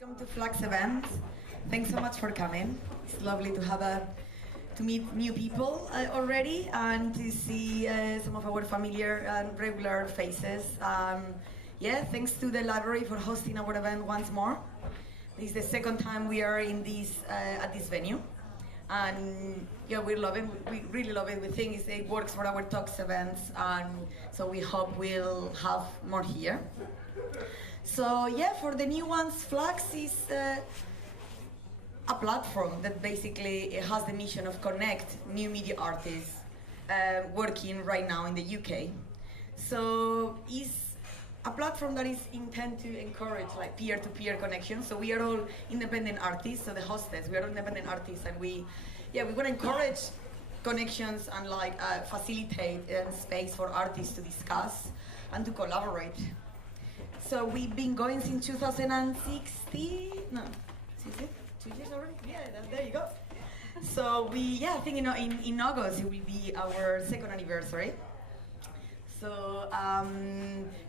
Welcome to FLUX Events. Thanks so much for coming. It's lovely to meet new people already and to see some of our familiar and regular faces. Yeah, thanks to the library for hosting our event once more. This is the second time we are in this at this venue, and yeah, we really love it. We think it works for our talks events, and so we hope we'll have more here. So yeah, for the new ones, FLUX is a platform that basically has the mission of connect new media artists working right now in the UK. So it's a platform that is intended to encourage like peer-to-peer connections. So we are all independent artists. So the hostess, we are all independent artists, and we want to encourage connections and like facilitate space for artists to discuss and to collaborate. So we've been going since 2016. No, is it 2 years already? Yeah, there you go. So I think in August it will be our second anniversary. So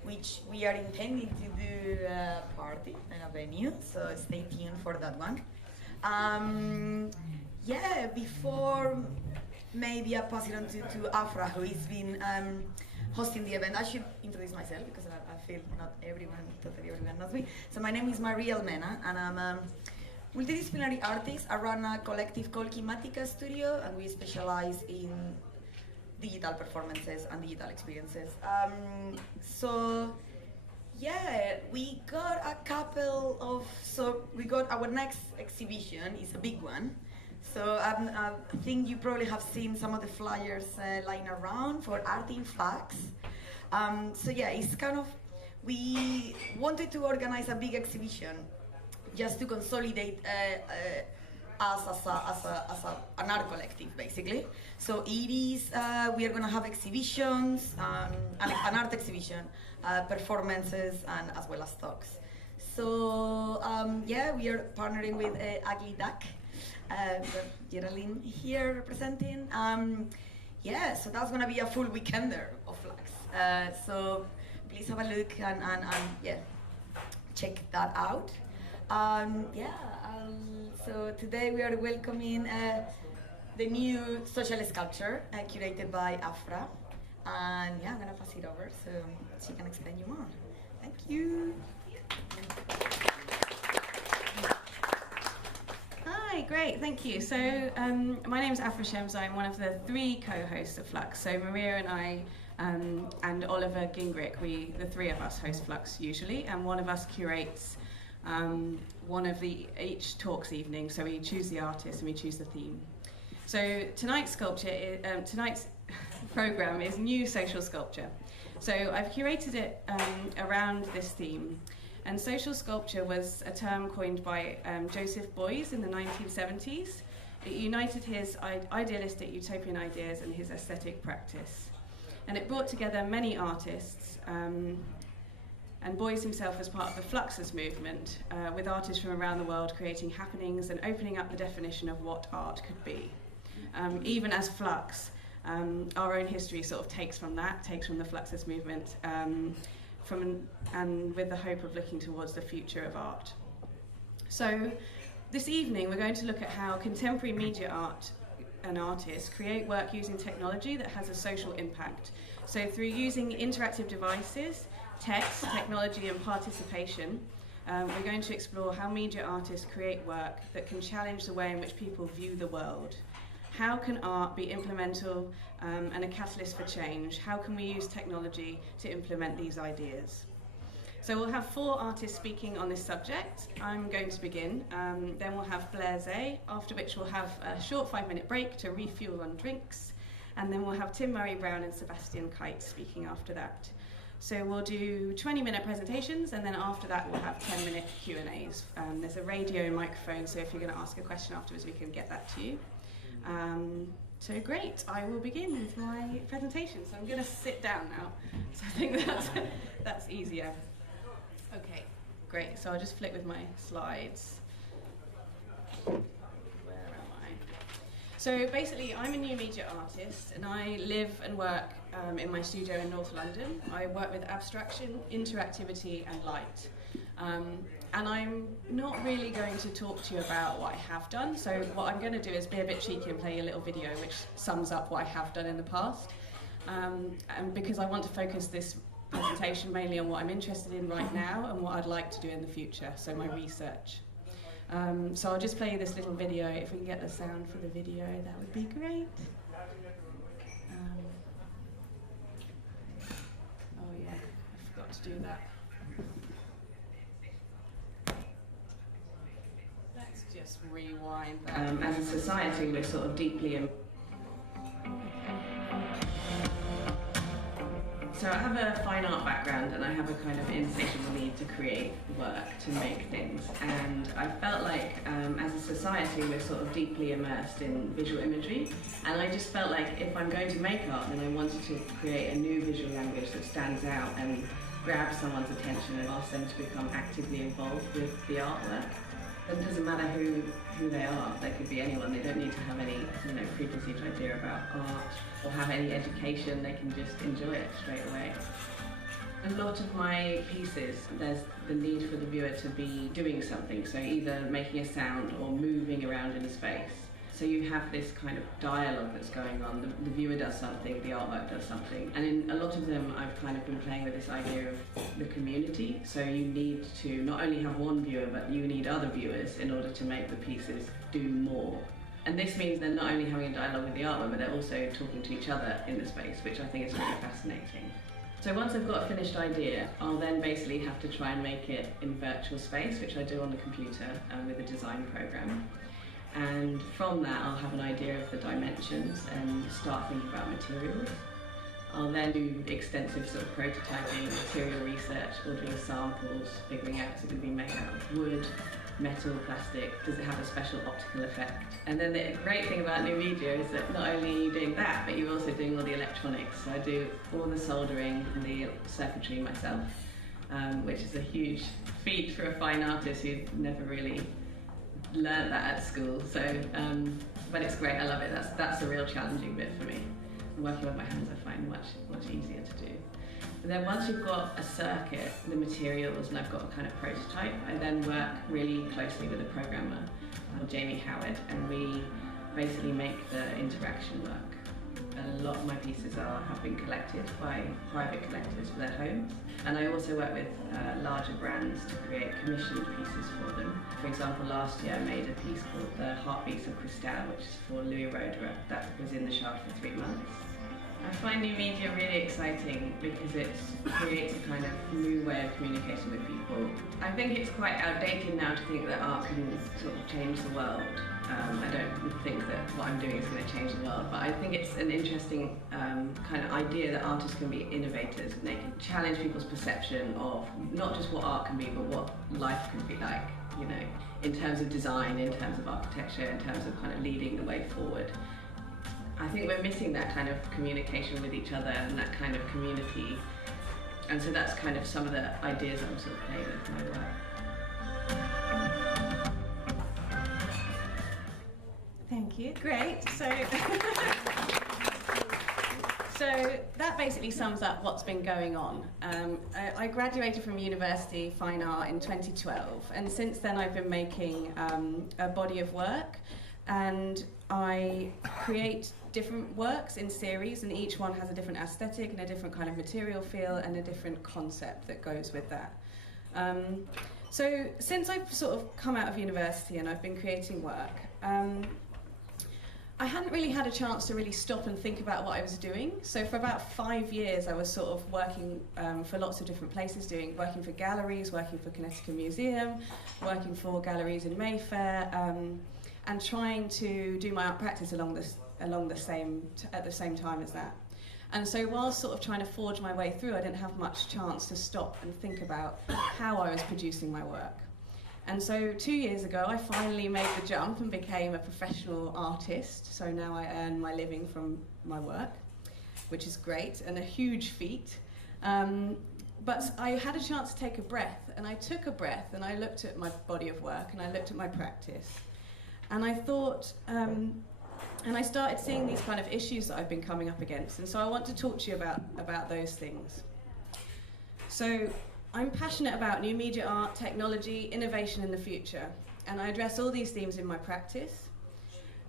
which we are intending to do a party and a venue. So stay tuned for that one. Before maybe I pass it on to Afra, who has been hosting the event. I should introduce myself because I feel not totally everyone knows me. So my name is Maria Almena, and I'm a multidisciplinary artist. I run a collective called Kimatica Studio, and we specialize in digital performances and digital experiences. We got our next exhibition is a big one. So I think you probably have seen some of the flyers lying around for Art in FLUX. It's kind of, we wanted to organize a big exhibition just to consolidate us as an art collective, basically. So it is, we are going to have exhibitions, an art exhibition, performances, and as well as talks. So we are partnering with Ugly Duck. Geraldine here representing. So that's gonna be a full weekender of FLUX. So please have a look and check that out. So today we are welcoming the new social sculpture curated by Afra. And I'm gonna pass it over so she can explain you more. Thank you. Hi, great, thank you. So my name is Afra Shems. I'm one of the 3 co-hosts of FLUX. So Maria and I and Oliver Gingrich, the 3 of us host FLUX usually, and one of us curates one of each talks evening. So we choose the artist and we choose the theme. So tonight's program is new social sculpture. So I've curated it around this theme. And social sculpture was a term coined by Joseph Beuys in the 1970s. It united his idealistic utopian ideas and his aesthetic practice. And it brought together many artists, and Beuys himself was part of the FLUXUS movement, with artists from around the world creating happenings and opening up the definition of what art could be. Even as FLUX, our own history sort of takes from the FLUXUS movement, and with the hope of looking towards the future of art. So this evening we're going to look at how contemporary media art and artists create work using technology that has a social impact. So through using interactive devices, text, technology and participation, we're going to explore how media artists create work that can challenge the way in which people view the world. How can art be implemental and a catalyst for change? How can we use technology to implement these ideas? So we'll have 4 artists speaking on this subject. I'm going to begin. Then we'll have Blair Zay, after which we'll have a short 5-minute break to refuel on drinks. And then we'll have Tim Murray-Brown and Sebastian Kite speaking after that. So we'll do 20-minute presentations, and then after that we'll have 10-minute Q&As. There's a radio microphone, so if you're going to ask a question afterwards, we can get that to you. So great, I will begin with my presentation. So I'm going to sit down now, so I think that's easier. Okay, great, so I'll just flick with my slides. Where am I? So basically, I'm a new media artist, and I live and work in my studio in North London. I work with abstraction, interactivity, and light. And I'm not really going to talk to you about what I have done, so what I'm going to do is be a bit cheeky and play you a little video which sums up what I have done in the past. And because I want to focus this presentation mainly on what I'm interested in right now and what I'd like to do in the future, so my research. So I'll just play you this little video. If we can get the sound for the video, that would be great. Oh yeah, I forgot to do that. Let's just rewind that. As a society, we're sort of deeply... So I have a fine art background and I have a kind of insatiable need to create work, to make things. And I felt like as a society we're sort of deeply immersed in visual imagery. And I just felt like if I'm going to make art, then I wanted to create a new visual language that stands out and grabs someone's attention and asks them to become actively involved with the artwork. It doesn't matter who they are, they could be anyone. They don't need to have any preconceived idea about art or have any education, they can just enjoy it straight away. A lot of my pieces, there's the need for the viewer to be doing something, so either making a sound or moving around in a space. So you have this kind of dialogue that's going on. The viewer does something, the artwork does something. And in a lot of them, I've kind of been playing with this idea of the community. So you need to not only have one viewer, but you need other viewers in order to make the pieces do more. And this means they're not only having a dialogue with the artwork, but they're also talking to each other in the space, which I think is really fascinating. So once I've got a finished idea, I'll then basically have to try and make it in virtual space, which I do on the computer with a design program. And from that I'll have an idea of the dimensions and start thinking about materials. I'll then do extensive sort of prototyping, material research, ordering samples, figuring out is it going to be made out of wood, metal, plastic, does it have a special optical effect? And then the great thing about new media is that not only are you doing that, but you're also doing all the electronics. So I do all the soldering and the circuitry myself, which is a huge feat for a fine artist who never really learned that at school, so but it's great, I love it. That's the real challenging bit for me. Working with my hands I find much easier to do. But then once you've got a circuit, the materials, and I've got a kind of prototype, I then work really closely with a programmer called Jamie Howard, and we basically make the interaction work. A lot of my pieces have been collected by private collectors for their homes, and I also work with larger brands to create commissioned pieces for them. For example, last year I made a piece called The Heartbeats of Cristal, which is for Louis Roederer, that was in the shard for 3 months. I find new media really exciting because it creates a kind of new way of communicating with people. I think it's quite outdated now to think that art can sort of change the world. I don't think that what I'm doing is going to change the world, but I think it's an interesting kind of idea that artists can be innovators and they can challenge people's perception of not just what art can be, but what life can be like, you know, in terms of design, in terms of architecture, in terms of kind of leading the way forward. I think we're missing that kind of communication with each other and that kind of community, and so that's kind of some of the ideas I'm sort of playing with my work. Thank you. Great. So that basically sums up what's been going on. I graduated from university fine art in 2012, and since then I've been making a body of work, and I create different works in series, and each one has a different aesthetic and a different kind of material feel and a different concept that goes with that. So since I've sort of come out of university and I've been creating work, I hadn't really had a chance to really stop and think about what I was doing. So for about 5 years I was sort of working for lots of different places, working for galleries, working for Connecticut Museum, working for galleries in Mayfair, and trying to do my art practice at the same time as that. And so while sort of trying to forge my way through, I didn't have much chance to stop and think about how I was producing my work. And so 2 years ago, I finally made the jump and became a professional artist. So now I earn my living from my work, which is great and a huge feat. But I had a chance to take a breath, and I took a breath, and I looked at my body of work, and I looked at my practice. And I thought, and I started seeing these kind of issues that I've been coming up against. And so I want to talk to you about those things. So I'm passionate about new media art, technology, innovation in the future, and I address all these themes in my practice.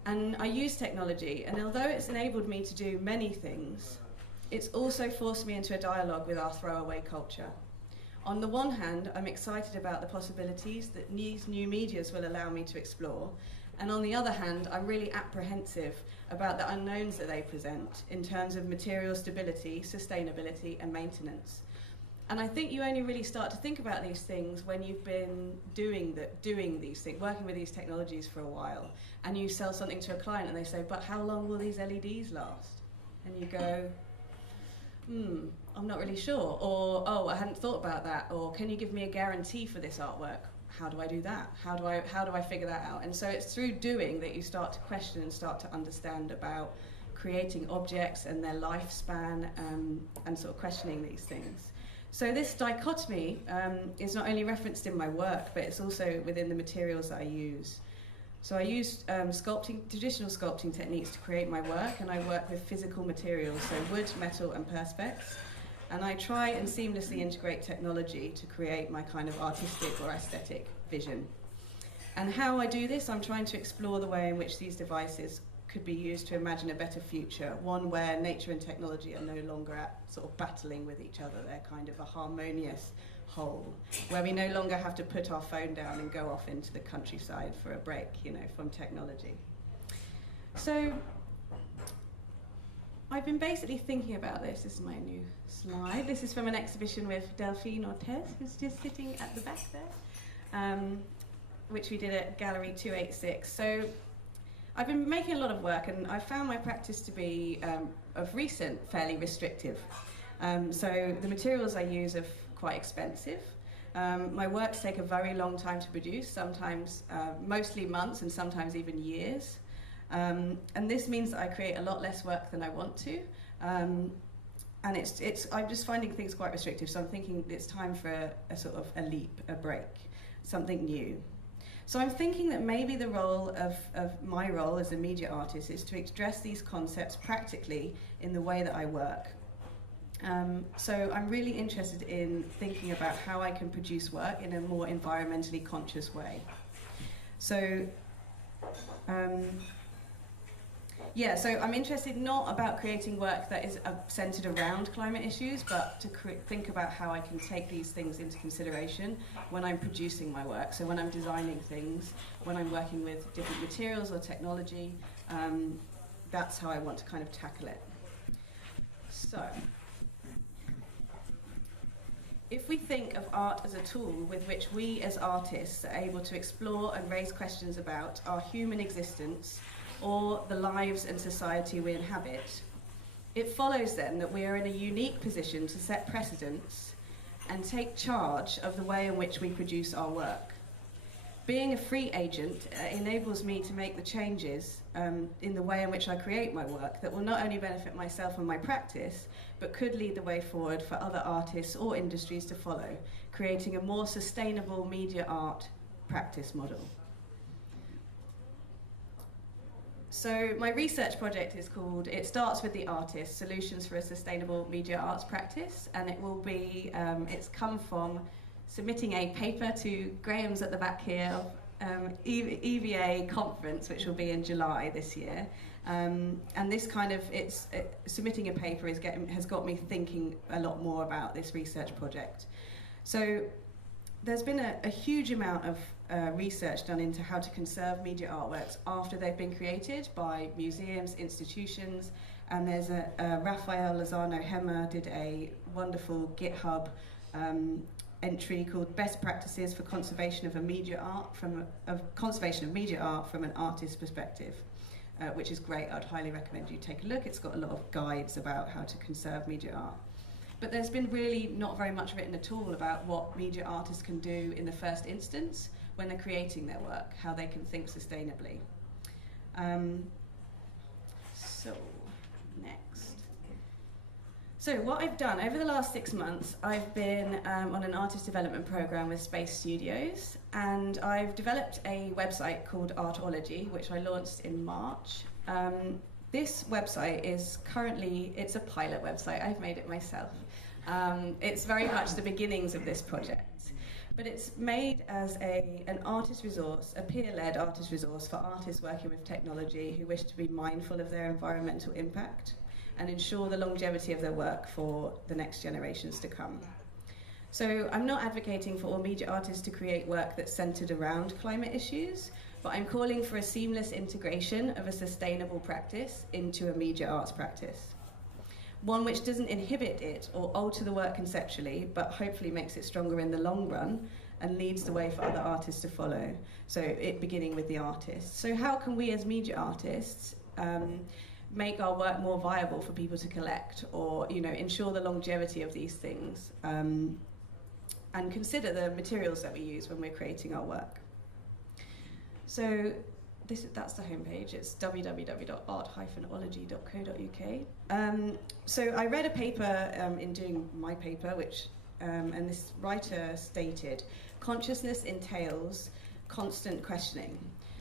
And I use technology, and although it's enabled me to do many things, it's also forced me into a dialogue with our throwaway culture. On the one hand, I'm excited about the possibilities that these new medias will allow me to explore, and on the other hand, I'm really apprehensive about the unknowns that they present in terms of material stability, sustainability, and maintenance. And I think you only really start to think about these things when you've been doing these things, working with these technologies for a while, and you sell something to a client and they say, but how long will these LEDs last? And you go, I'm not really sure, or oh, I hadn't thought about that, or can you give me a guarantee for this artwork? How do I do that? How do I figure that out? And so it's through doing that you start to question and start to understand about creating objects and their lifespan, and sort of questioning these things. So this dichotomy is not only referenced in my work, but it's also within the materials that I use. So I use traditional sculpting techniques to create my work, and I work with physical materials, so wood, metal, and perspex. And I try and seamlessly integrate technology to create my kind of artistic or aesthetic vision. And how I do this, I'm trying to explore the way in which these devices could be used to imagine a better future, one where nature and technology are no longer at sort of battling with each other. They're kind of a harmonious whole, where we no longer have to put our phone down and go off into the countryside for a break, from technology. So I've been basically thinking about this. This is my new slide. This is from an exhibition with Delphine Ortez, who's just sitting at the back there, which we did at Gallery 286. So I've been making a lot of work, and I found my practice to be, of recent, fairly restrictive. So the materials I use are quite expensive. My works take a very long time to produce, sometimes mostly months and sometimes even years. And this means that I create a lot less work than I want to. And I'm just finding things quite restrictive, so I'm thinking it's time for a sort of a leap, a break, something new. So I'm thinking that maybe the role of my role as a media artist is to address these concepts practically in the way that I work. So I'm really interested in thinking about how I can produce work in a more environmentally conscious way. So, so I'm interested not about creating work that is centered around climate issues, but to think about how I can take these things into consideration when I'm producing my work. So when I'm designing things, when I'm working with different materials or technology, that's how I want to kind of tackle it. So, if we think of art as a tool with which we as artists are able to explore and raise questions about our human existence or the lives and society we inhabit, it follows then that we are in a unique position to set precedents and take charge of the way in which we produce our work. Being a free agent enables me to make the changes in the way in which I create my work that will not only benefit myself and my practice, but could lead the way forward for other artists or industries to follow, creating a more sustainable media art practice model. So my research project is called It Starts With the Artist, Solutions for a Sustainable Media Arts Practice, and it will be, it's come from submitting a paper to Graham's at the back here, EVA conference, which will be in July this year. And this kind of, submitting a paper has got me thinking a lot more about this research project. So there's been a huge amount of research done into how to conserve media artworks after they've been created by museums, institutions, and there's Rafael Lozano-Hemmer did a wonderful GitHub entry called Best Practices for Conservation of Media Art from an Artist's Perspective, which is great. I'd highly recommend you take a look. It's got a lot of guides about how to conserve media art. But there's been really not very much written at all about what media artists can do in the first instance when they're creating their work, how they can think sustainably. So, next. So what I've done, over the last 6 months, I've been on an artist development program with Space Studios, and I've developed a website called Artology, which I launched in March. This website is currently, it's a pilot website, I've made it myself. It's very much the beginnings of this project. But it's made as an artist resource, a peer-led artist resource for artists working with technology who wish to be mindful of their environmental impact and ensure the longevity of their work for the next generations to come. So I'm not advocating for all media artists to create work that's centered around climate issues, but I'm calling for a seamless integration of a sustainable practice into a media arts practice. One which doesn't inhibit it or alter the work conceptually, but hopefully makes it stronger in the long run and leads the way for other artists to follow. So it beginning with the artist. So how can we as media artists make our work more viable for people to collect, or ensure the longevity of these things, and consider the materials that we use when we're creating our work? So that's the homepage. It's www.art-ology.co.uk. So I read a paper in doing my paper, and this writer stated, consciousness entails constant questioning.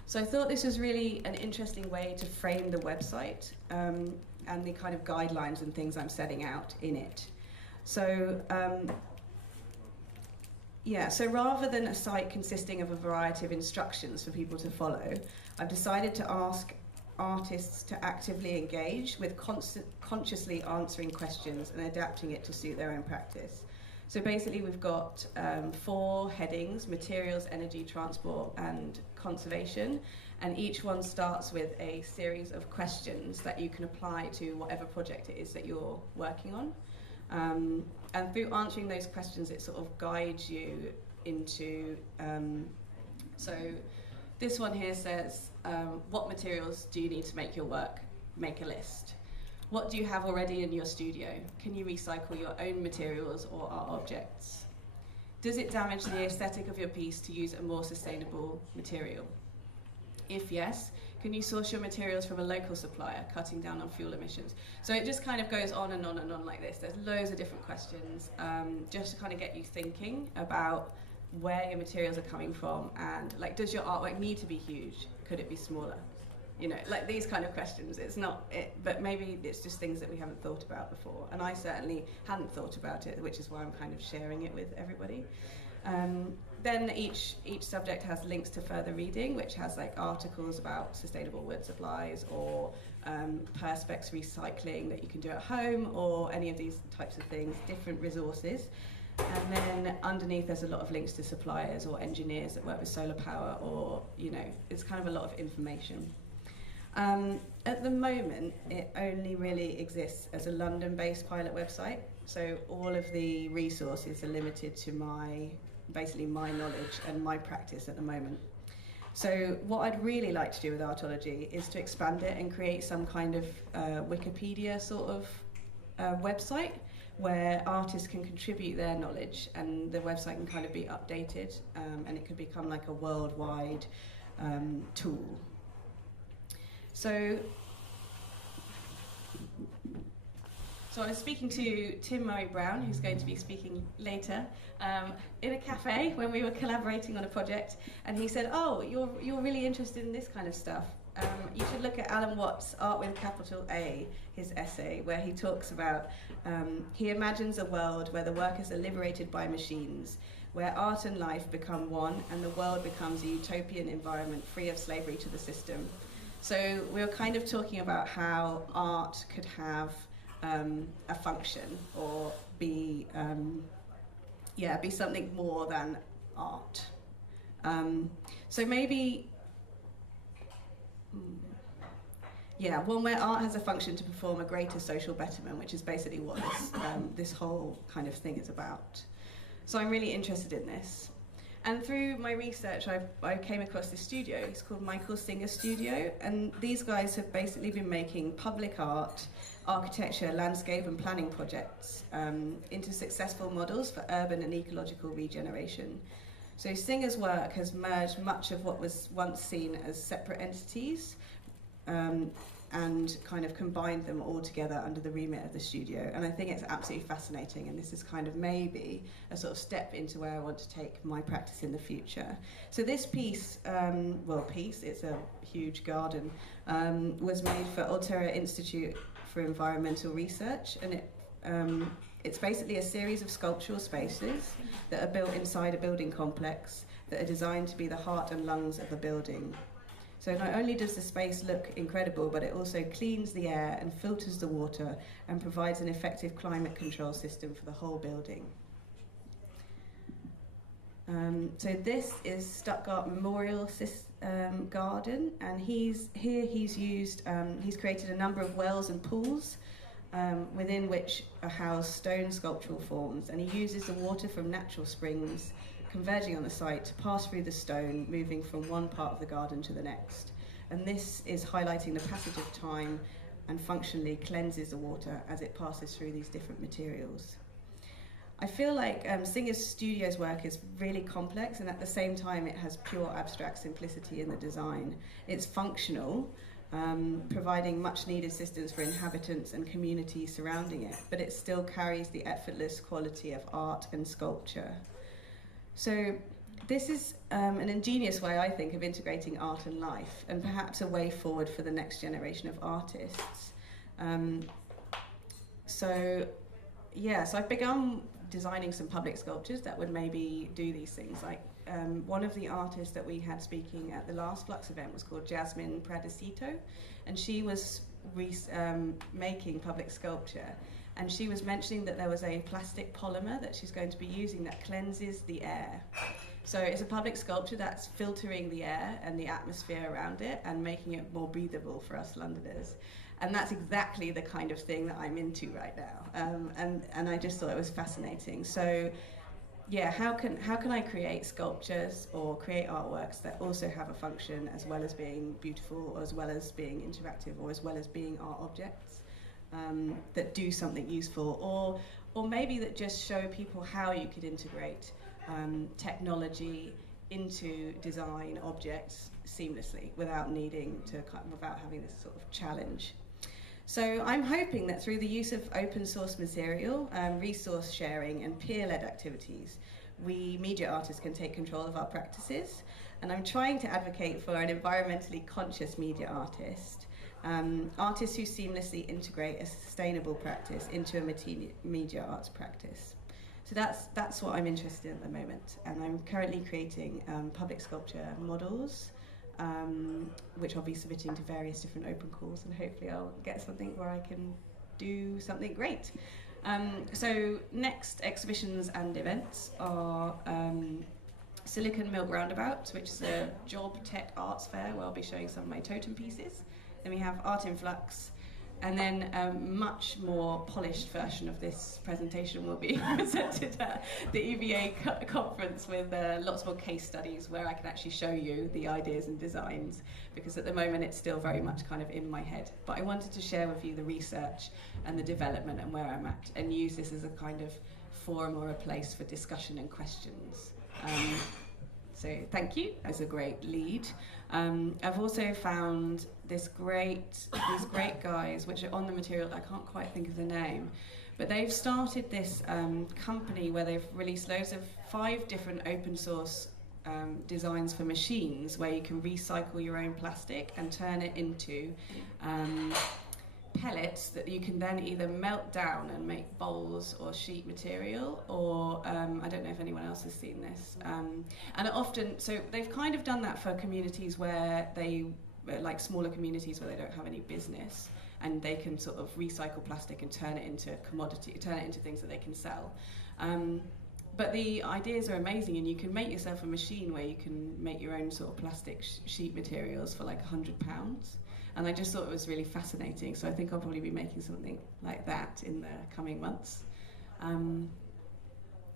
So I thought this was really an interesting way to frame the website and the kind of guidelines and things I'm setting out in it. So so rather than a site consisting of a variety of instructions for people to follow, I've decided to ask artists to actively engage with consciously answering questions and adapting it to suit their own practice. So basically we've got 4 headings: materials, energy, transport, and conservation, and each one starts with a series of questions that you can apply to whatever project it is that you're working on. And through answering those questions, it sort of guides you into, so this one here says, what materials do you need to make your work? Make a list. What do you have already in your studio? Can you recycle your own materials or art objects? Does it damage the aesthetic of your piece to use a more sustainable material? If yes, can you source your materials from a local supplier, cutting down on fuel emissions? So it just kind of goes on and on and on like this. There's loads of different questions, just to kind of get you thinking about where your materials are coming from, and like, does your artwork need to be huge? Could it be smaller? Like these kind of questions. It's not it, but maybe it's just things that we haven't thought about before. And I certainly hadn't thought about it, which is why I'm kind of sharing it with everybody. Then each subject has links to further reading, which has like articles about sustainable wood supplies, or perspex recycling that you can do at home, or any of these types of things, different resources. And then underneath there's a lot of links to suppliers or engineers that work with solar power, or it's kind of a lot of information. At the moment, it only really exists as a London-based pilot website, so all of the resources are limited to basically my knowledge and my practice at the moment. So what I'd really like to do with Artology is to expand it and create some kind of Wikipedia sort of website where artists can contribute their knowledge, and the website can kind of be updated, and it could become like a worldwide tool. So I was speaking to Tim Murray-Brown, who's going to be speaking later, in a cafe when we were collaborating on a project, and he said, "Oh, you're really interested in this kind of stuff. You should look at Alan Watts' Art with capital A, his essay, where he talks about, he imagines a world where the workers are liberated by machines, where art and life become one, and the world becomes a utopian environment free of slavery to the system." So we were kind of talking about how art could have a function, or be something more than art. So maybe, one where art has a function to perform a greater social betterment, which is basically what this whole kind of thing is about. So I'm really interested in this. And through my research, I came across this studio. It's called Michael Singer Studio, and these guys have basically been making public art, architecture, landscape and planning projects into successful models for urban and ecological regeneration. So Singer's work has merged much of what was once seen as separate entities and kind of combined them all together under the remit of the studio. And I think it's absolutely fascinating, and this is kind of maybe a sort of step into where I want to take my practice in the future. So this piece, it's a huge garden, was made for Altera Institute for Environmental Research, and It's basically a series of sculptural spaces that are built inside a building complex that are designed to be the heart and lungs of a building. So not only does the space look incredible, but it also cleans the air and filters the water and provides an effective climate control system for the whole building. So this is Stuttgart Memorial garden, and he's created a number of wells and pools within which are housed stone sculptural forms, and he uses the water from natural springs converging on the site to pass through the stone, moving from one part of the garden to the next. And this is highlighting the passage of time and functionally cleanses the water as it passes through these different materials. I feel like Singer's studio's work is really complex, and at the same time it has pure abstract simplicity in the design. It's functional, providing much needed systems for inhabitants and communities surrounding it, but it still carries the effortless quality of art and sculpture. So this is an ingenious way, I think, of integrating art and life, and perhaps a way forward for the next generation of artists. So I've begun designing some public sculptures that would maybe do these things. Like one of the artists that we had speaking at the last FLUX event was called Jasmine Pradesito, and she was making public sculpture. And she was mentioning that there was a plastic polymer that she's going to be using that cleanses the air. So it's a public sculpture that's filtering the air and the atmosphere around it and making it more breathable for us Londoners. And that's exactly the kind of thing that I'm into right now. And I just thought it was fascinating. So yeah, how can I create sculptures or create artworks that also have a function as well as being beautiful, or as well as being interactive, or as well as being art objects? That do something useful, or maybe that just show people how you could integrate technology into design objects seamlessly without having this sort of challenge. So I'm hoping that through the use of open source material, resource sharing and peer-led activities, we media artists can take control of our practices. And I'm trying to advocate for an environmentally conscious media artist. Artists who seamlessly integrate a sustainable practice into a media arts practice. So that's what I'm interested in at the moment, and I'm currently creating public sculpture models, which I'll be submitting to various different open calls, and hopefully I'll get something where I can do something great. So next exhibitions and events are Silicon Milk Roundabout, which is a job tech arts fair where I'll be showing some of my totem pieces. Then we have Art in Flux, and then a much more polished version of this presentation will be presented at the EVA conference with lots more case studies where I can actually show you the ideas and designs, because at the moment it's still very much kind of in my head. But I wanted to share with you the research and the development and where I'm at, and use this as a kind of forum or a place for discussion and questions. So thank you. That's a great lead. I've also found these great guys, which are on the material. I can't quite think of the name, but they've started this company where they've released loads of 5 different open source designs for machines where you can recycle your own plastic and turn it into pellets that you can then either melt down and make bowls or sheet material, or I don't know if anyone else has seen this. And often, so they've kind of done that for communities where like smaller communities where they don't have any business, and they can sort of recycle plastic and turn it into commodity, turn it into things that they can sell. But the ideas are amazing, and you can make yourself a machine where you can make your own sort of plastic sheet materials for like £100. And I just thought it was really fascinating, so I think I'll probably be making something like that in the coming months.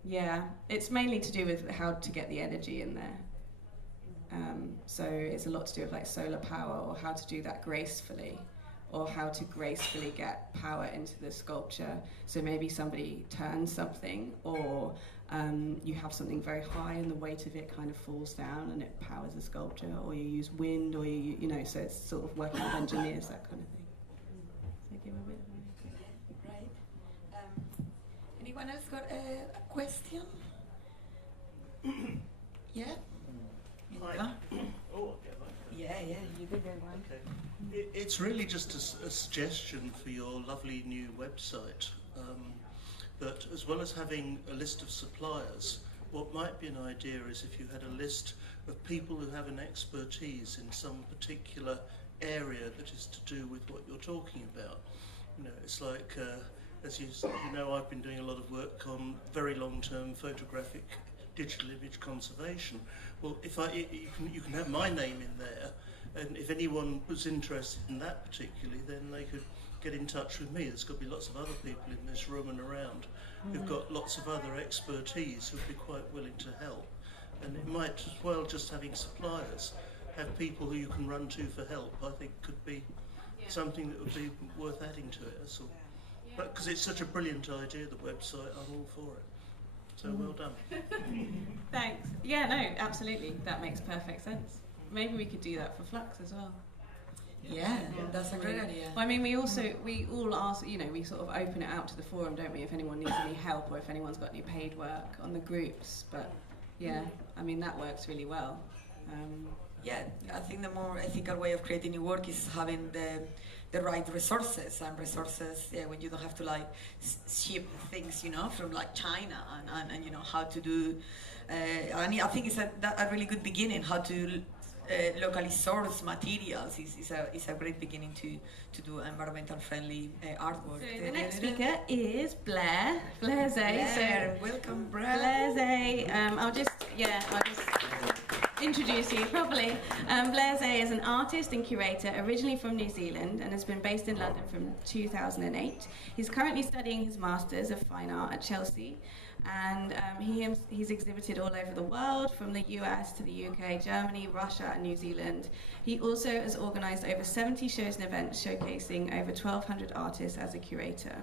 Yeah, it's mainly to do with how to get the energy in there. So it's a lot to do with like solar power, or how to do that gracefully, or how to gracefully get power into the sculpture. So maybe somebody turns something, or you have something very high and the weight of it kind of falls down and it powers the sculpture, or you use wind, or you know, so it's sort of working with engineers, that kind of thing. So give a bit of Right. Anyone else got a question? Yeah? Hi. Oh, yeah, you did get one. Okay. It's really just a suggestion for your lovely new website. But as well as having a list of suppliers, what might be an idea is if you had a list of people who have an expertise in some particular area that is to do with what you're talking about. You know, it's like, as you know, I've been doing a lot of work on very long-term photographic digital image conservation. Well, if you can have my name in there, and if anyone was interested in that particularly, then they could get in touch with me. There's got to be lots of other people in this room and around who've got lots of other expertise who'd be quite willing to help. And it might as well, just having suppliers, have people who you can run to for help, I think could be something that would be worth adding to it. That's all. But because it's such a brilliant idea, the website, I'm all for it. So well done. Thanks. Yeah, no, absolutely. That makes perfect sense. Maybe we could do that for FLUX as well. Yeah, that's a great idea. Well, I mean, we all ask, you know, we sort of open it out to the forum, don't we, if anyone needs any help or if anyone's got any paid work on the groups. But yeah, I mean, that works really well. Yeah, I think the more ethical way of creating new work is having the right resources, and resources, yeah, when you don't have to like ship things, you know, from like China and you know how to do. I mean, I think it's a really good beginning. How to locally source materials is a great beginning to do environmental friendly artwork. So the next speaker is Blair Zay. So welcome, Blair Zay. I'll just introduce you properly. Blair Zay is an artist and curator originally from New Zealand and has been based in London from 2008. He's currently studying his Masters of Fine Art at Chelsea, and he's exhibited all over the world, from the US to the UK, Germany, Russia and New Zealand. He also has organised over 70 shows and events showcasing over 1,200 artists as a curator.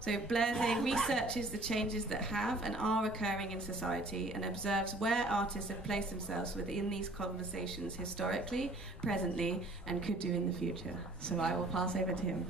So Blair Zay researches the changes that have and are occurring in society and observes where artists have placed themselves within these conversations historically, presently, and could do in the future. So I will pass over to him.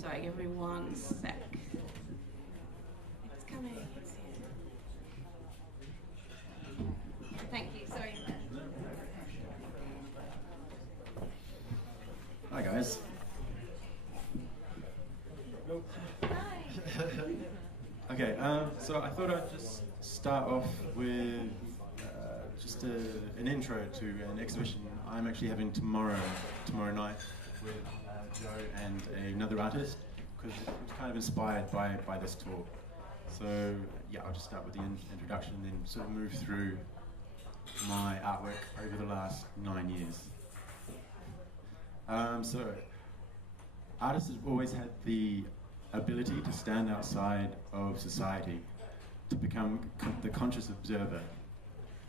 Sorry, give me 1 sec. It's coming. Thank you. Sorry. Hi guys. Okay, so I thought I'd just start off with just an intro to an exhibition I'm actually having tomorrow night with Joe and another artist, because it was kind of inspired by this talk. So yeah, I'll just start with the introduction and then sort of move through my artwork over the last 9 years. So artists have always had the ability to stand outside of society, to become the conscious observer,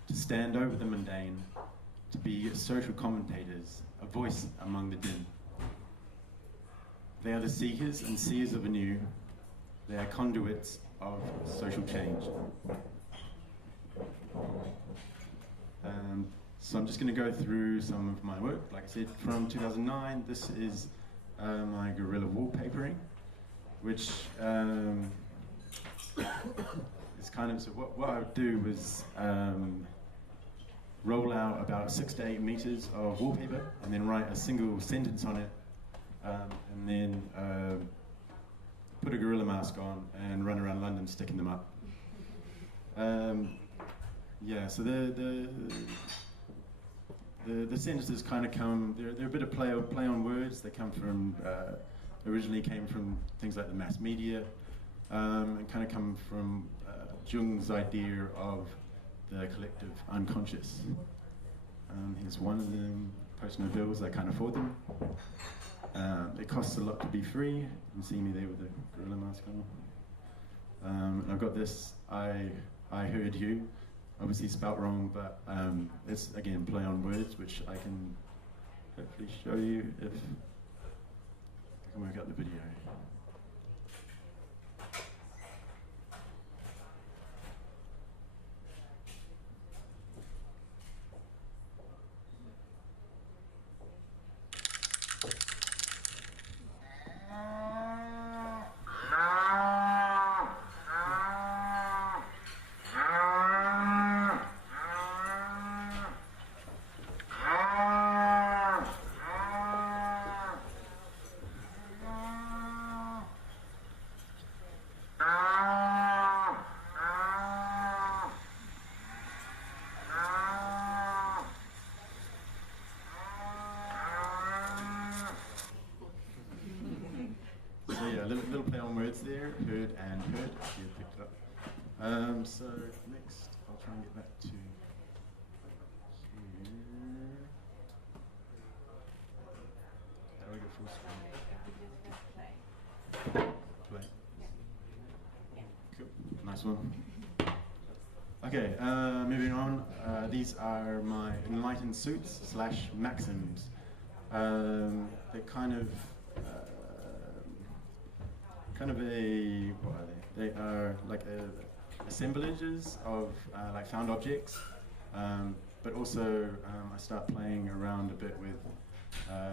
to stand over the mundane, to be social commentators, a voice among the din. They are the seekers and seers of anew. They are conduits of social change. So I'm just going to go through some of my work. Like I said, from 2009, this is my guerrilla wallpapering, which is kind of, so what I would do was roll out about 6 to 8 meters of wallpaper and then write a single sentence on it, and then put a gorilla mask on and run around London sticking them up. Yeah, so the sentences kind of come, they're a bit of play on words. They come from, originally came from things like the mass media, and kind of come from Jung's idea of the collective unconscious. Here's one of them, post-no bills, I can't afford them. It costs a lot to be free. You can see me there with the gorilla mask on. And I've got this, I heard you, obviously spelt wrong, but it's again play on words, which I can hopefully show you if I can work out the video. Little play on words there, heard and heard, if you picked it up. So next, I'll try and get back to here. How do I go full screen? Play. Cool, nice one. Okay, moving on. These are my Enlightened Suits / maxims. They're kind of a, what are they? They are like assemblages of like found objects, but also I start playing around a bit with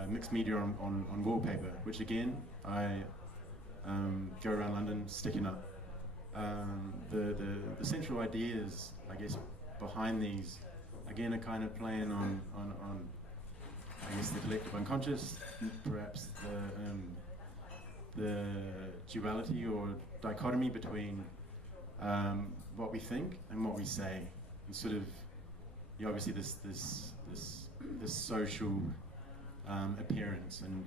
mixed media on wallpaper, which again I go around London sticking up. The central ideas, I guess, behind these, again, are kind of playing on I guess the collective unconscious, perhaps the duality or dichotomy between what we think and what we say, and sort of, obviously this social appearance, and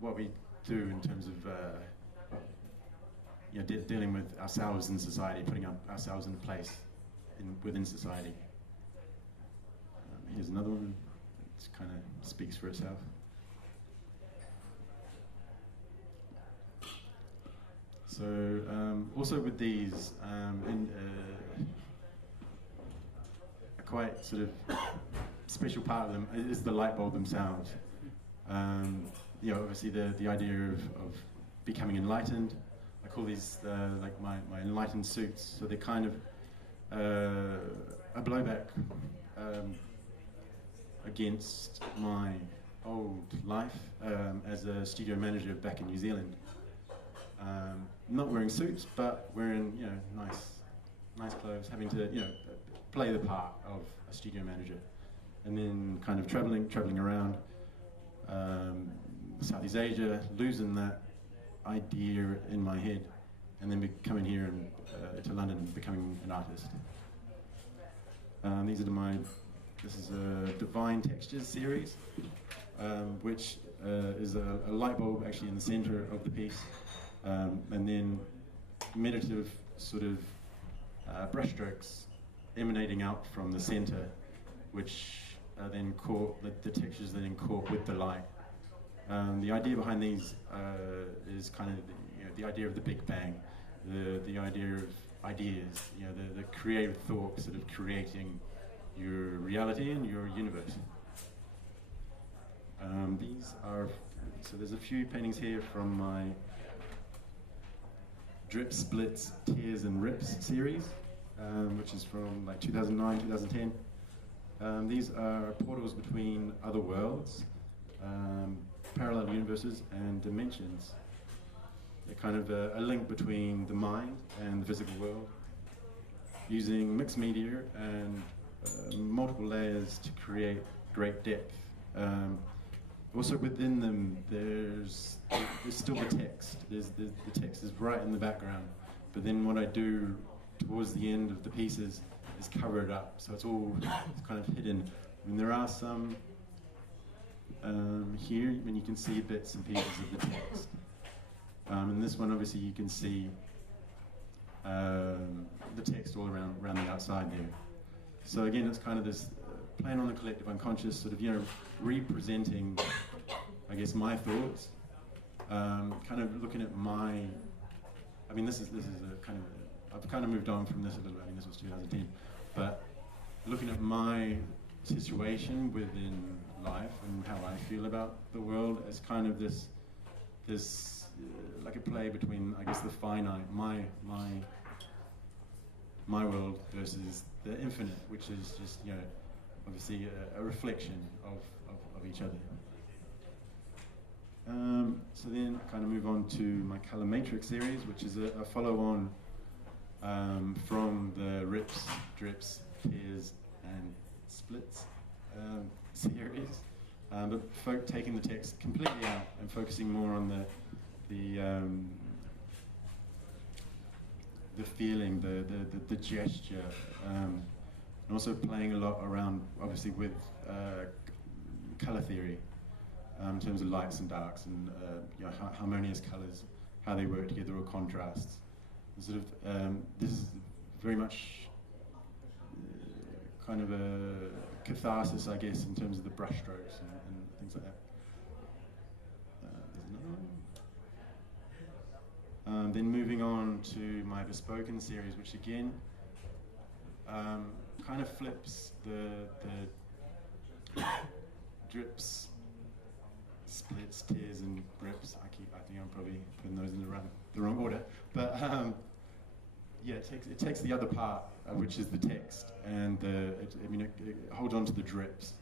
what we do in terms of dealing with ourselves in society, putting ourselves in place within society. Here's another one. It kind of speaks for itself. So also with these, a quite sort of special part of them is the light bulb themselves. Obviously the idea of becoming enlightened. I call these like my enlightened suits. So they're kind of a blowback against my old life as a studio manager back in New Zealand. Not wearing suits, but wearing nice clothes, having to play the part of a studio manager, and then kind of traveling around Southeast Asia, losing that idea in my head, and then coming here to London and becoming an artist. This is a Divine Textures series, which is a light bulb actually in the center of the piece. And then meditative sort of brushstrokes emanating out from the center, which are then caught, the textures then caught with the light. The idea behind these is kind of the idea of the Big Bang, the idea of ideas, the creative thought sort of creating your reality and your universe. So there's a few paintings here from my Drip, Splits, Tears and Rips series, which is from like 2009, 2010. These are portals between other worlds, parallel universes and dimensions. They're kind of a link between the mind and the physical world, using mixed media and multiple layers to create great depth. Also within them, there's still the text. The text is right in the background, but then what I do towards the end of the pieces is cover it up, so it's kind of hidden. And there are some here, when you can see bits and pieces of the text. In this one, obviously, you can see the text all around the outside there. So again, it's kind of this playing on the collective unconscious, sort of representing I guess, my thoughts, kind of looking at my, I mean, this is a kind of, I've kind of moved on from this a little bit. I mean, this was 2010, but looking at my situation within life and how I feel about the world as kind of this like a play between, I guess, the finite, my world versus the infinite, which is just, you know, obviously a reflection of each other. So then I kind of move on to my color matrix series, which is a follow-on from the rips, drips, tears, and splits series, but taking the text completely out and focusing more on the feeling, the gesture, and also playing a lot around, obviously, with color theory, in terms of lights and darks and you know, harmonious colors, how they work together, or contrasts. And sort of, this is very much kind of a catharsis, I guess, in terms of the brushstrokes and things like that. There's another one. Then moving on to my Bespoken series, which again kind of flips the drips, splits, tears, and rips. I think I'm probably putting those in the wrong order, but yeah, it takes the other part, which is the text, and it holds on to the drips,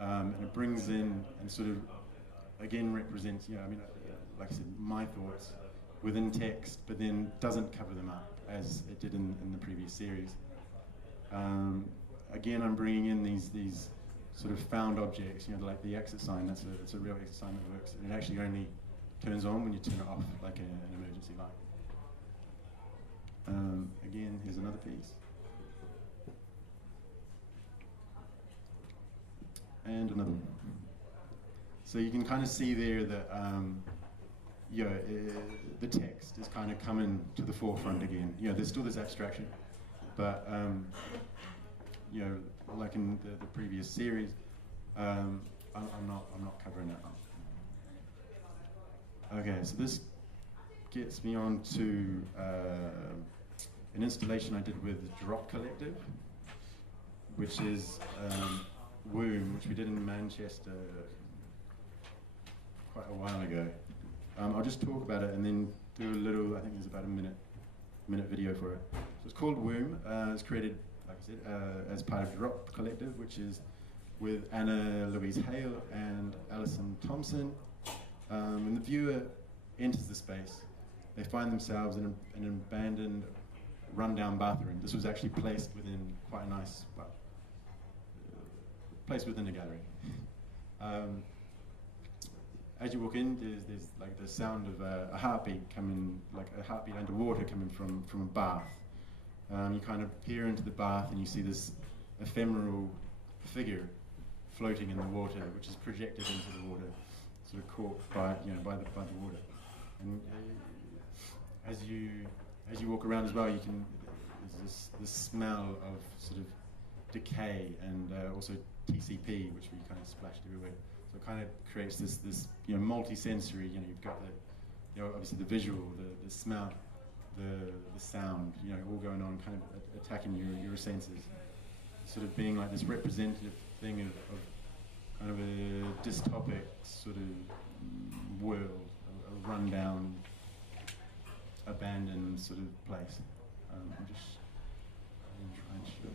and it brings in and sort of again represents, you know, I mean, like I said, my thoughts within text, but then doesn't cover them up as it did in the previous series. Again, I'm bringing in these sort of found objects, you know, like the exit sign. It's a real exit sign that works. And it actually only turns on when you turn it off, like an emergency light. Again, here's another piece. And another one. So you can kind of see there that you know, the text is kind of coming to the forefront again. You know, there's still this abstraction, but you know, like in the previous series, I'm not covering that up. Okay, so this gets me on to an installation I did with Drop Collective, which is Womb, which we did in Manchester quite a while ago. I'll just talk about it and then do a little, I think there's about a minute video for it. So it's called Womb. It's created, like I said, as part of Drop Collective, which is with Anna Louise Hale and Alison Thompson. When the viewer enters the space, they find themselves in an abandoned, rundown bathroom. This was actually placed within quite a nice, well, place within a gallery. As you walk in, there's like the sound of a heartbeat coming, like a heartbeat underwater coming from a bath. You kind of peer into the bath and you see this ephemeral figure floating in the water, which is projected into the water, sort of caught by the water. And as you walk around as well, there's this smell of sort of decay and also TCP, which we kind of splashed everywhere. So it kind of creates this multi-sensory. You know, you've got obviously the visual, the smell, the sound, all going on, kind of attacking your senses, sort of being like this representative thing of kind of a dystopic sort of world, a rundown, abandoned sort of place. I'm just going to try and show you.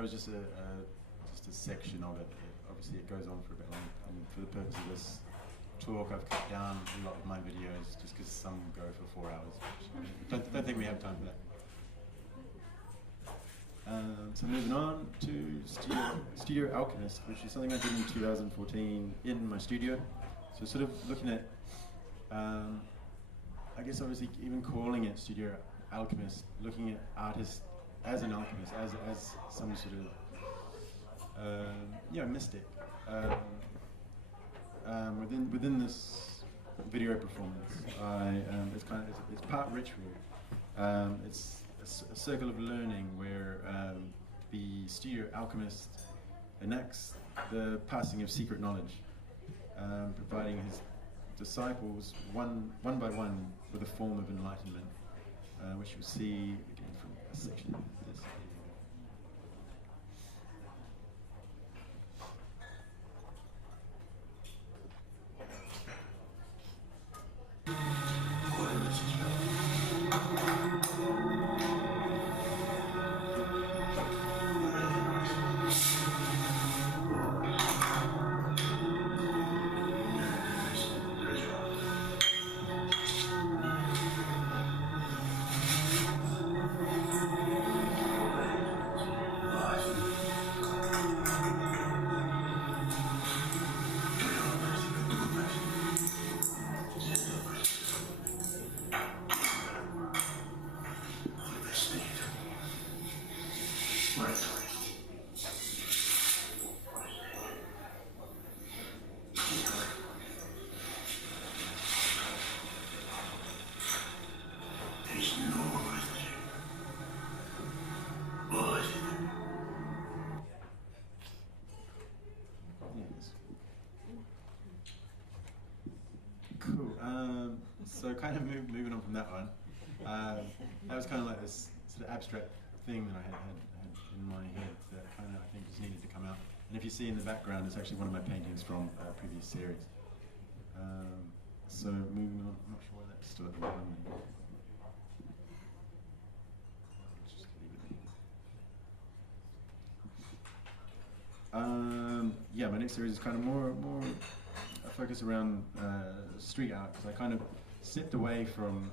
that was just a section of it. Obviously, it goes on for a bit long, and for the purpose of this talk, I've cut down a lot of my videos just because some go for 4 hours. Don't think we have time for that. So moving on to Studio Alchemist, which is something I did in 2014 in my studio. So sort of looking at, I guess obviously even calling it Studio Alchemist, looking at artists as an alchemist, as some sort of mystic. Within this video performance, it's part ritual. It's a circle of learning where the studio alchemist enacts the passing of secret knowledge, providing his disciples one by one with a form of enlightenment, which you'll see again from a section of this. So kind of moving on from that one, that was kind of like this sort of abstract thing that I had in my head that kind of I think just needed to come out. And if you see in the background, it's actually one of my paintings from a previous series. So moving on, I'm not sure why that's still at the bottom. Just leave it. Yeah, my next series is kind of more a focus around street art, because I kind of stepped away from,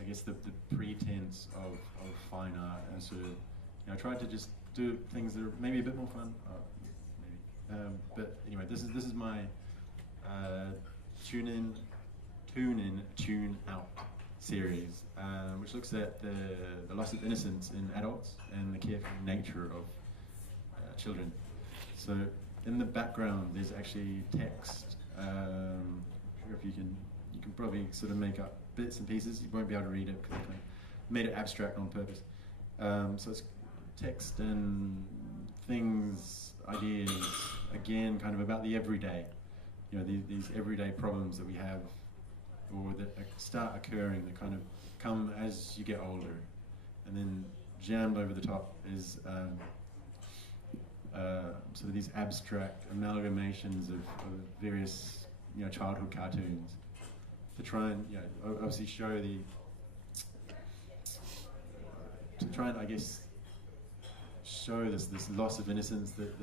I guess, the pretense of fine art, and sort of, tried to just do things that are maybe a bit more fun, but anyway, this is my tune in, tune out series, which looks at the loss of innocence in adults and the careful nature of children. So in the background, there's actually text. I'm sure if you can probably sort of make up bits and pieces. You won't be able to read it because I kind of made it abstract on purpose. So it's text and things, ideas, again, kind of about the everyday. These everyday problems that we have, or that start occurring, that kind of come as you get older, and then jammed over the top is sort of these abstract amalgamations of various childhood cartoons to try and obviously show to try and, I guess, show this loss of innocence that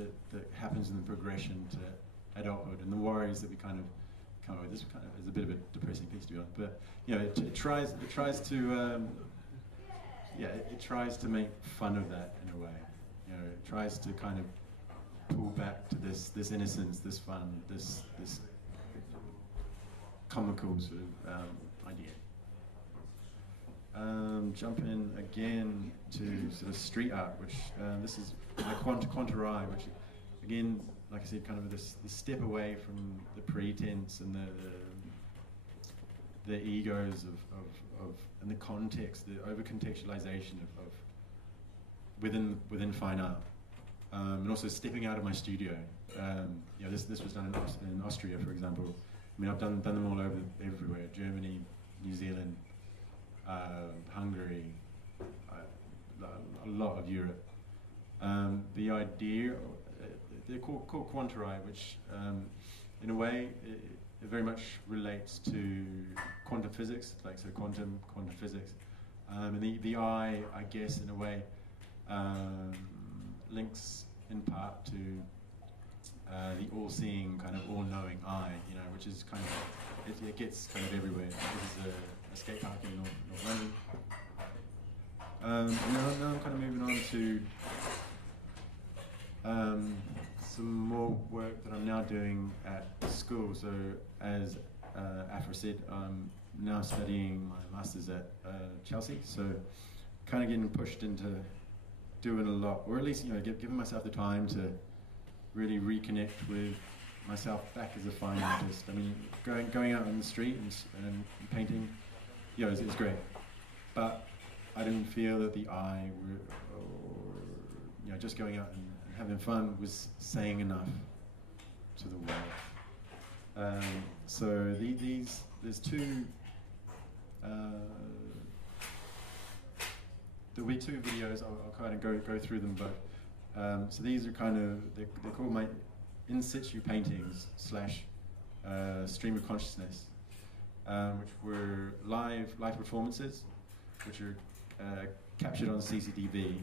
happens in the progression to adulthood, and the worries that we kind of come up with. This kind of is a bit of a depressing piece, to be honest, but it tries to make fun of that in a way. It tries to kind of pull back to this innocence, this fun, this comical sort of idea. Jump in again to sort of street art, which this is my Quantarai, which again, like I said, kind of this step away from the pretense and the egos of and the context, the over-contextualization of within fine art, and also stepping out of my studio. This was done in Austria, for example. I mean, I've done them all everywhere: Germany, New Zealand, Hungary, a lot of Europe. The idea, they're called Quantarai, which in a way it very much relates to quantum physics, quantum physics, And the eye, I guess, in a way, links in part to the all-seeing, kind of all-knowing eye, you know, which is kind of, it gets kind of everywhere. This is a skate park in North London. Now I'm kind of moving on to some more work that I'm now doing at school. So as Afra said, I'm now studying my master's at Chelsea. So kind of getting pushed into doing a lot, or at least, you know, giving myself the time to really reconnect with myself back as a fine artist. I mean, going out on the street and painting, you know, it's great. But I didn't feel that the eye, or you know, just going out and having fun was saying enough to the world. So there's two. There'll be two videos. I'll kind of go through them, but so these are kind of they're called my in situ paintings / stream of consciousness, which were live performances, which are captured on CCTV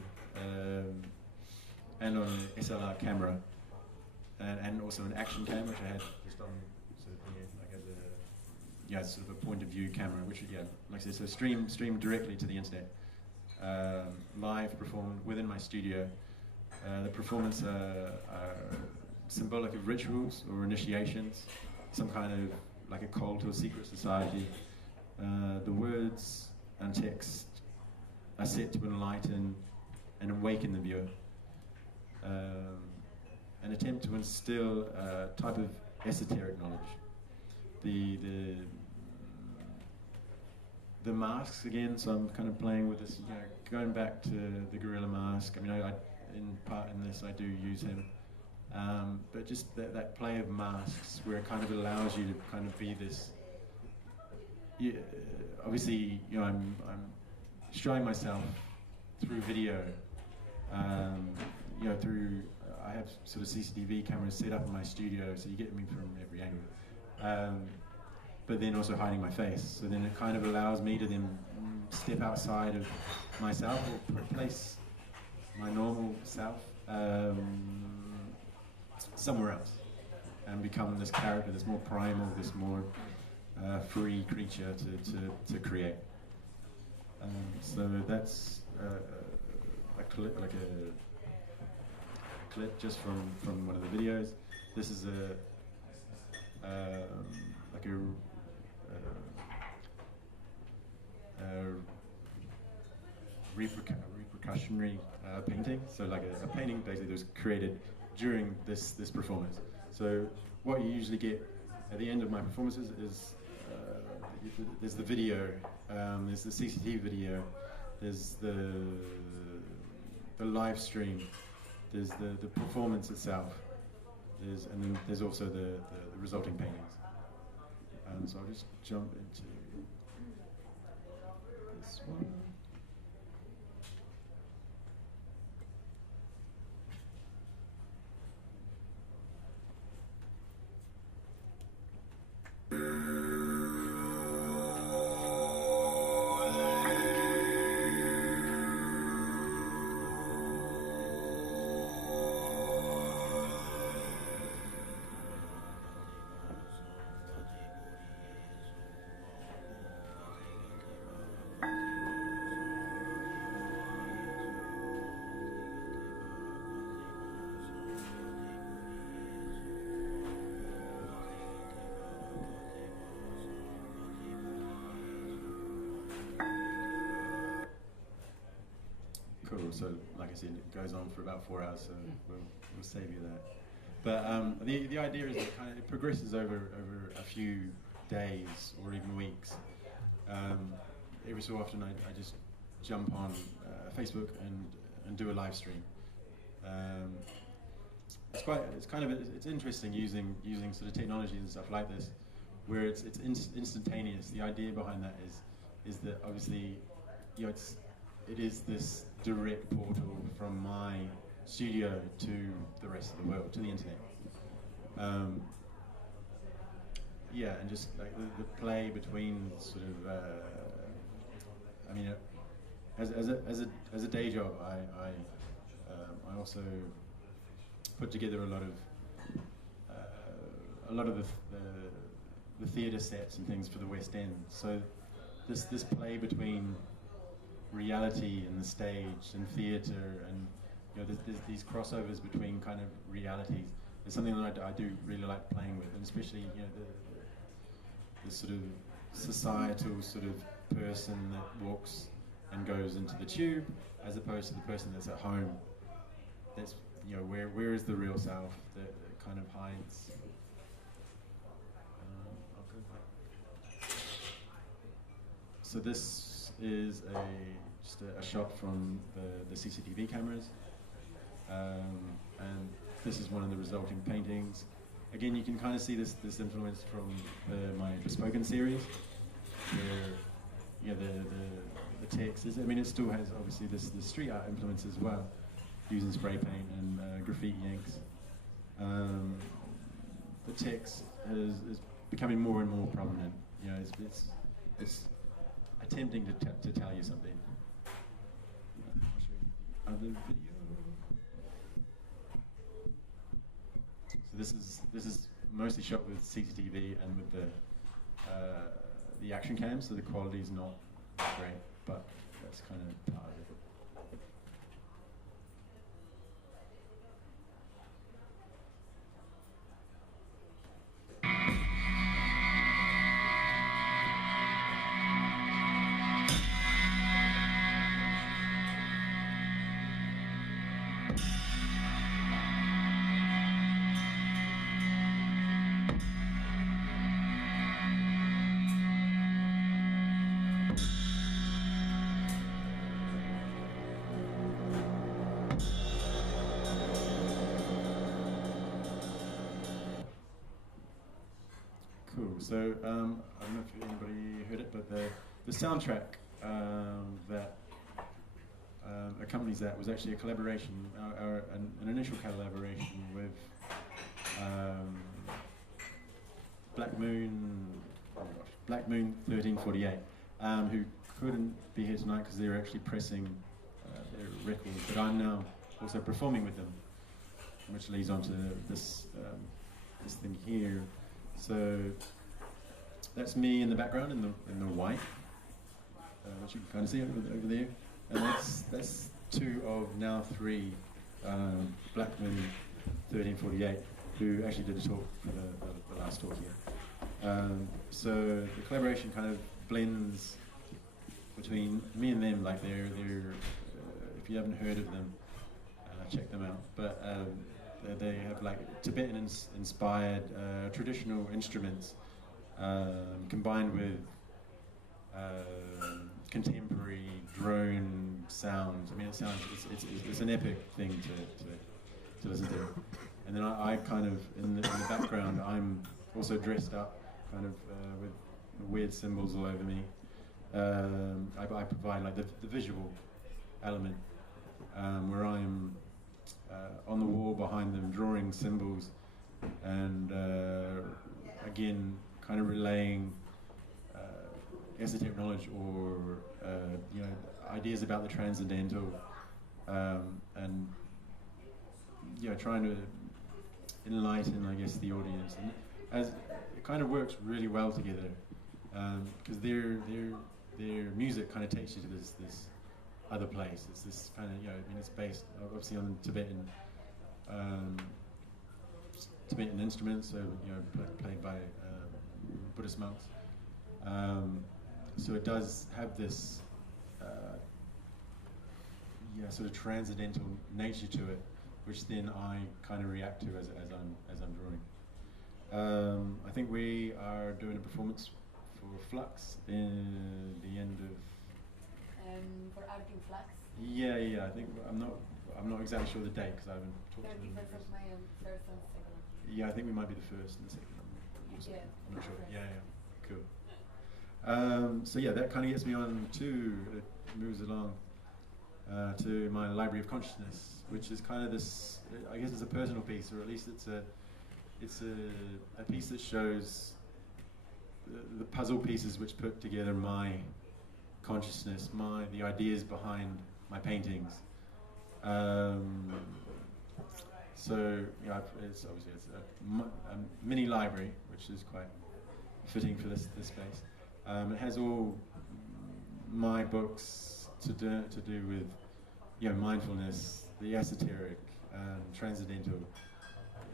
and on an SLR camera, and also an action cam, which I had just on sort of like as a sort of a point of view camera, which like I said, so streamed directly to the internet, live performed within my studio. The performance are symbolic of rituals or initiations, some kind of like a call to a secret society. The words and text are set to enlighten and awaken the viewer. An attempt to instill a type of esoteric knowledge. The masks again, so I'm kind of playing with this, you know, going back to the gorilla mask. I mean, I in part in this I do use him, but just that play of masks where it kind of allows you to kind of be this. Obviously, you know, I'm showing myself through video. You know, I have sort of CCTV cameras set up in my studio, so you get me from every angle. But then also hiding my face. So then it kind of allows me to then step outside of myself or replace my normal self somewhere else and become this character, this more primal, this more free creature to create. So that's a clip just from one of the videos. This is like a repercussionary painting. So like a painting basically that was created during this performance. So what you usually get at the end of my performances is there's the video, there's the CCTV video, there's the live stream, there's the performance itself, and then there's also the resulting paintings. So I'll just jump into this one. Cool. So, like I said, it goes on for about 4 hours, so we'll save you that. But the idea is that kind of it progresses over a few days or even weeks. Every so often, I just jump on Facebook and do a live stream. It's interesting using sort of technologies and stuff like this, where it's instantaneous. The idea behind that is that obviously, you know, it is this direct portal from my studio to the rest of the world, to the internet. Yeah, and just like the play between sort of, I mean, as a day job, I also put together a lot of the theatre sets and things for the West End. So this play between reality and the stage and theatre, and there's these crossovers between kind of realities. It's something that I do really like playing with, and especially the sort of societal sort of person that walks and goes into the tube, as opposed to the person that's at home. That's where is the real self that kind of hides. I'll go back. So this is just a shot from the CCTV cameras, and this is one of the resulting paintings. Again, you can kind of see this influence from my Bespoken series, where the text is. I mean, it still has obviously this street art influence as well, using spray paint and graffiti inks. The text is becoming more and more prominent. It's attempting to tell you something. I'll show you the other video. So this is mostly shot with CCTV and with the action cam, so the quality is not great, but that's kind of part of it. So I don't know if anybody heard it, but the soundtrack that accompanies that was actually a collaboration, an initial collaboration with Black Moon 1348, who couldn't be here tonight because they were actually pressing their record. But I'm now also performing with them, which leads on to this thing here. So that's me in the background in the white, which you can kind of see over there, and that's two of now three Black Men 1348 who actually did a talk for the last talk here. So the collaboration kind of blends between me and them. Like they're if you haven't heard of them, check them out. But they have like Tibetan inspired traditional instruments. Combined with contemporary drone sounds. I mean, it's an epic thing to listen to. And then I kind of in the background, I'm also dressed up, kind of with weird symbols all over me. I provide like the visual element, where I'm on the wall behind them, drawing symbols, and again, kind of relaying esoteric knowledge or ideas about the transcendental, and trying to enlighten, I guess, the audience. And as it kind of works really well together, because their music kind of takes you to this other place. It's this kind of I mean, it's based obviously on Tibetan instruments, so played by Buddhist monks. So it does have this sort of transcendental nature to it, which then I kind of react to as I'm drawing. I think we are doing a performance for FLUX in the end of. For Art in Flux. Yeah. I think I'm not exactly sure the date because I haven't talked to them. 31st of May and 1st and 2nd. Yeah, I think we might be the first and the second. I'm not sure. Yeah. Cool. So yeah, that kind of gets me on to, it moves along to my Library of Consciousness, which is kind of this, I guess it's a personal piece, or at least it's a piece that shows the puzzle pieces which put together my consciousness, the ideas behind my paintings. So it's obviously a mini library, which is quite fitting for this space. It has all my books to do with mindfulness, the esoteric, transcendental.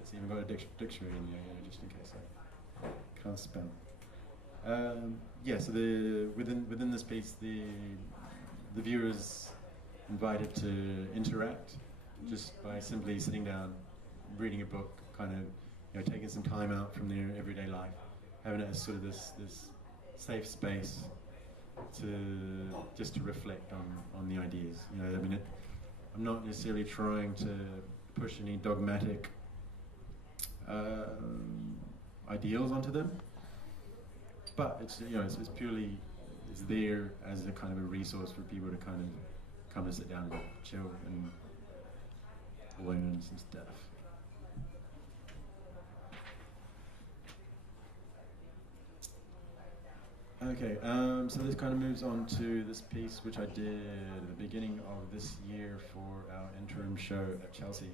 It's even got a dictionary in there, just in case I can't spell. So within this piece, the viewer's invited to interact just by simply sitting down, reading a book, kind of taking some time out from their everyday life, having it as sort of this safe space to reflect on the ideas. I'm not necessarily trying to push any dogmatic ideals onto them, but it's purely there as a kind of a resource for people to kind of come and sit down and chill and learn some stuff. Okay, so this kind of moves on to this piece which I did at the beginning of this year for our interim show at Chelsea.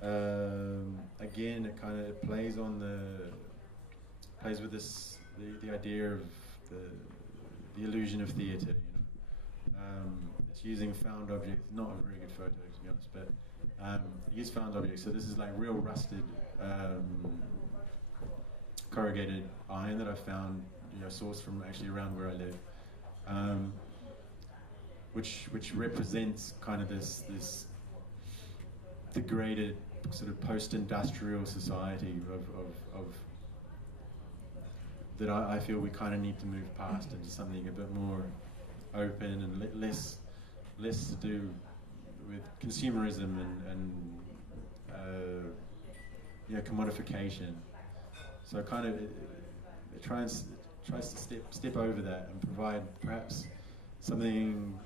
Again, it kind of plays with this the idea of the illusion of theatre. It's using found objects, not a very good photo to be honest, but use found objects. So this is like real rusted corrugated iron that I found, sourced from actually around where I live, which represents kind of this degraded sort of post-industrial society of that I feel we kind of need to move past into something a bit more open and less to do with consumerism and commodification. So kind of it tries to step over that and provide perhaps something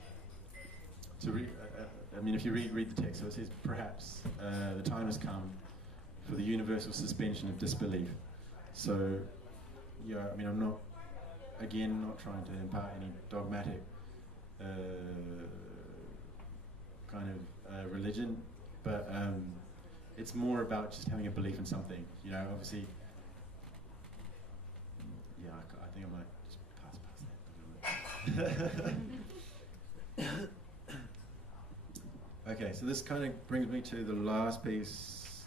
to read. If you read the text, so it says perhaps the time has come for the universal suspension of disbelief. So I'm not trying to impart any dogmatic kind of religion, but it's more about just having a belief in something. Obviously. Yeah, I think I might just pass that. Okay, so this kind of brings me to the last piece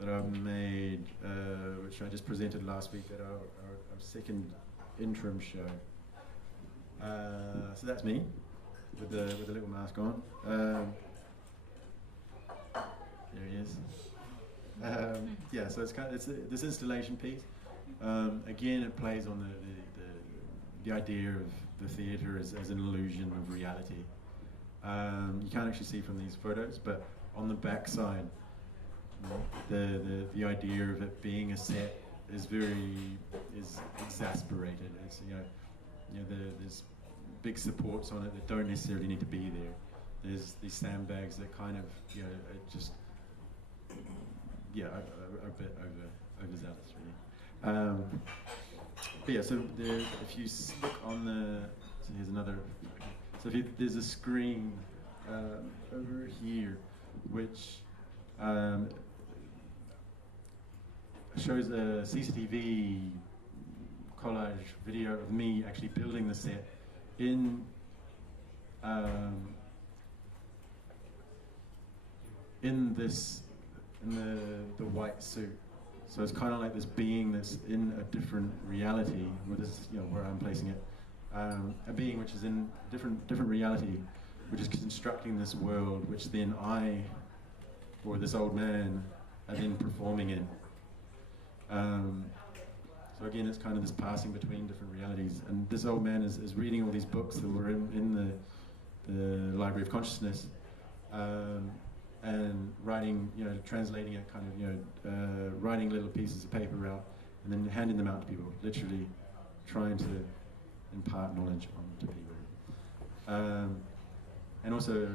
that I've made, which I just presented last week at our second interim show. So that's me with the little mask on. There he is. So it's this installation piece. Again, it plays on the idea of the theatre as an illusion of reality. You can't actually see from these photos, but on the back side, the idea of it being a set is exasperated. It's there's big supports on it that don't necessarily need to be there. There's these sandbags that kind of are a bit overzealous really. So if you look on so here's another. So there's a screen over here which shows a CCTV collage video of me actually building the set in the white suit. So it's kind of like this being that's in a different reality, or this is where I'm placing it. A being which is in different reality, which is constructing this world, which then I, or this old man, are then performing in. So again, it's kind of this passing between different realities. And this old man is reading all these books that were in the Library of Consciousness, and writing, translating it, kind of, writing little pieces of paper out, and then handing them out to people, literally trying to impart knowledge onto people. And also,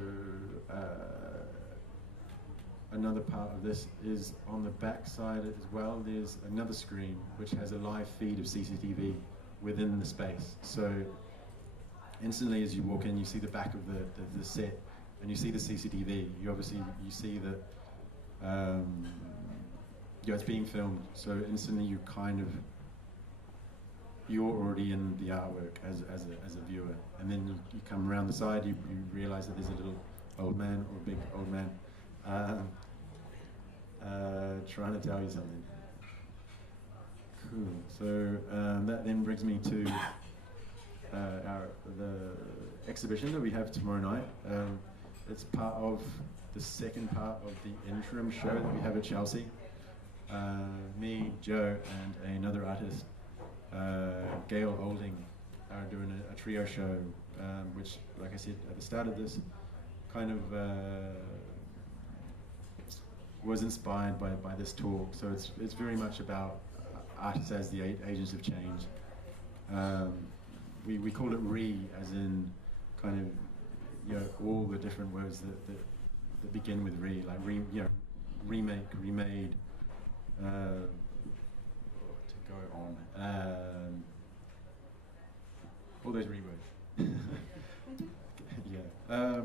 another part of this is on the back side as well, there's another screen which has a live feed of CCTV within the space. So instantly as you walk in, you see the back of the set, and you see the CCTV. You see that it's being filmed. So instantly you're already in the artwork as a viewer, and then you come around the side, you realise that there's a little old man or a big old man trying to tell you something. Cool. So that then brings me to the exhibition that we have tomorrow night. It's part of the second part of the interim show that we have at Chelsea. Me, Joe, and another artist, Gail Olding, are doing a trio show, which, like I said at the start of this, kind of was inspired by this talk. So it's very much about artists as the agents of change. We call it as in kind of, all the different words that begin with like remake, remade, to go on, all those rewords. Yeah.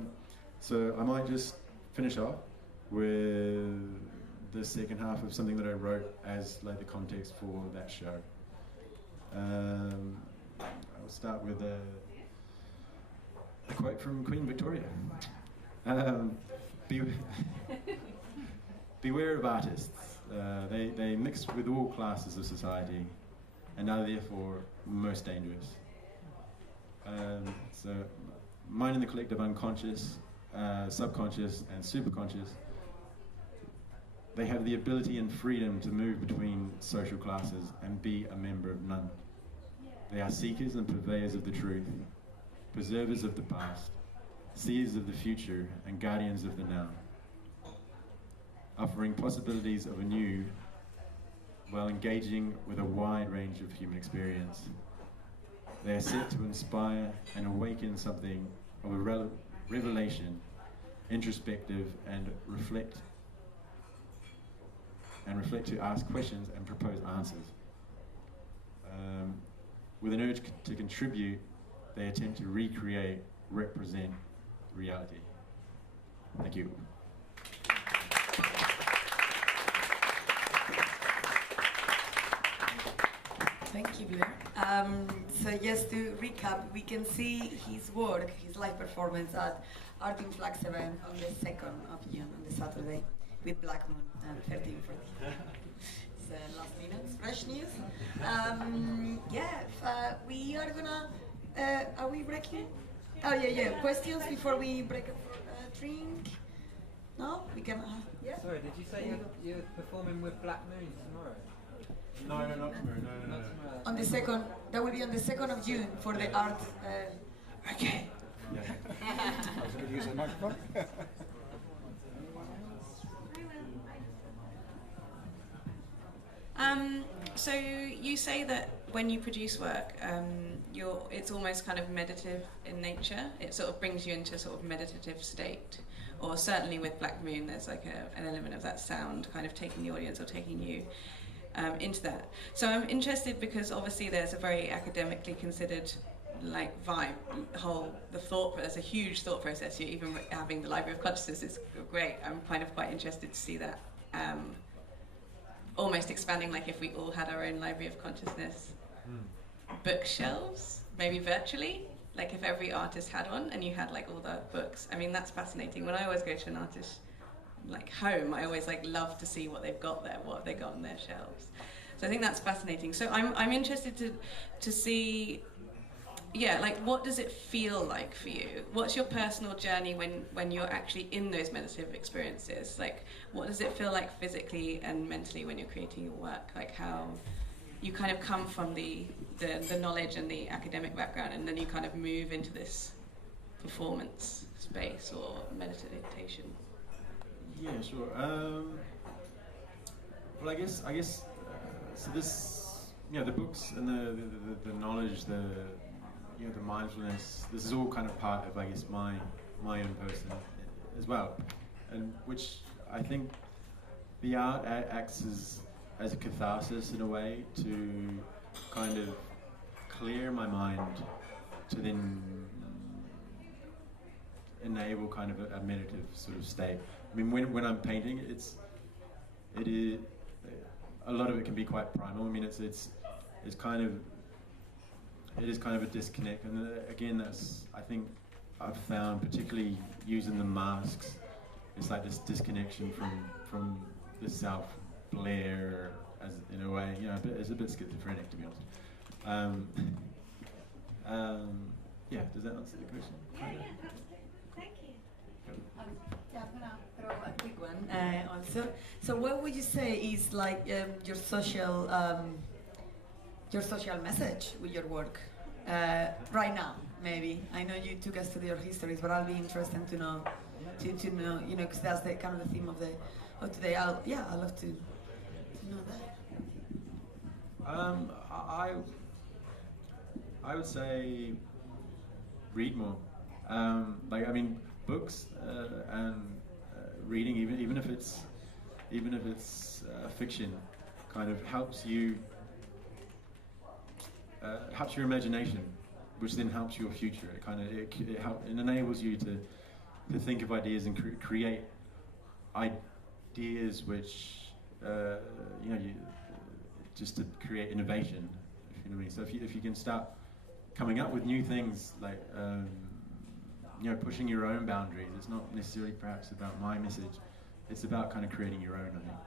So I might just finish off with the second half of something that I wrote as like the context for that show. I'll start with a quote from Queen Victoria. Beware of artists. They mix with all classes of society and are therefore most dangerous. So mine and the collective unconscious, subconscious and superconscious, they have the ability and freedom to move between social classes and be a member of none. They are seekers and purveyors of the truth, preservers of the past, seers of the future and guardians of the now, offering possibilities of a new while engaging with a wide range of human experience. They are set to inspire and awaken something of a revelation, introspective and reflect to ask questions and propose answers. With an urge to contribute, they attempt to recreate, represent reality. Thank you. Thank you, Blair. So just to recap, we can see his work, his live performance at Art in FLUX event on the 2nd of June, on the Saturday, with Black Moon and 1340. It's last minute, fresh news. We are gonna, are we breaking? Oh yeah, questions before we break up for a drink? No? We can, yeah? Sorry, did you say you're performing with Black Moon tomorrow? No, not tomorrow, no. On the 2nd, that will be on the 2nd of June for the art, okay. I was going to use a microphone. So you say that when you produce work, it's almost kind of meditative in nature. It sort of brings you into a sort of meditative state. Or certainly with Black Moon, there's like an element of that sound kind of taking the audience or taking you into that. So I'm interested because obviously there's a very academically considered like vibe, there's a huge thought process. You're even having the Library of Consciousness is great. I'm kind of quite interested to see that. Almost expanding, like if we all had our own Library of Consciousness bookshelves, maybe virtually, like if every artist had one and you had like all the books. I mean, that's fascinating. When I always go to an artist like home, I always like love to see what they've got there, what have they got on their shelves. So I think that's fascinating. So I'm interested to see, like what does it feel like for you? What's your personal journey when you're actually in those meditative experiences? Like what does it feel like physically and mentally when you're creating your work? Like how you kind of come from the knowledge and the academic background and then you kind of move into this performance space or meditation. Yeah, sure. Well, I guess. So this, the books and the knowledge, the mindfulness. This is all kind of part of, I guess, my own person as well, and which I think the art acts as a catharsis in a way to kind of clear my mind, to then enable kind of a meditative sort of state. I mean, when I'm painting, it is a lot of it can be quite primal. I mean, it is kind of a disconnect, and again, that's, I think I've found, particularly using the masks, it's like this disconnection from the self Blair, as in a way, you know, it's a bit schizophrenic, to be honest. Yeah, does that answer the question? Yeah, thank you. Yeah, I'm gonna throw a quick one also. So, what would you say is like your social message with your work right now? Maybe I know you took us to your histories, but I'll be interested to know, you know, because that's the kind of the theme of today. I'd love to know that. I would say read more. Like, I mean, books and reading, even if it's fiction, kind of helps you helps your imagination, which then helps your future. It enables you to think of ideas and create ideas which you know, just to create innovation, if you know what I mean. So if you can start coming up with new things, like you know, pushing your own boundaries. It's not necessarily perhaps about my message. It's about kind of creating your own, I think.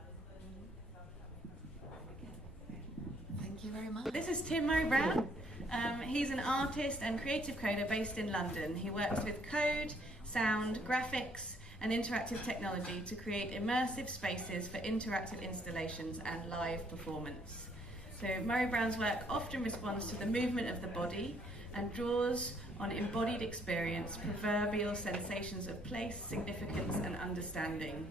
Thank you very much. This is Tim Murray Brown. He's an artist and creative coder based in London. He works with code, sound, graphics, and interactive technology to create immersive spaces for interactive installations and live performance. So Murray Brown's work often responds to the movement of the body and draws on embodied experience, proverbial sensations of place, significance, and understanding.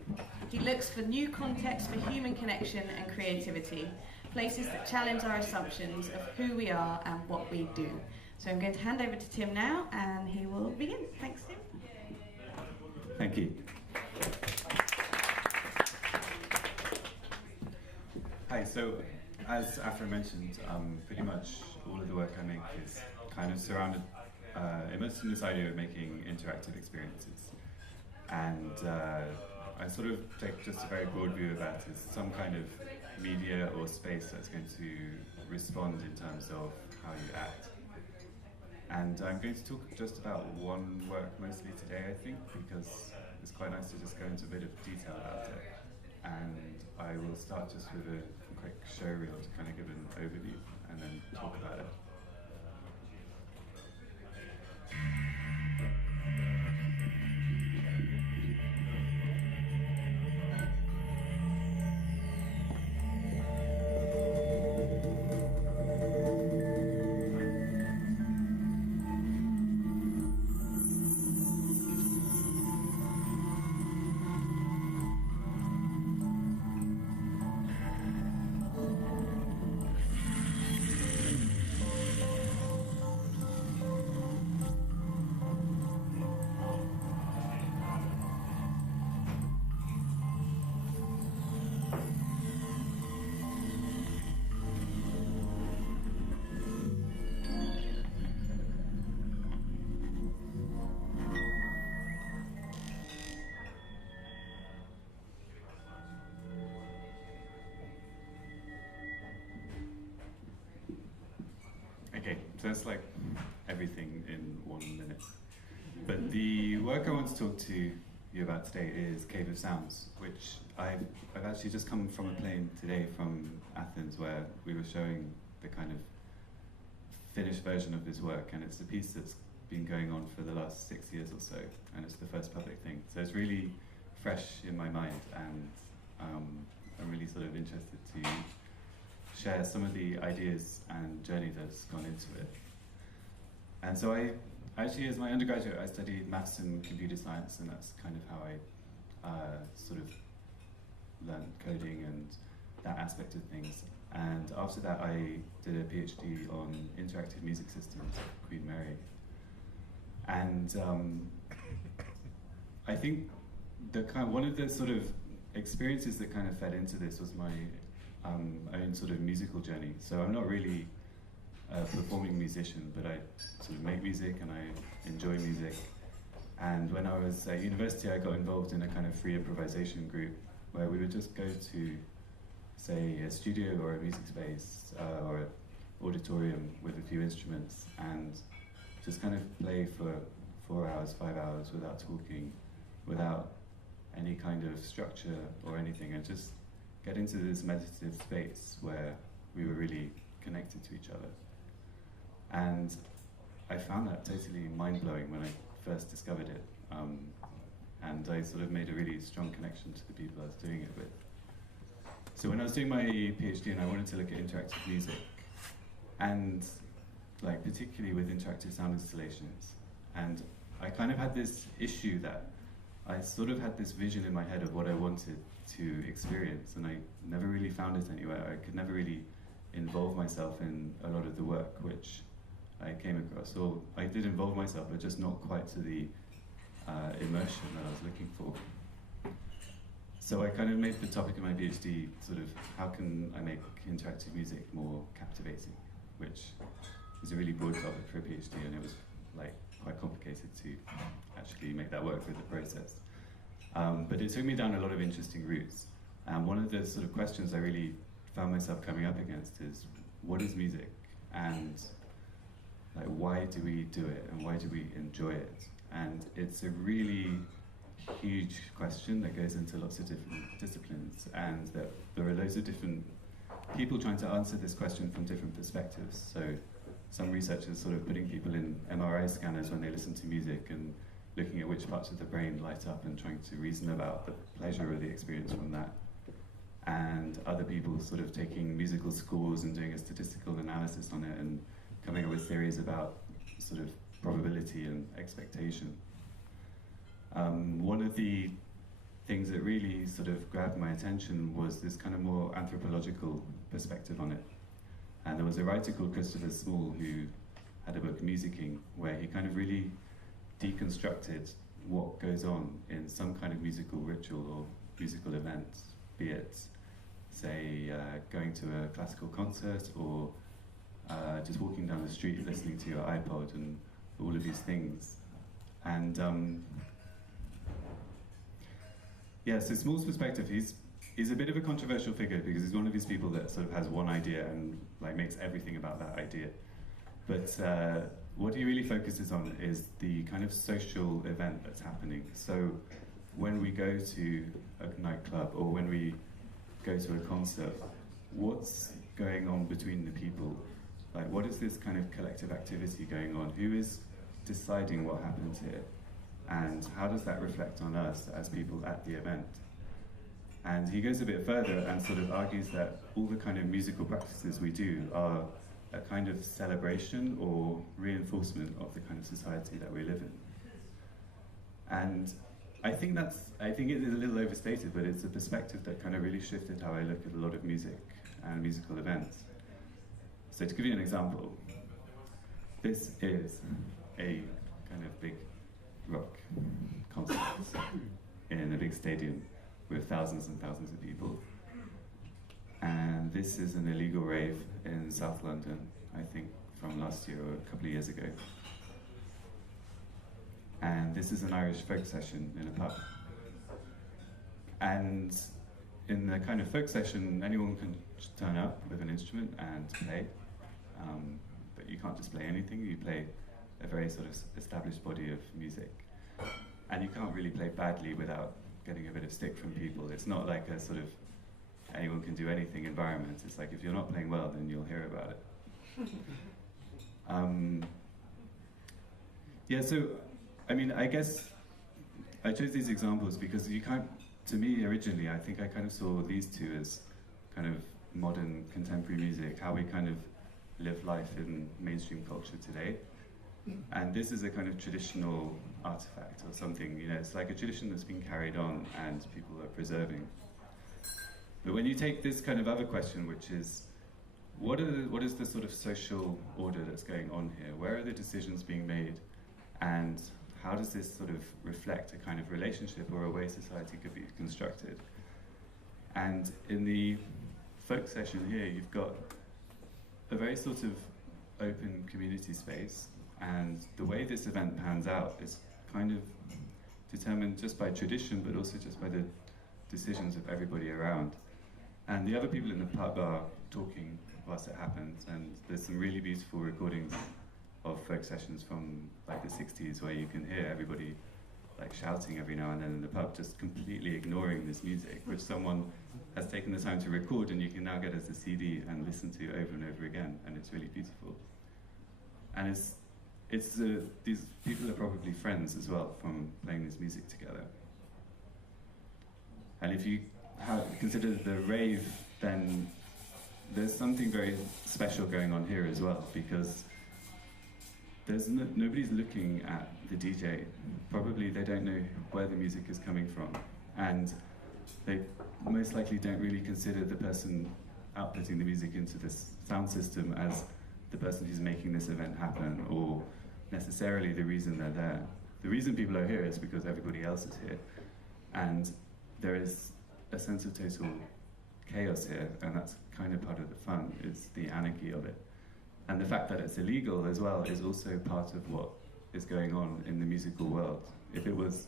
He looks for new contexts for human connection and creativity, places that challenge our assumptions of who we are and what we do. So I'm going to hand over to Tim now, and he will begin. Thanks, Tim. Thank you. Hi, so as Afra mentioned, pretty much all of the work I make is kind of surrounded, immersed in this idea of making interactive experiences. And I sort of take just a very broad view of that as some kind of media or space that's going to respond in terms of how you act. And I'm going to talk just about one work mostly today, I think, because it's quite nice to just go into a bit of detail about it. And I will start just with a quick show reel to kind of give an overview and then talk about it. Okay, so that's like everything in 1 minute. But the work I want to talk to you about today is Cave of Sounds, which I've actually just come from a plane today from Athens where we were showing the kind of finished version of his work, and it's a piece that's been going on for the last 6 years or so, and it's the first public thing. So it's really fresh in my mind, and I'm really sort of interested to share some of the ideas and journey that's gone into it. And so I actually, as my undergraduate, I studied maths and computer science, and that's kind of how I sort of learned coding and that aspect of things. And after that, I did a PhD on interactive music systems at Queen Mary. And I think one of the sort of experiences that kind of fed into this was my own sort of musical journey. So I'm not really a performing musician, but I sort of make music and I enjoy music. And when I was at university, I got involved in a kind of free improvisation group where we would just go to, say, a studio or a music space or an auditorium with a few instruments and just kind of play for 4 hours, 5 hours without talking, without any kind of structure or anything, and just get into this meditative space where we were really connected to each other. And I found that totally mind-blowing when I first discovered it. And I sort of made a really strong connection to the people I was doing it with. So when I was doing my PhD and I wanted to look at interactive music, and like particularly with interactive sound installations, and I kind of had this issue that I sort of had this vision in my head of what I wanted to experience, and I never really found it anywhere. I could never really involve myself in a lot of the work which I came across. So I did involve myself, but just not quite to the immersion that I was looking for. So I kind of made the topic of my PhD sort of how can I make interactive music more captivating, which is a really broad topic for a PhD, and it was like quite complicated to actually make that work with the process. But it took me down a lot of interesting routes. And one of the sort of questions I really found myself coming up against is, what is music? And like, why do we do it? And why do we enjoy it? And it's a really huge question that goes into lots of different disciplines, and that there are loads of different people trying to answer this question from different perspectives. So some researchers sort of putting people in MRI scanners when they listen to music and looking at which parts of the brain light up and trying to reason about the pleasure of the experience from that. And other people sort of taking musical scores and doing a statistical analysis on it and coming up with theories about sort of probability and expectation. One of the things that really sort of grabbed my attention was this kind of more anthropological perspective on it. And there was a writer called Christopher Small who had a book, Musicking, where he kind of really deconstructed what goes on in some kind of musical ritual or musical event, be it, say, going to a classical concert or just walking down the street listening to your iPod and all of these things. And yeah, so Small's perspective, he's a bit of a controversial figure because he's one of these people that sort of has one idea and like makes everything about that idea. But what he really focuses on is the kind of social event that's happening. So when we go to a nightclub or when we go to a concert, what's going on between the people? Like, what is this kind of collective activity going on? Who is deciding what happens here? And how does that reflect on us as people at the event? And he goes a bit further and sort of argues that all the kind of musical practices we do are a kind of celebration or reinforcement of the kind of society that we live in. And I think it is a little overstated, but it's a perspective that kind of really shifted how I look at a lot of music and musical events. So to give you an example, this is a kind of big rock concert in a big stadium with thousands and thousands of people. And this is an illegal rave in South London, I think from last year or a couple of years ago. And this is an Irish folk session in a pub. And in the kind of folk session, anyone can just turn up with an instrument and play. But you can't just play anything, you play a very sort of established body of music. And you can't really play badly without getting a bit of stick from people. It's not like a sort of anyone can do anything environment. It's like if you're not playing well, then you'll hear about it. Yeah, so, I mean, I guess I chose these examples because you can't, to me originally, I think I kind of saw these two as kind of modern contemporary music, how we kind of live life in mainstream culture today. And this is a kind of traditional artifact or something, you know, it's like a tradition that's been carried on and people are preserving. But when you take this kind of other question, which is, what is the sort of social order that's going on here? Where are the decisions being made? And how does this sort of reflect a kind of relationship or a way society could be constructed? And in the folk session here, you've got a very sort of open community space, and the way this event pans out is kind of determined just by tradition, but also just by the decisions of everybody around. And the other people in the pub are talking whilst it happens, and there's some really beautiful recordings of folk sessions from like the 60s where you can hear everybody like shouting every now and then in the pub, just completely ignoring this music, which someone has taken the time to record, and you can now get as a CD and listen to over and over again, and it's really beautiful. And these people are probably friends as well from playing this music together. And if you consider the rave, then there's something very special going on here as well, because nobody's looking at the DJ. Probably they don't know where the music is coming from, and they most likely don't really consider the person outputting the music into this sound system as the person who's making this event happen, or necessarily the reason they're there. The reason people are here is because everybody else is here, and there is a sense of total chaos here, and that's kind of part of the fun, is the anarchy of it. And the fact that it's illegal as well is also part of what is going on in the musical world. If it was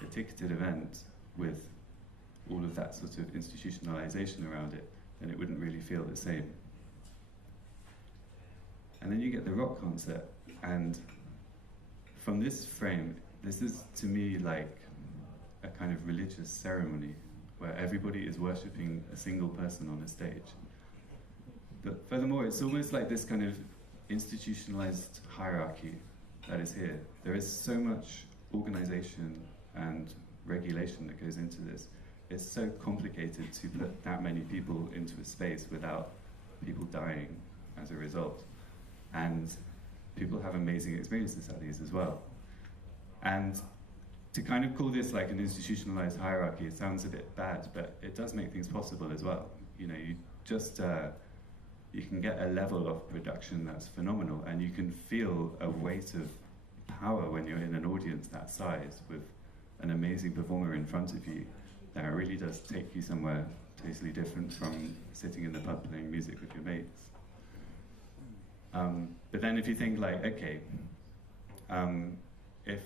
a ticketed event with all of that sort of institutionalization around it, then it wouldn't really feel the same. And then you get the rock concert, and from this frame, this is to me like a kind of religious ceremony where everybody is worshipping a single person on a stage. But furthermore, it's almost like this kind of institutionalized hierarchy that is here. There is so much organization and regulation that goes into this. It's so complicated to put that many people into a space without people dying as a result. And people have amazing experiences at these as well. And to kind of call this like an institutionalized hierarchy, it sounds a bit bad, but it does make things possible as well. You know, you just, you can get a level of production that's phenomenal, and you can feel a weight of power when you're in an audience that size with an amazing performer in front of you. That really does take you somewhere totally different from sitting in the pub playing music with your mates. But then if you think like, okay, if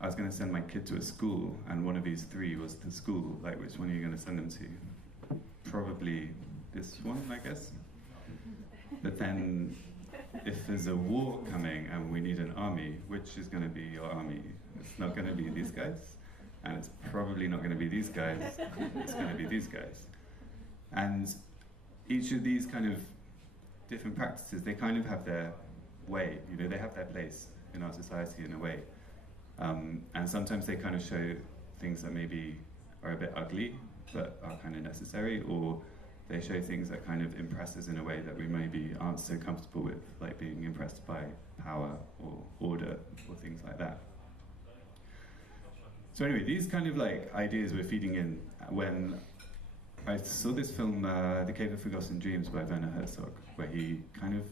I was going to send my kid to a school and one of these three was the school, like which one are you going to send them to? Probably this one, I guess. But then if there's a war coming and we need an army, which is going to be your army? It's not going to be these guys. And it's probably not going to be these guys, it's going to be these guys. And each of these kind of different practices, they kind of have their way, you know, they have their place in our society in a way. And sometimes they kind of show things that maybe are a bit ugly, but are kind of necessary, or they show things that kind of impress us in a way that we maybe aren't so comfortable with, like being impressed by power or order or things like that. So anyway, these kind of like ideas were feeding in when I saw this film, The Cave of Forgotten Dreams by Werner Herzog, where he kind of,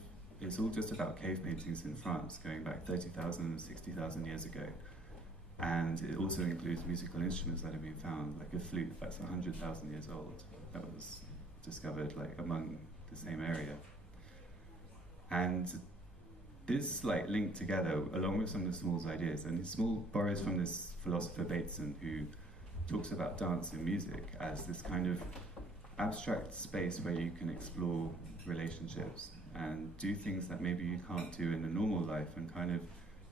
it's all just about cave paintings in France going back 30,000, 60,000 years ago. And it also includes musical instruments that have been found, like a flute that's 100,000 years old, that was discovered like among the same area. And this like linked together along with some of the Small's ideas, and Small borrows from this philosopher Bateson, who talks about dance and music as this kind of abstract space where you can explore relationships and do things that maybe you can't do in a normal life, and kind of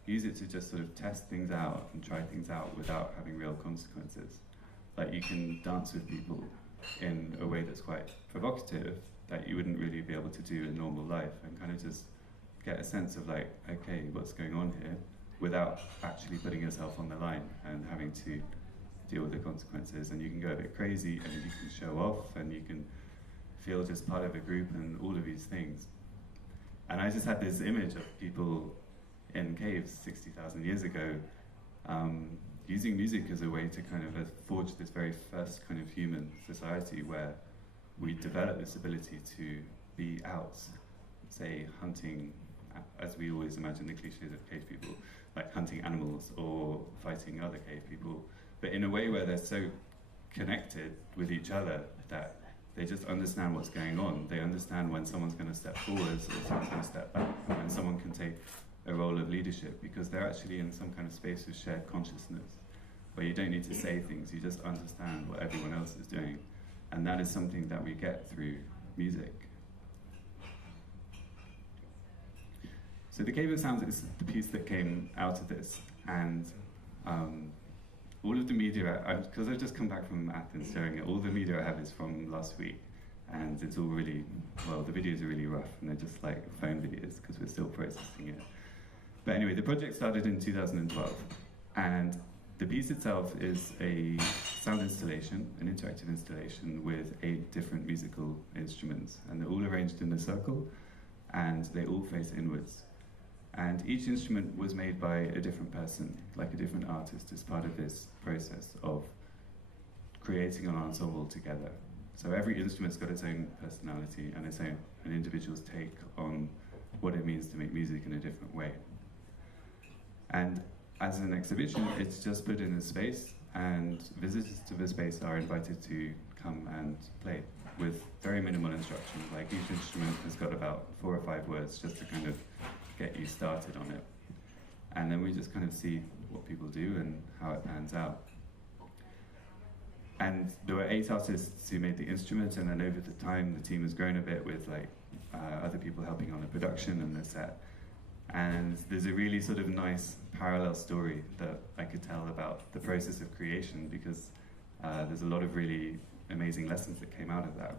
use it to just sort of test things out and try things out without having real consequences. Like you can dance with people in a way that's quite provocative that you wouldn't really be able to do in normal life, and kind of just get a sense of like, okay, what's going on here, without actually putting yourself on the line and having to deal with the consequences. And you can go a bit crazy, and you can show off, and you can feel just part of a group and all of these things. And I just had this image of people in caves 60,000 years ago using music as a way to kind of forge this very first kind of human society where we develop this ability to be out, say, hunting, as we always imagine the cliches of cave people, like hunting animals or fighting other cave people, but in a way where they're so connected with each other that they just understand what's going on. They understand when someone's going to step forwards or someone's going to step back, when someone can take a role of leadership, because they're actually in some kind of space of shared consciousness. where you don't need to say things, you just understand what everyone else is doing. And that is something that we get through music. So the Cave of Sounds is the piece that came out of this, and all of the media, because I've just come back from Athens showing it, all the media I have is from last week, and it's all really, well, the videos are really rough, and they're just like phone videos, because we're still processing it. But anyway, the project started in 2012, and the piece itself is a sound installation, an interactive installation with 8 different musical instruments, and they're all arranged in a circle, and they all face inwards. And each instrument was made by a different person, like a different artist, as part of this process of creating an ensemble together. So every instrument's got its own personality and its own an individual's take on what it means to make music in a different way. And as an exhibition, it's just put in a space, and visitors to the space are invited to come and play with very minimal instruction. Like each instrument has got about 4 or 5 words just to kind of get you started on it. And then we just kind of see what people do and how it pans out. And there were 8 artists who made the instrument, and then over the time the team has grown a bit with like other people helping on the production and the set. And there's a really sort of nice parallel story that I could tell about the process of creation, because there's a lot of really amazing lessons that came out of that.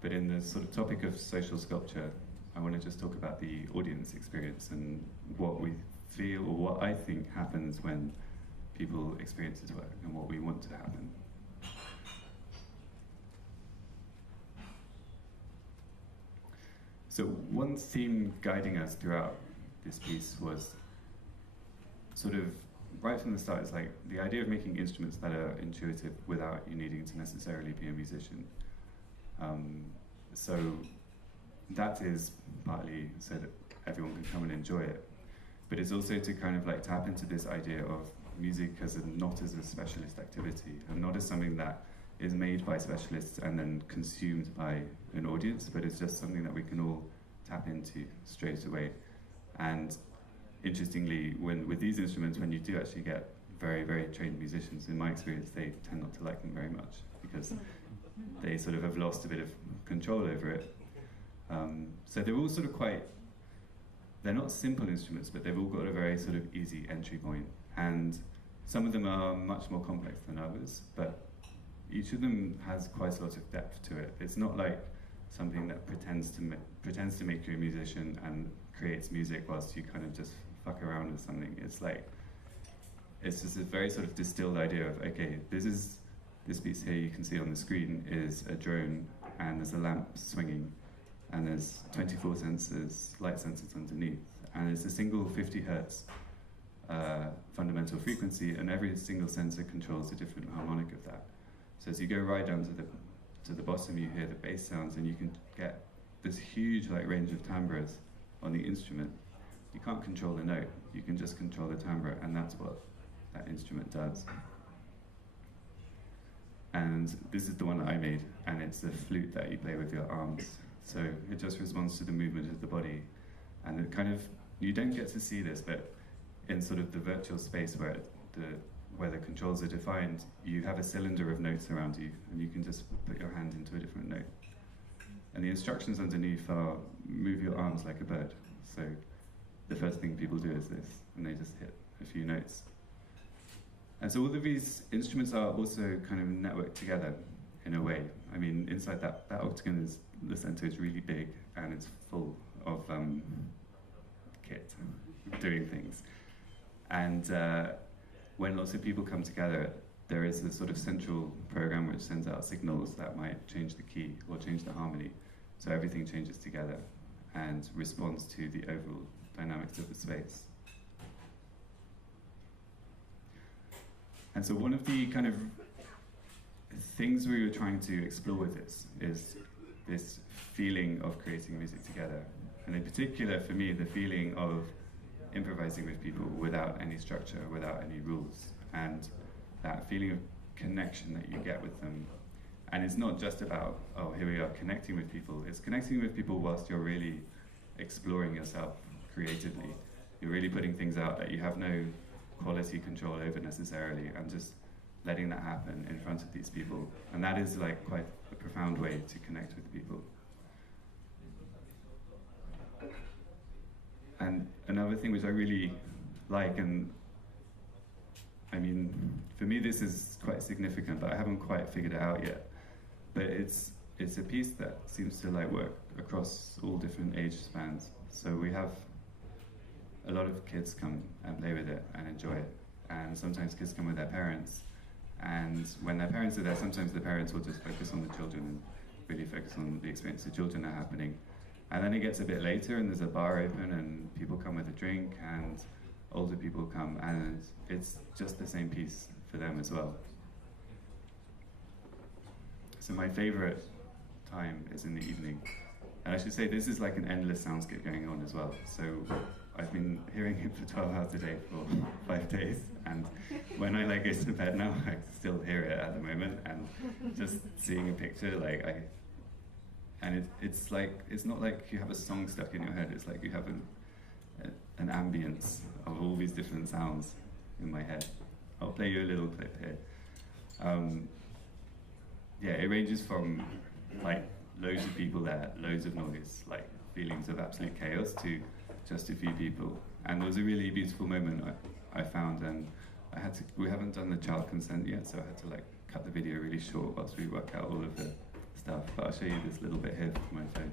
But in the sort of topic of social sculpture, I want to just talk about the audience experience and what we feel, or what I think happens when people experience this work, and what we want to happen. So one theme guiding us throughout this piece was sort of, right from the start, it's like the idea of making instruments that are intuitive without you needing to necessarily be a musician. So that is partly so that everyone can come and enjoy it. But it's also to kind of like tap into this idea of music as not as a specialist activity, and not as something that is made by specialists and then consumed by an audience, but it's just something that we can all tap into straight away. And interestingly, with these instruments, when you do actually get very, very trained musicians, in my experience, they tend not to like them very much, because they sort of have lost a bit of control over it. So they're all sort of they're not simple instruments, but they've all got a very sort of easy entry point. And some of them are much more complex than others, but each of them has quite a lot of depth to it. It's not like something that pretends to make you a musician and creates music whilst you kind of just fuck around with something. It's just a very sort of distilled idea of, okay, this piece here you can see on the screen is a drone, and there's a lamp swinging, and there's 24 sensors, light sensors underneath, and it's a single 50 hertz fundamental frequency, and every single sensor controls a different harmonic of that. So as you go right down to the bottom, you hear the bass sounds, and you can get this huge like range of timbres on the instrument. You can't control the note, you can just control the timbre, and that's what that instrument does. And this is the one that I made, and it's the flute that you play with your arms. So it just responds to the movement of the body. And it kind of, you don't get to see this, but in sort of the virtual space where the controls are defined, you have a cylinder of notes around you, and you can just put your hand into a different note. And the instructions underneath are move your arms like a bird. So the first thing people do is this, and they just hit a few notes. And so all of these instruments are also kind of networked together in a way. I mean, inside that octagon, the center is really big, and it's full of kit, doing things. And when lots of people come together, there is a sort of central program which sends out signals that might change the key or change the harmony. So everything changes together and responds to the overall dynamics of the space. And so one of the kind of things we were trying to explore with this is this feeling of creating music together. And in particular, for me, the feeling of improvising with people without any structure, without any rules, and that feeling of connection that you get with them. And it's not just about, oh, here we are connecting with people. It's connecting with people whilst you're really exploring yourself creatively. You're really putting things out that you have no quality control over necessarily, and just letting that happen in front of these people. And that is like quite a profound way to connect with people. And another thing which I really like, and I mean, for me this is quite significant, but I haven't quite figured it out yet. But it's a piece that seems to like work across all different age spans. So we have a lot of kids come and play with it and enjoy it. And sometimes kids come with their parents. And when their parents are there, sometimes the parents will just focus on the children and really focus on the experience the children are happening. And then it gets a bit later and there's a bar open and people come with a drink and older people come, and it's just the same piece for them as well. So my favorite time is in the evening. And I should say this is like an endless soundscape going on as well. So I've been hearing it for 12 hours a day for 5 days, and when I like go to bed now, I still hear it at the moment, and just seeing a picture, like it's like, it's not like you have a song stuck in your head, it's like you have an ambience of all these different sounds in my head. I'll play you a little clip here. Yeah, it ranges from like loads of people there, loads of noise, like feelings of absolute chaos, to just a few people. And there was a really beautiful moment I found, and we haven't done the child consent yet, so I had to like cut the video really short whilst we work out all of the stuff. But I'll show you this little bit here from my phone.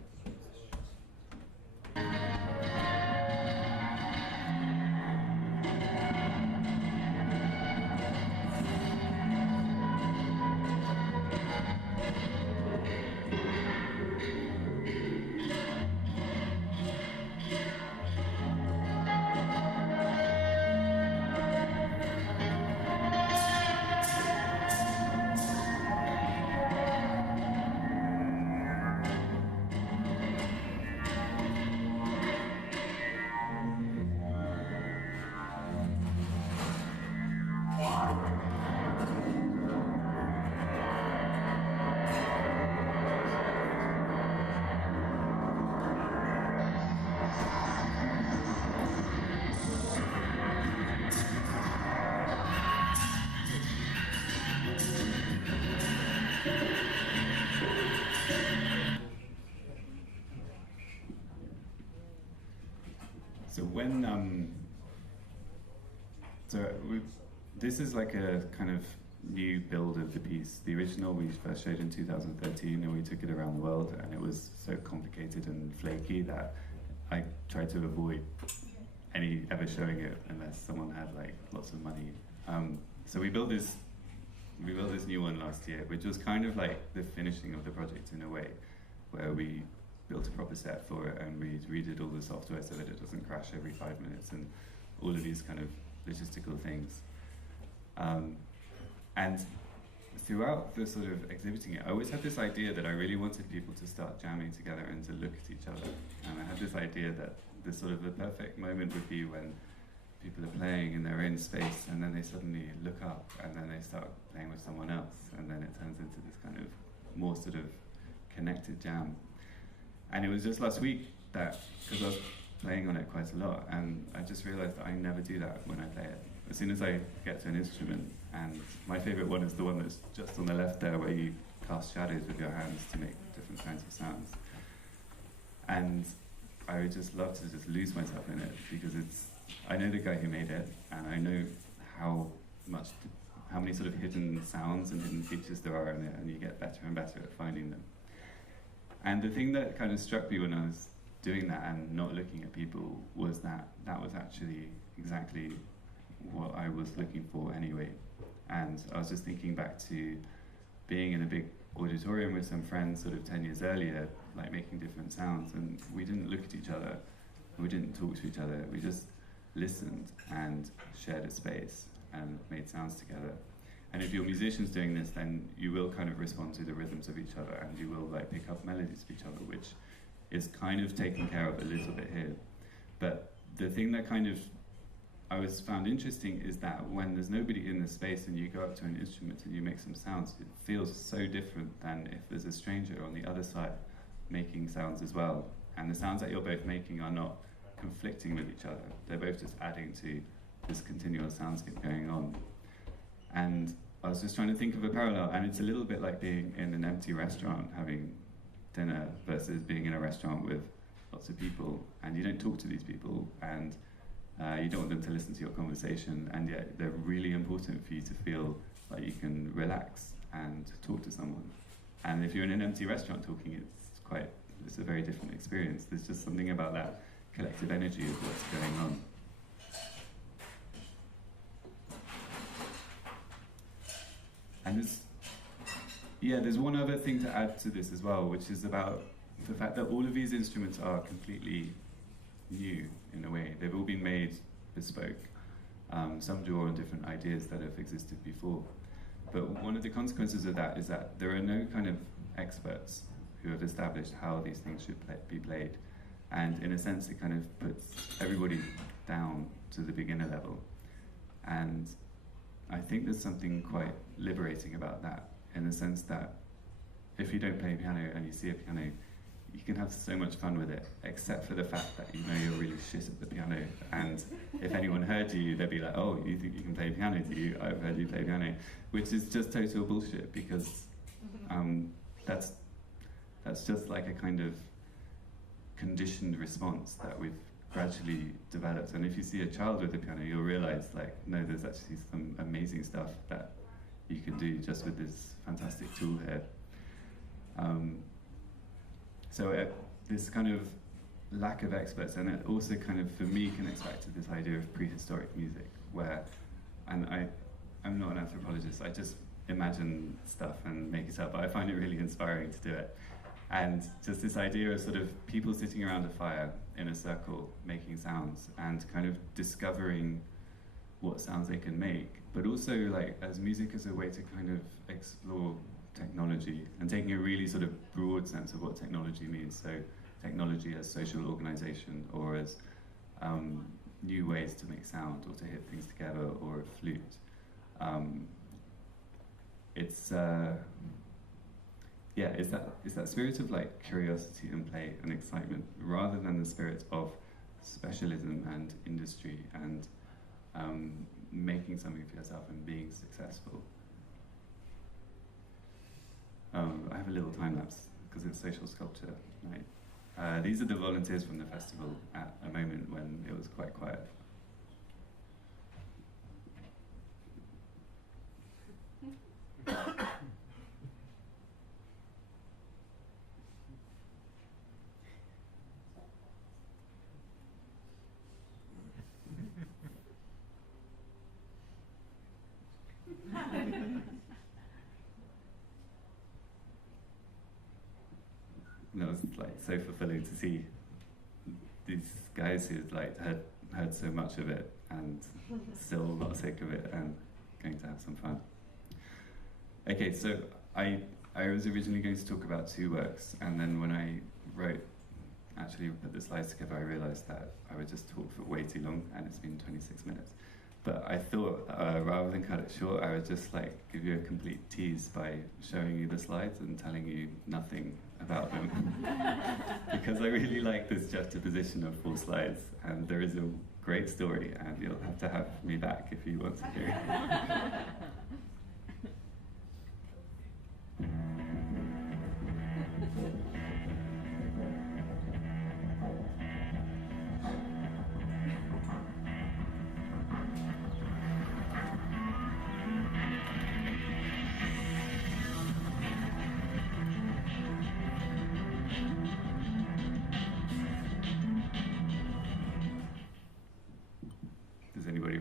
This is like a kind of new build of the piece. The original we first showed in 2013, and we took it around the world, and it was so complicated and flaky that I tried to avoid ever showing it unless someone had like lots of money. So we built this new one last year, which was kind of like the finishing of the project in a way, where we built a proper set for it and we redid all the software so that it doesn't crash every 5 minutes and all of these kind of logistical things. And throughout the sort of exhibiting it, I always had this idea that I really wanted people to start jamming together and to look at each other. And I had this idea that the sort of the perfect moment would be when people are playing in their own space and then they suddenly look up and then they start playing with someone else, and then it turns into this kind of more sort of connected jam. And it was just last week that, because I was playing on it quite a lot, and I just realized that I never do that when I play it. As soon as I get to an instrument, and my favorite one is the one that's just on the left there, where you cast shadows with your hands to make different kinds of sounds. And I would just love to just lose myself in it, because I know the guy who made it, and I know how many sort of hidden sounds and hidden features there are in it, and you get better and better at finding them. And the thing that kind of struck me when I was doing that and not looking at people was that was actually exactly what I was looking for anyway. And I was just thinking back to being in a big auditorium with some friends sort of 10 years earlier, like making different sounds, and we didn't look at each other, we didn't talk to each other, we just listened and shared a space and made sounds together. And if you're musicians doing this, then you will kind of respond to the rhythms of each other, and you will like pick up melodies of each other, which is kind of taken care of a little bit here. But the thing that kind of I was found interesting is that when there's nobody in the space and you go up to an instrument and you make some sounds, it feels so different than if there's a stranger on the other side making sounds as well. And the sounds that you're both making are not conflicting with each other. They're both just adding to this continual soundscape going on. And I was just trying to think of a parallel, and it's a little bit like being in an empty restaurant having dinner versus being in a restaurant with lots of people, and you don't talk to these people, and you don't want them to listen to your conversation, and yet they're really important for you to feel like you can relax and talk to someone. And if you're in an empty restaurant talking, it's a very different experience. There's just something about that collective energy of what's going on. And there's one other thing to add to this as well, which is about the fact that all of these instruments are completely new in a way. They've all been made bespoke. Some draw on different ideas that have existed before. But one of the consequences of that is that there are no kind of experts who have established how these things should be played. And in a sense, it kind of puts everybody down to the beginner level. And I think there's something quite liberating about that, in the sense that if you don't play piano and you see a piano, you can have so much fun with it, except for the fact that you know you're really shit at the piano. And if anyone heard you, they'd be like, oh, you think you can play piano, do you? I've heard you play piano. Which is just total bullshit, because that's just like a kind of conditioned response that we've gradually developed. And if you see a child with a piano, you'll realize, like, no, there's actually some amazing stuff that you can do just with this fantastic tool here. So this kind of lack of experts, and it also kind of, for me, connects back to this idea of prehistoric music, where, and I'm not an anthropologist, I just imagine stuff and make it up, but I find it really inspiring to do it. And just this idea of sort of people sitting around a fire in a circle, making sounds, and kind of discovering what sounds they can make, but also like as music as a way to kind of explore technology, and taking a really sort of broad sense of what technology means. So technology as social organization, or as new ways to make sound, or to hit things together, or a flute. It's that spirit of like curiosity and play and excitement, rather than the spirit of specialism and industry and making something for yourself and being successful. I have a little time lapse because it's social sculpture night. These are the volunteers from the festival at a moment when it was quite quiet. It was like so fulfilling to see these guys who like heard so much of it and still not sick of it and going to have some fun. Okay, so I was originally going to talk about two works, and then when I actually put the slides together, I realized that I would just talk for way too long, and it's been 26 minutes. But I thought, rather than cut it short, I would just like give you a complete tease by showing you the slides and telling you nothing about them. Because I really like this juxtaposition of 4 slides, and there is a great story, and you'll have to have me back if you want to hear it.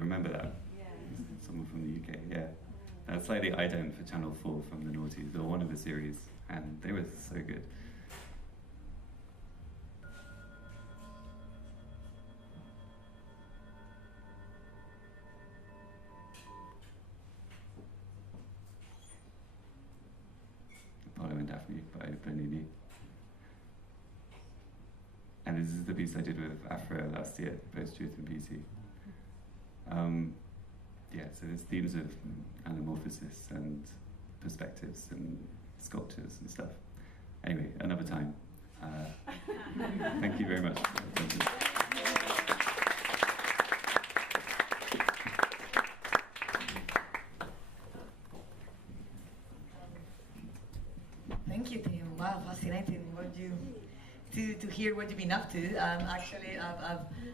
Remember that? Yeah. Someone from the UK, yeah. That's like the ident for Channel 4 from the noughties, or one of the series, and they were so good. Apollo and Daphne by Bernini. And this is the piece I did with Afra last year, Post-Truth and Beauty. Yeah, so there's themes of anamorphosis and perspectives and sculptures and stuff. Anyway, another time. Thank you very much. Wow, fascinating. To hear what you've been up to. Actually,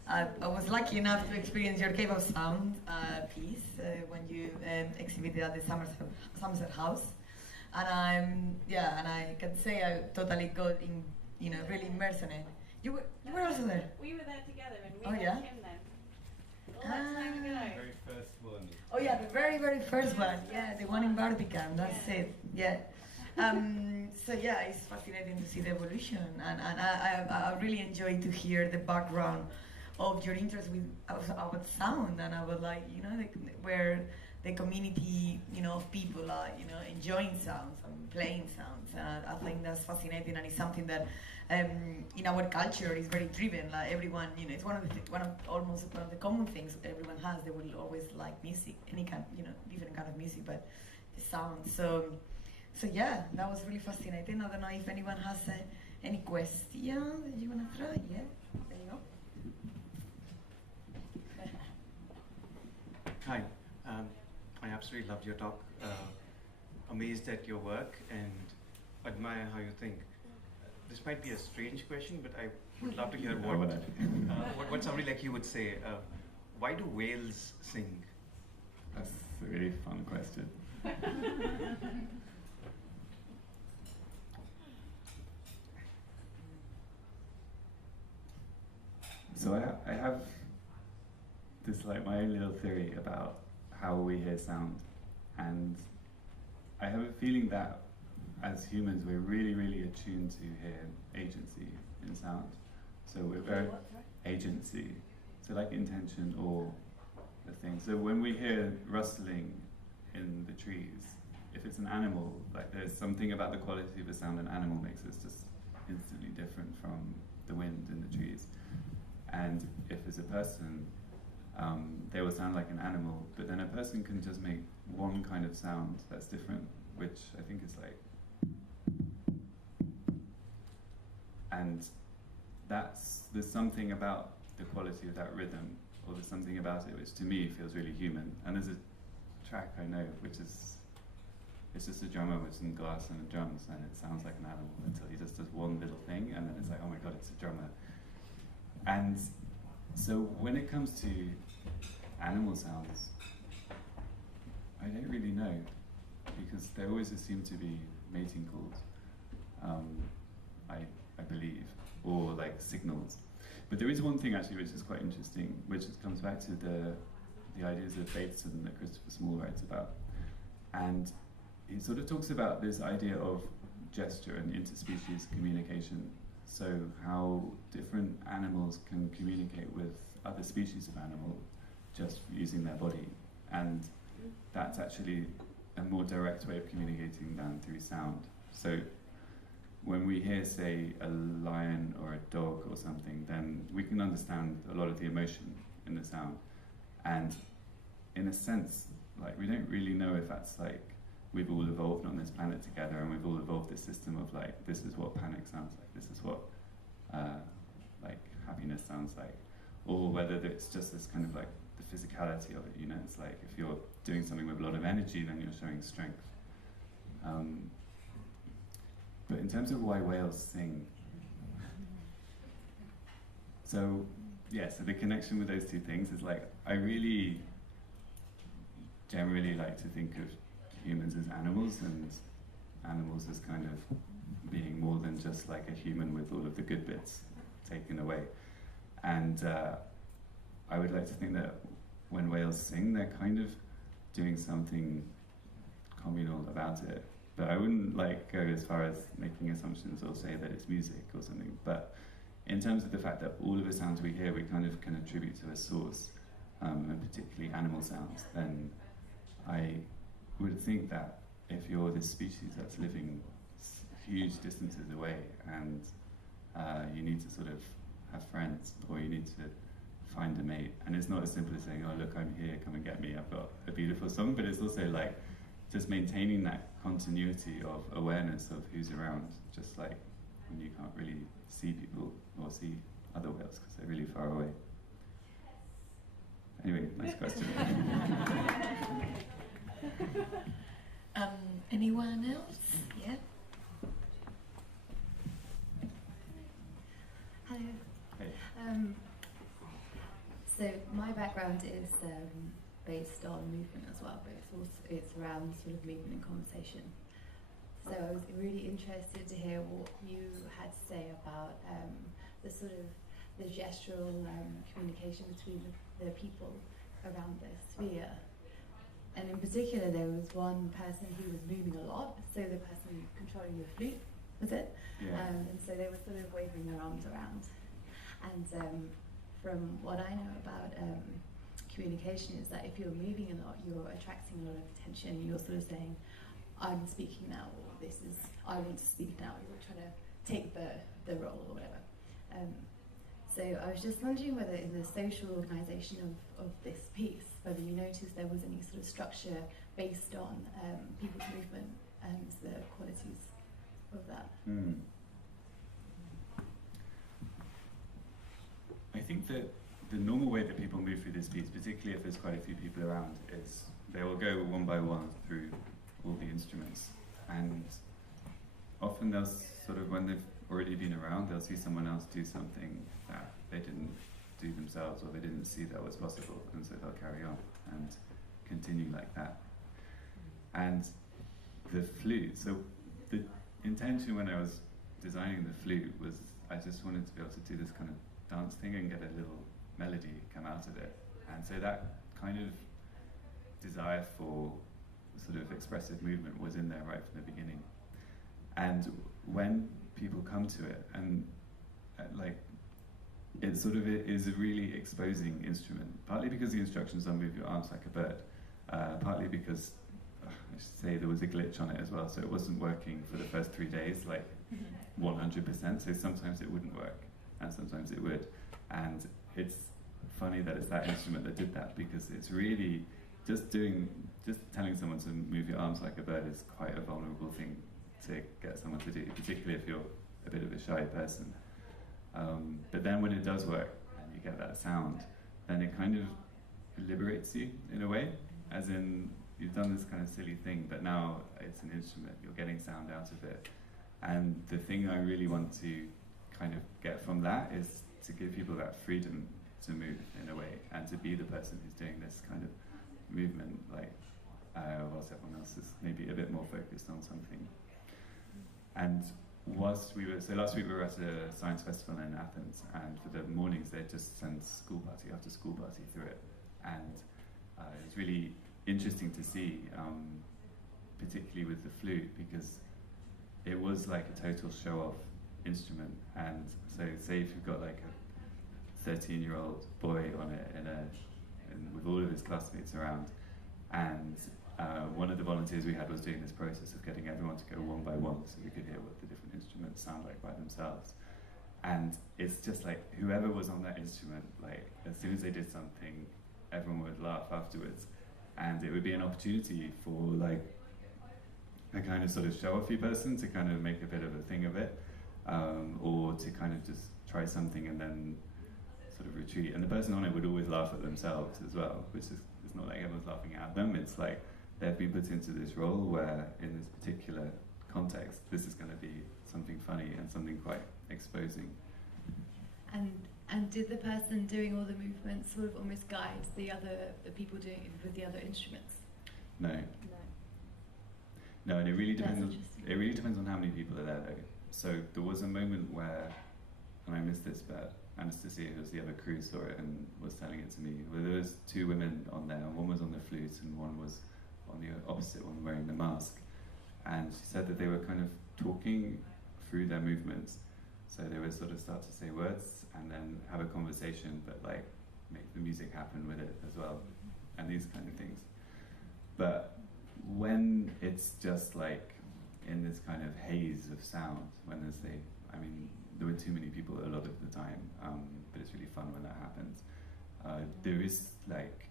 I was lucky enough to experience your Cave of Sound piece when you exhibited at the Somerset House, and I can say I totally got in, really immersed in it. You were also there. We were there together, and we Oh, met yeah? him then. All that time ago. Very first one. Oh yeah, the very, very first one. Yeah, the one in Barbican. That's it. Yeah. So yeah, it's fascinating to see the evolution, and I really enjoy to hear the background of your interest about sound, and I would like, where the community, of people are, enjoying sounds and playing sounds. I think that's fascinating, and it's something that in our culture is very driven. Like everyone, it's almost one of the common things everyone has. They will always like music, any kind, different kind of music, but the sound. So yeah, that was really fascinating. I don't know if anyone has any question that you want to throw. Yeah, there you go. Hi, I absolutely loved your talk. Amazed at your work and admire how you think. This might be a strange question, but I would love to hear what somebody like you would say. Why do whales sing? That's a really fun question. So I have this my own little theory about how we hear sound, and I have a feeling that as humans we're really, really attuned to hear agency in sound. So we're very agency, so like intention or the thing. So when we hear rustling in the trees, if it's an animal, there's something about the quality of a sound an animal makes us just instantly different from the wind in the trees. And if it's a person, they will sound like an animal, but then a person can just make one kind of sound that's different, which I think is and there's something about the quality of that rhythm, or there's something about it which to me feels really human. And there's a track I know, which is, it's just a drummer with some glass and drums, and it sounds like an animal until he just does one little thing, and then it's like, oh my god, it's a drummer. And so when it comes to animal sounds, I don't really know, because there always seem to be mating calls, I believe, or signals. But there is one thing actually which is quite interesting, which comes back to the ideas of Bateson that Christopher Small writes about. And he sort of talks about this idea of gesture and interspecies communication. So how different animals can communicate with other species of animal just using their body. And that's actually a more direct way of communicating than through sound. So when we hear, say, a lion or a dog or something, then we can understand a lot of the emotion in the sound. And in a sense, we don't really know if that's we've all evolved on this planet together, and we've all evolved this system of this is what panic sounds like, this is what happiness sounds like, or whether it's just this kind of the physicality of it. It's if you're doing something with a lot of energy, then you're showing strength. But in terms of why whales sing, so the connection with those two things is I really generally like to think of humans as animals, and animals as kind of being more than just a human with all of the good bits taken away. And I would like to think that when whales sing, they're kind of doing something communal about it. But I wouldn't go as far as making assumptions or say that it's music or something. But in terms of the fact that all of the sounds we hear, we kind of can attribute to a source, and particularly animal sounds, then I would think that if you're this species that's living huge distances away, and you need to sort of have friends, or you need to find a mate, and it's not as simple as saying, oh look, I'm here, come and get me, I've got a beautiful song, but it's also just maintaining that continuity of awareness of who's around, just when you can't really see people or see other whales because they're really far away. Anyway, nice question. Anyone else? Yeah. background is based on movement as well, but it's around sort of movement and conversation. So I was really interested to hear what you had to say about the sort of the gestural communication between the people around the sphere. And in particular, there was one person who was moving a lot, so the person controlling the flute, was it? Yeah. And so they were sort of waving their arms around. And from what I know about communication is that if you're moving a lot, you're attracting a lot of attention. You're sort of saying, I'm speaking now, or this is, I want to speak now. You're trying to take the role or whatever. So I was just wondering whether in the social organisation of this piece, whether you noticed there was any sort of structure based on people's movement and the qualities of that. I think that the normal way that people move through this piece, particularly if there's quite a few people around, is they will go one by one through all the instruments. And often they'll sort of, when they've already been around, they'll see someone else do something that they didn't do themselves, or they didn't see that was possible, and so they'll carry on and continue like that. And the flute, so the intention when I was designing the flute was I just wanted to be able to do this kind of dance thing and get a little melody come out of it. And so that kind of desire for sort of expressive movement was in there right from the beginning. And when people come to it, and like, it sort of is a really exposing instrument, partly because the instructions are move your arms like a bird, partly because I should say there was a glitch on it as well, so it wasn't working for the first 3 days, like 100%, so sometimes it wouldn't work, and sometimes it would. And it's funny that it's that instrument that did that, because it's really just telling someone to move your arms like a bird is quite a vulnerable thing to get someone to do, particularly if you're a bit of a shy person. But then when it does work and you get that sound, then it kind of liberates you in a way, as in you've done this kind of silly thing, but now it's an instrument, you're getting sound out of it. And the thing I really want to kind of get from that is to give people that freedom to move in a way, and to be the person who's doing this kind of movement, like whilst everyone else is maybe a bit more focused on something. And last week we were at a science festival in Athens, and for the mornings they just send school party after school party through it. And it's really interesting to see, particularly with the flute, because it was like a total show-off instrument. And so say if you've got like a 13-year-old boy on it with all of his classmates around, and one of the volunteers we had was doing this process of getting everyone to go one by one so we could hear what the different instruments sound like by themselves. And it's just like whoever was on that instrument, like as soon as they did something, everyone would laugh afterwards. And it would be an opportunity for like a kind of sort of show-offy person to kind of make a bit of a thing of it, or to kind of just try something and then sort of retreat. And the person on it would always laugh at themselves as well, which is, it's not like everyone's laughing at them, it's like they've been put into this role where in this particular context, this is going to be something funny and something quite exposing. And did the person doing all the movements sort of almost guide the people doing it with the other instruments? No. No, and it really depends on how many people are there though. So there was a moment where, and I missed this, but Anastasia, who was the other crew, saw it and was telling it to me, where there was 2 women on there, one was on the flute and one was on the opposite one wearing the mask. And she said that they were kind of talking through their movements. So they would sort of start to say words and then have a conversation, but like make the music happen with it as well, and these kind of things. But when it's just like in this kind of haze of sound, when there's there were too many people a lot of the time, but it's really fun when that happens. There is like,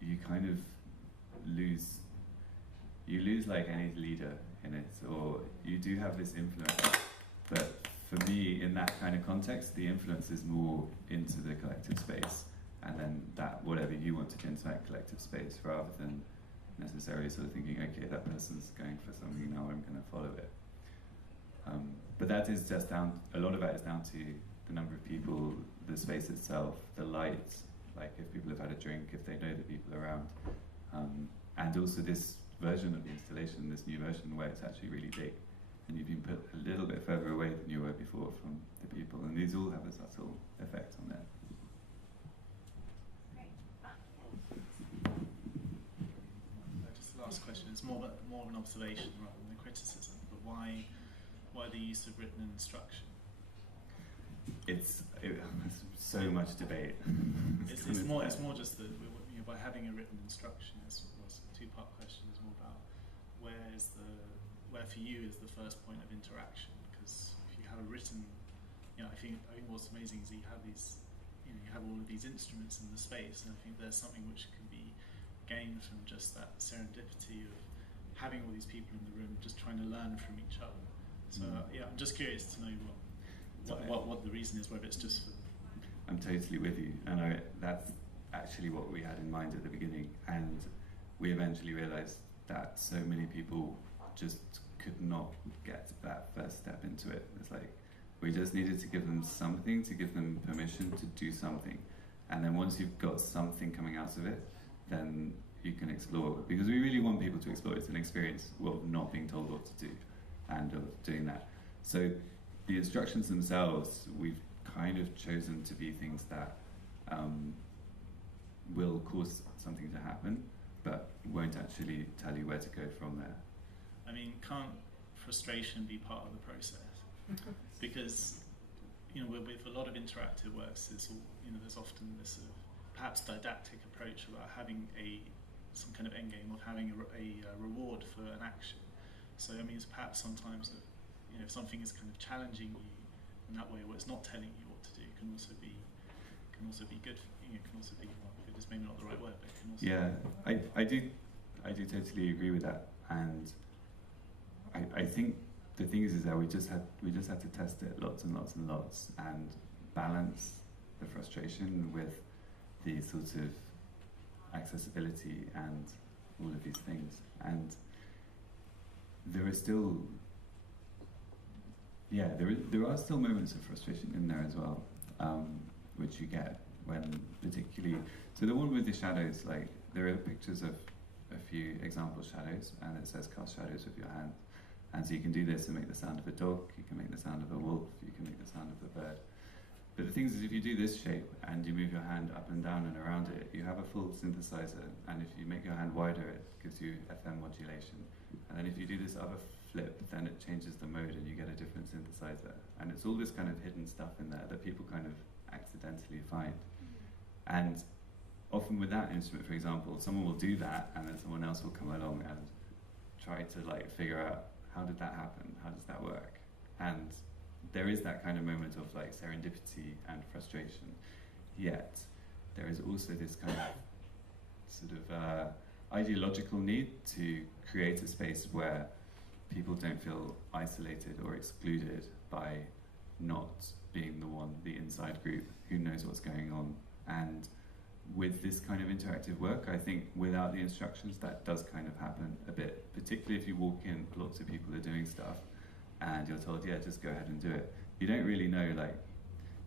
you kind of lose like any leader in it, or you do have this influence, but for me, in that kind of context, the influence is more into the collective space, and then that whatever you want to do into that collective space, rather than necessarily sort of thinking, okay, that person's going for something, now I'm going to follow it. But that is just down, a lot of that is down to the number of people, the space itself, the light, like if people have had a drink, if they know the people around. And also this version of the installation, this new version where it's actually really big, and you've been put a little bit further away than you were before from the people, and these all have a subtle effect on that. Just the last question, it's more of an observation rather than a criticism, but why the use of written instruction? It's so much debate. It's more just that by having a written instruction, it's a two-part question, is more about where for you is the first point of interaction, because if you have a written, I think what's amazing is that you have these, you have all of these instruments in the space, and I think there's something which can be gained from just that serendipity of having all these people in the room just trying to learn from each other. So I'm just curious to know what the reason is, whether it's just for... I'm totally with you, and that's actually what we had in mind at the beginning, and we eventually realized that so many people just could not get that first step into it. It's like we just needed to give them something, to give them permission to do something, and then once you've got something coming out of it, then you can explore, because we really want people to explore. It's an experience of not being told what to do and of doing that. So the instructions themselves, we've kind of chosen to be things that will cause something to happen, but won't actually tell you where to go from there. I mean, can't frustration be part of the process? Because, with a lot of interactive works, there's often this perhaps didactic approach about having some kind of end game, of having a reward for an action. So I mean, it's perhaps sometimes that, if something is kind of challenging you in that way, where it's not telling you what to do, can also be good. Can also be, good is maybe not the right word, but it can also. I do totally agree with that, and I think the thing is that we just had to test it lots and lots and lots, and balance the frustration with the sort of accessibility and all of these things, and there are still. There are still moments of frustration in there as well, which you get when particularly... So the one with the shadows, like, there are pictures of a few example shadows, and it says cast shadows with your hand. And so you can do this and make the sound of a dog, you can make the sound of a wolf, you can make the sound of a bird. But the thing is, if you do this shape and you move your hand up and down and around it, you have a full synthesizer, and if you make your hand wider, it gives you FM modulation. And then if you do this other flip, then it changes the mode and you get a different synthesizer. And it's all this kind of hidden stuff in there that people kind of accidentally find. And often with that instrument, for example, someone will do that, and then someone else will come along and try to figure out, how did that happen? How does that work? And there is that kind of moment of serendipity and frustration. Yet there is also this kind of sort of ideological need to create a space where people don't feel isolated or excluded by not being the inside group who knows what's going on. And with this kind of interactive work, I think without the instructions, that does kind of happen a bit, particularly if you walk in, lots of people are doing stuff, and you're told, yeah, just go ahead and do it. You don't really know,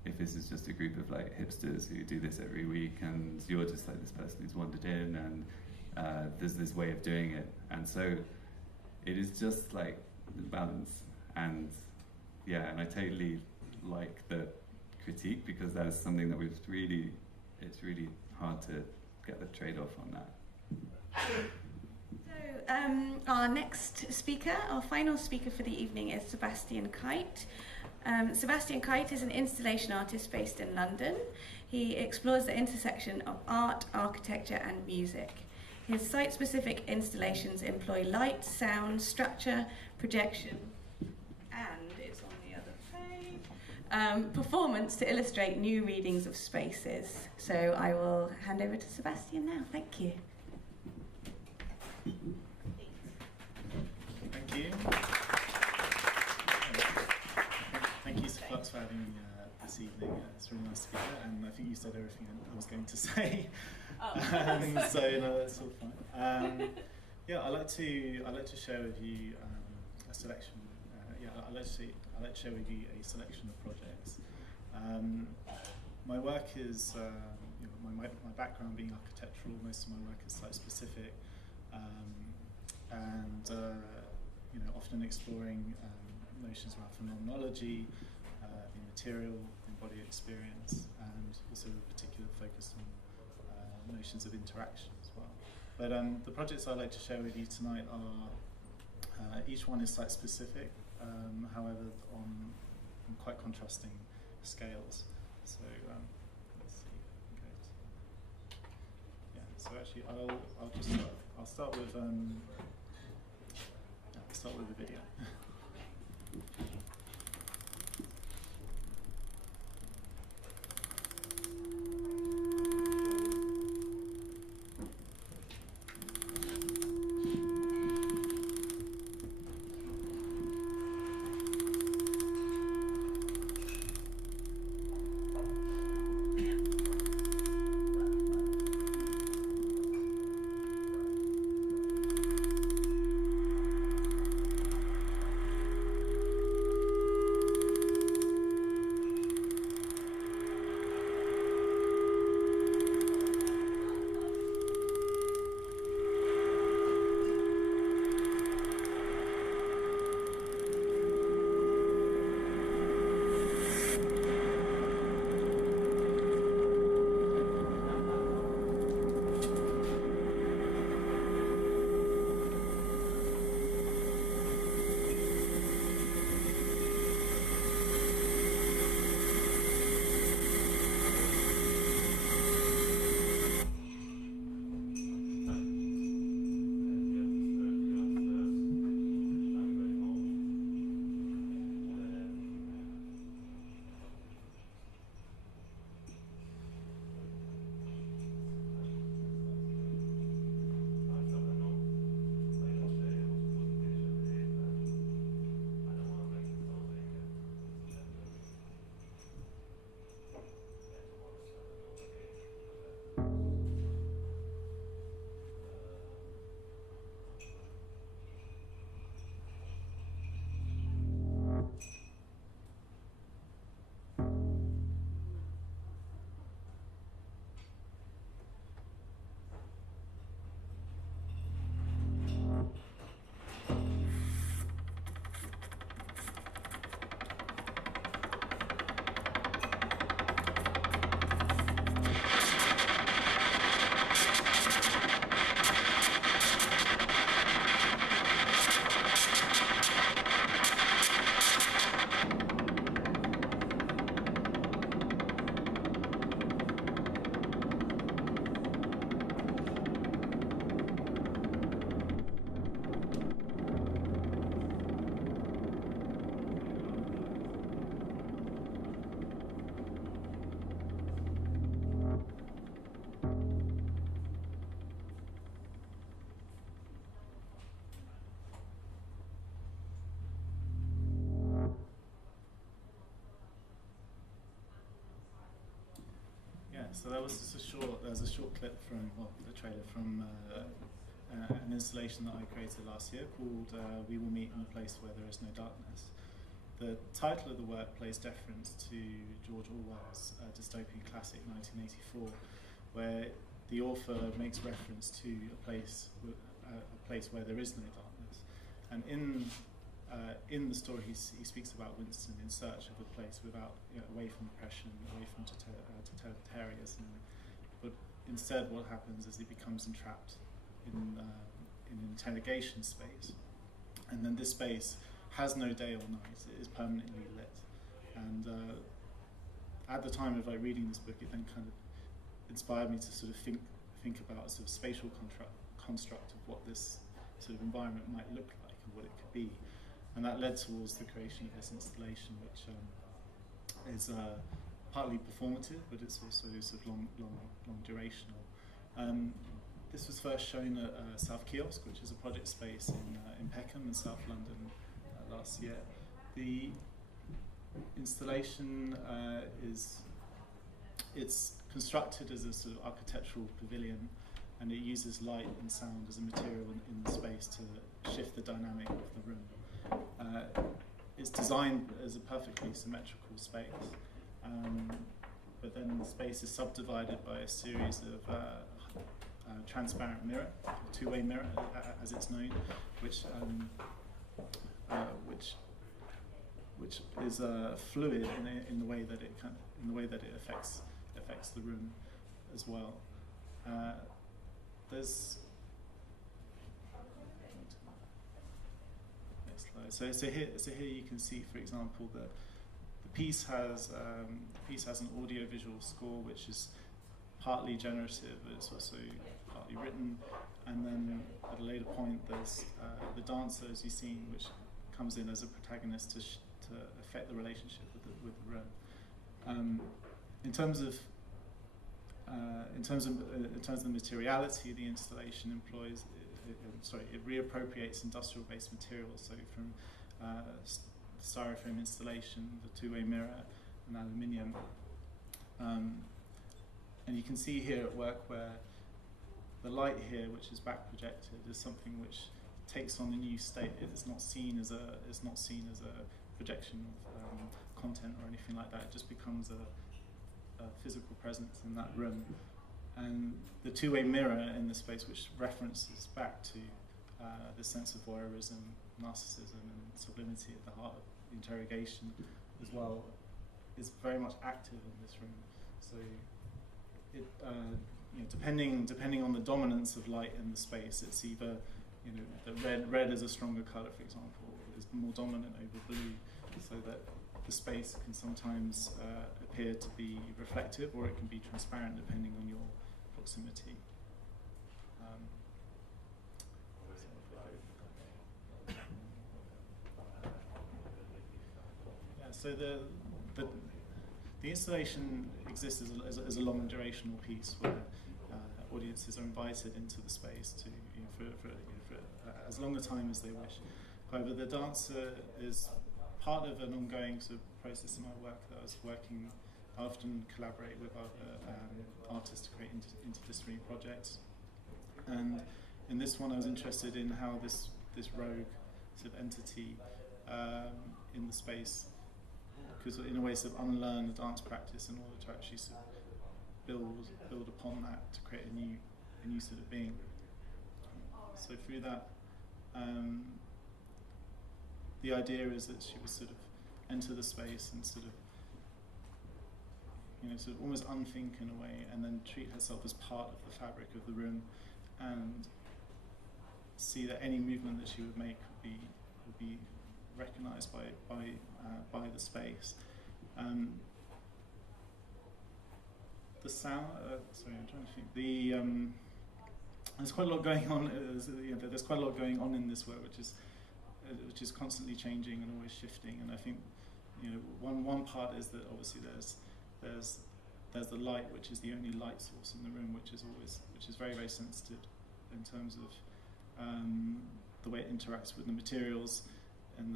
if this is just a group of hipsters who do this every week, and you're just this person who's wandered in, and there's this way of doing it. And so it is just the balance. And yeah, and I totally like the critique, because that is something that it's really hard to get the trade-off on that. So our next speaker, our final speaker for the evening, is Sebastian Kite. Sebastian Kite is an installation artist based in London. He explores the intersection of art, architecture and music. His site-specific installations employ light, sound, structure, projection, and it's on the other page, performance to illustrate new readings of spaces. So I will hand over to Sebastian now. Thank you. Thank you. Thank you, FLUX, for having me this evening. It's really nice to be here, and I think you said everything I was going to say. So no, that's all fine. Yeah, I'd like to share with you a selection. I'd like to share with you a selection of projects. My work is my background being architectural, most of my work is site-specific, and often exploring notions around phenomenology, the material, embodied experience, and also a particular focus on notions of interaction as well. But the projects I'd like to share with you tonight are, each one is site-specific, however on quite contrasting scales. So let's see. Okay. Yeah. So actually, I'll start with a video. So that was just a short clip from, the trailer from an installation that I created last year called We Will Meet in a Place Where There Is No Darkness. The title of the work plays deference to George Orwell's dystopian classic 1984, where the author makes reference to a place where there is no darkness. And in the story, he speaks about Winston in search of a place away from oppression, away from totalitarianism. But instead, what happens is he becomes entrapped in an interrogation space, and then this space has no day or night; it is permanently lit. And at the time of reading this book, it then kind of inspired me to sort of think about a sort of spatial construct of what this sort of environment might look like and what it could be. And that led towards the creation of this installation, which is partly performative, but it's also sort of long durational. This was first shown at South Kiosk, which is a project space in Peckham in South London last year. The installation it's constructed as a sort of architectural pavilion, and it uses light and sound as a material in the space to shift the dynamic of the room. It's designed as a perfectly symmetrical space, but then the space is subdivided by a series of transparent mirror, two-way mirror, as it's known, which is fluid in the way that it affects the room as well. There's next slide. So here you can see, for example, that the piece has an audio-visual score, which is partly generative, but it's also partly written. And then at a later point, there's the dancer, as you've seen, which comes in as a protagonist to affect the relationship with the room. In terms of the materiality, the installation employs, it reappropriates industrial-based materials, so from styrofoam installation, the two-way mirror, and aluminium. And you can see here at work where the light here, which is back projected, is something which takes on a new state. It's not seen as a projection of content or anything like that. It just becomes a physical presence in that room. And the two-way mirror in the space, which references back to the sense of voyeurism, narcissism, and sublimity at the heart of the interrogation as well, is very much active in this room. So it, depending on the dominance of light in the space, it's either, the red is a stronger color, for example, is more dominant over blue, so that the space can sometimes appear to be reflective, or it can be transparent depending on your proximity. So the installation exists as a long durational piece where audiences are invited into the space to for as long a time as they wish. However, the dancer is part of an ongoing sort of process in my work that I often collaborate with other artists to create interdisciplinary projects. And in this one, I was interested in how this rogue sort of entity in the space could, in a way, sort of unlearn the dance practice in order to actually sort of build upon that to create a new sort of being. So through that, the idea is that she would sort of enter the space and sort of almost unthink in a way, and then treat herself as part of the fabric of the room, and see that any movement that she would make would be recognised by the space. The sound. Sorry, I'm trying to think. There's quite a lot going on. There's quite a lot going on in this work, which is constantly changing and always shifting. And I think, one part is that obviously there's the light, which is the only light source in the room, which is very, very sensitive in terms of the way it interacts with the materials, and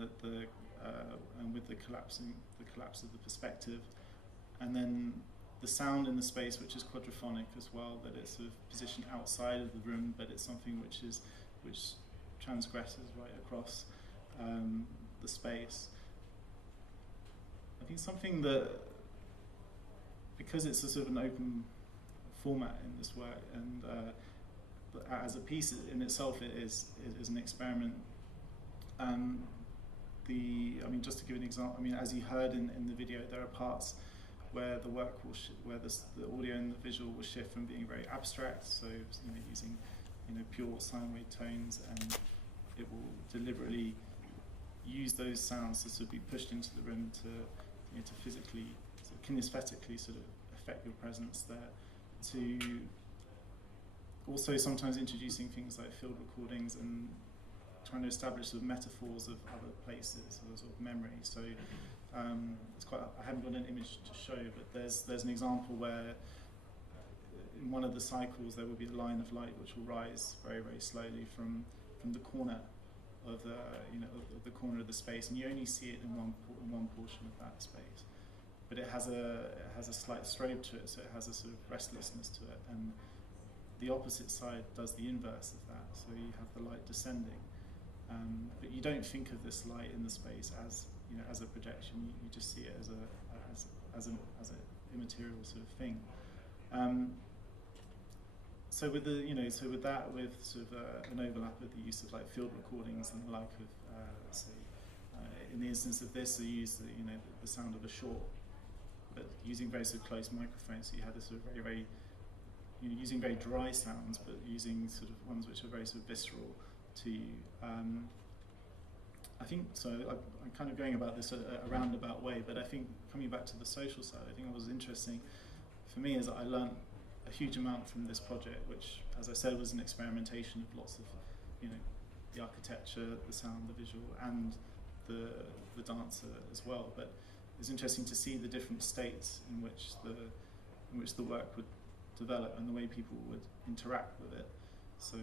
and with the collapse of the perspective, and then the sound in the space, which is quadraphonic as well, that it's sort of positioned outside of the room, but it's something which transgresses right across the space. I think something that, because it's a sort of an open format in this work, and as a piece in itself, it is an experiment. Just to give an example, as you heard in the video, there are parts where the work where the audio and the visual will shift from being very abstract, so using pure sine wave tones, and it will deliberately use those sounds to sort of be pushed into the room to physically, sort of kinesthetically sort of affect your presence there, to also sometimes introducing things like field recordings and trying to establish sort of metaphors of other places or sort of memory. So it's quite. I haven't got an image to show, but there's an example where in one of the cycles there will be a line of light which will rise very, very slowly from the corner of the corner of the space, and you only see it in one portion of that space. But it has a slight strobe to it, so it has a sort of restlessness to it, and the opposite side does the inverse of that. So you have the light descending. But you don't think of this light in the space as a projection. You just see it as immaterial sort of thing. So with the, with sort of an overlap of the use of like field recordings and the like of, in the instance of this, they use the sound of a short, but using very sort of close microphones. So you had this sort of very, using very dry sounds, but using sort of ones which are very sort of visceral to you. I think so. I'm kind of going about this a roundabout way, but I think coming back to the social side, I think what was interesting for me is that I learned a huge amount from this project, which, as I said, was an experimentation of lots of, the architecture, the sound, the visual, and the dancer as well. But it's interesting to see the different states in which the work would develop and the way people would interact with it. So,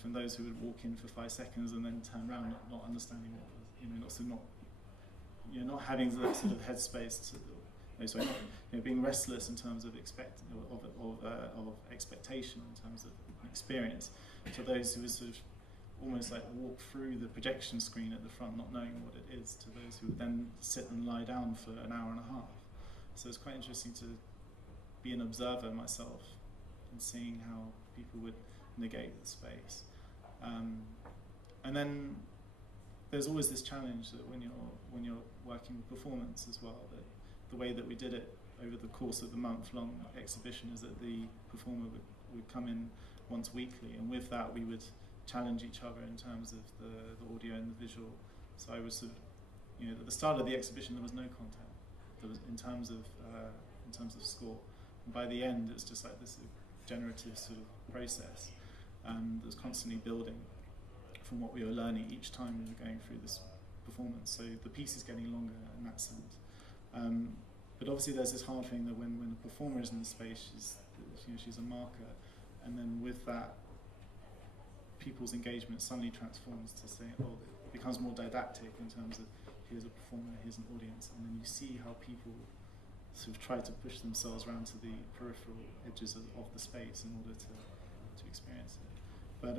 from those who would walk in for 5 seconds and then turn around, not understanding what was, not having that sort of headspace to, being restless in terms of expectation, in terms of experience. For those who would sort of almost like walk through the projection screen at the front, not knowing what it is, to those who would then sit and lie down for an hour and a half. So it's quite interesting to be an observer myself and seeing how people would negate the space. And then there's always this challenge that when you're working with performance as well, that the way that we did it over the course of the month-long exhibition is that the performer would come in once weekly, and with that we would challenge each other in terms of the audio and the visual. So I was sort of, at the start of the exhibition there was no content. There was in terms of score. And by the end it's just like this generative sort of process that was constantly building from what we were learning each time we were going through this performance. So the piece is getting longer in that sense. But obviously there's this hard thing that when the performer is in the space, she's a marker, and then with that, people's engagement suddenly transforms to say, it becomes more didactic in terms of here's a performer, here's an audience, and then you see how people sort of try to push themselves around to the peripheral edges of the space in order to experience it. But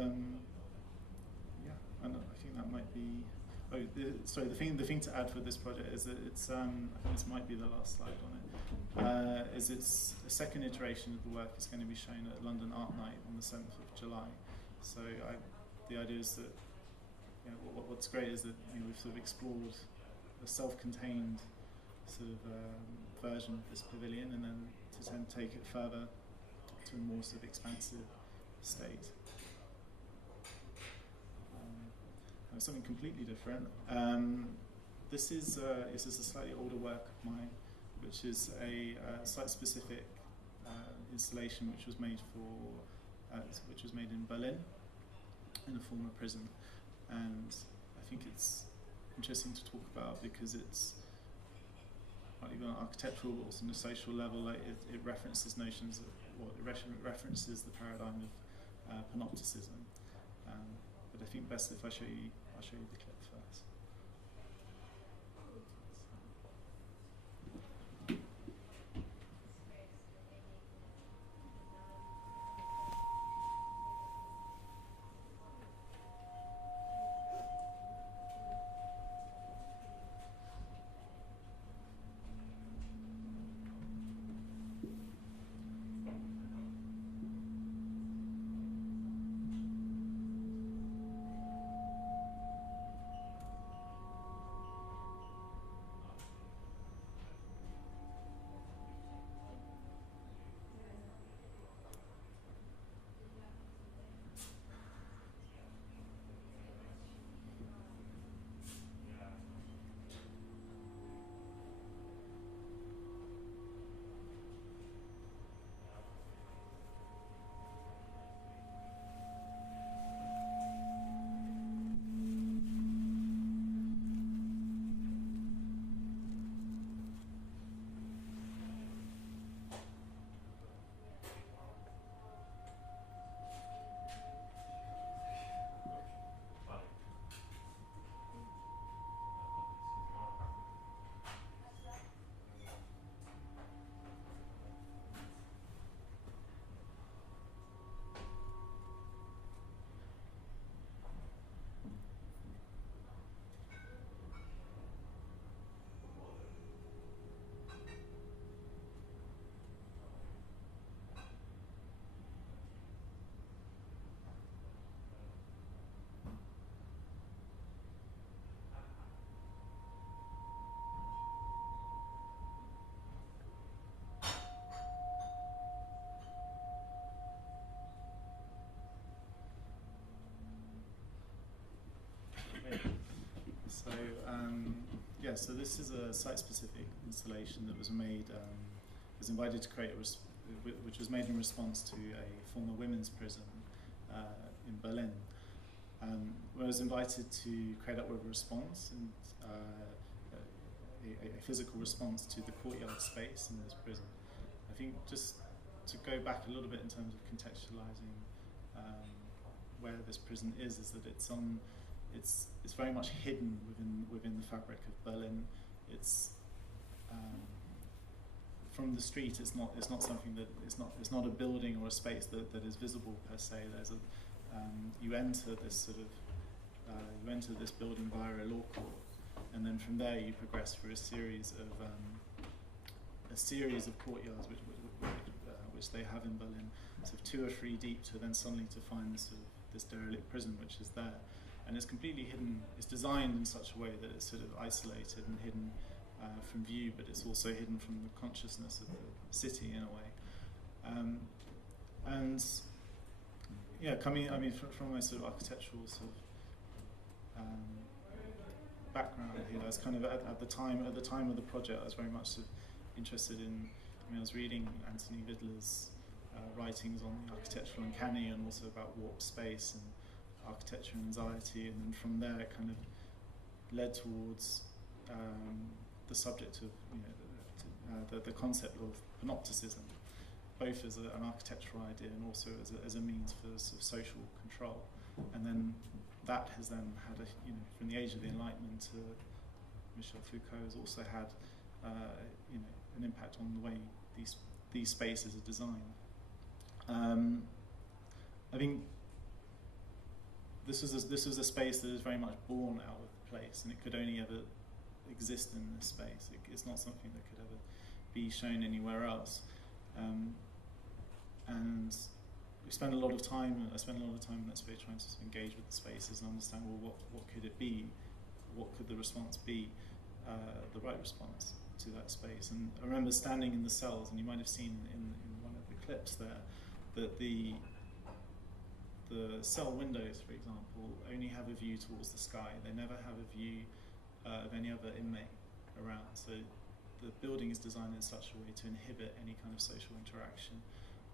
yeah, and I think that might be. The thing to add for this project is that it's, I think this might be the last slide on it, is it's a second iteration of the work is going to be shown at London Art Night on the 7th of July. So the idea is that, what's great is that we've sort of explored a self-contained sort of version of this pavilion, and then to take it further to a more sort of expansive state. Something completely different. This is a slightly older work of mine, which is a site-specific installation which was made in Berlin, in a former prison, and I think it's interesting to talk about because it's not even on an architectural but also on a social level. Like it references notions of it references the paradigm of panopticism. But I think best if I'll show you the clip first. Yeah, so this is a site-specific installation that was made, was invited to create, which was made in response to a former women's prison in Berlin. Where I was invited to create up with a response, and a physical response to the courtyard space in this prison. I think just to go back a little bit in terms of contextualizing where this prison is that it's very much hidden within the fabric of Berlin. It's from the street. It's not something that it's not a building or a space that is visible per se. There's you enter this this building via a law court, and then from there you progress through a series of courtyards which they have in Berlin, sort of 2 or 3 deep, to then suddenly to find this derelict prison which is there, and it's completely hidden. It's designed in such a way that it's sort of isolated and hidden from view, but it's also hidden from the consciousness of the city in a way. And yeah, from my sort of architectural sort of background here, I was kind of at the time of the project, I was very much sort of interested in. I was reading Anthony Vidler's writings on the architectural uncanny, and also about warped space and architecture and anxiety, and then from there it kind of led towards the subject of the concept of panopticism, both as an architectural idea and also as a means for sort of social control. And then that has then had from the age of the Enlightenment to Michel Foucault has also had an impact on the way these spaces are designed. I think this was a space that is very much born out of the place, and it could only ever exist in this space. It's not something that could ever be shown anywhere else. And I spent a lot of time in that space trying to engage with the spaces and understand, well, what could it be? What could the response be? The right response to that space. And I remember standing in the cells, and you might have seen in one of the clips there that the cell windows, for example, only have a view towards the sky. They never have a view of any other inmate around. So the building is designed in such a way to inhibit any kind of social interaction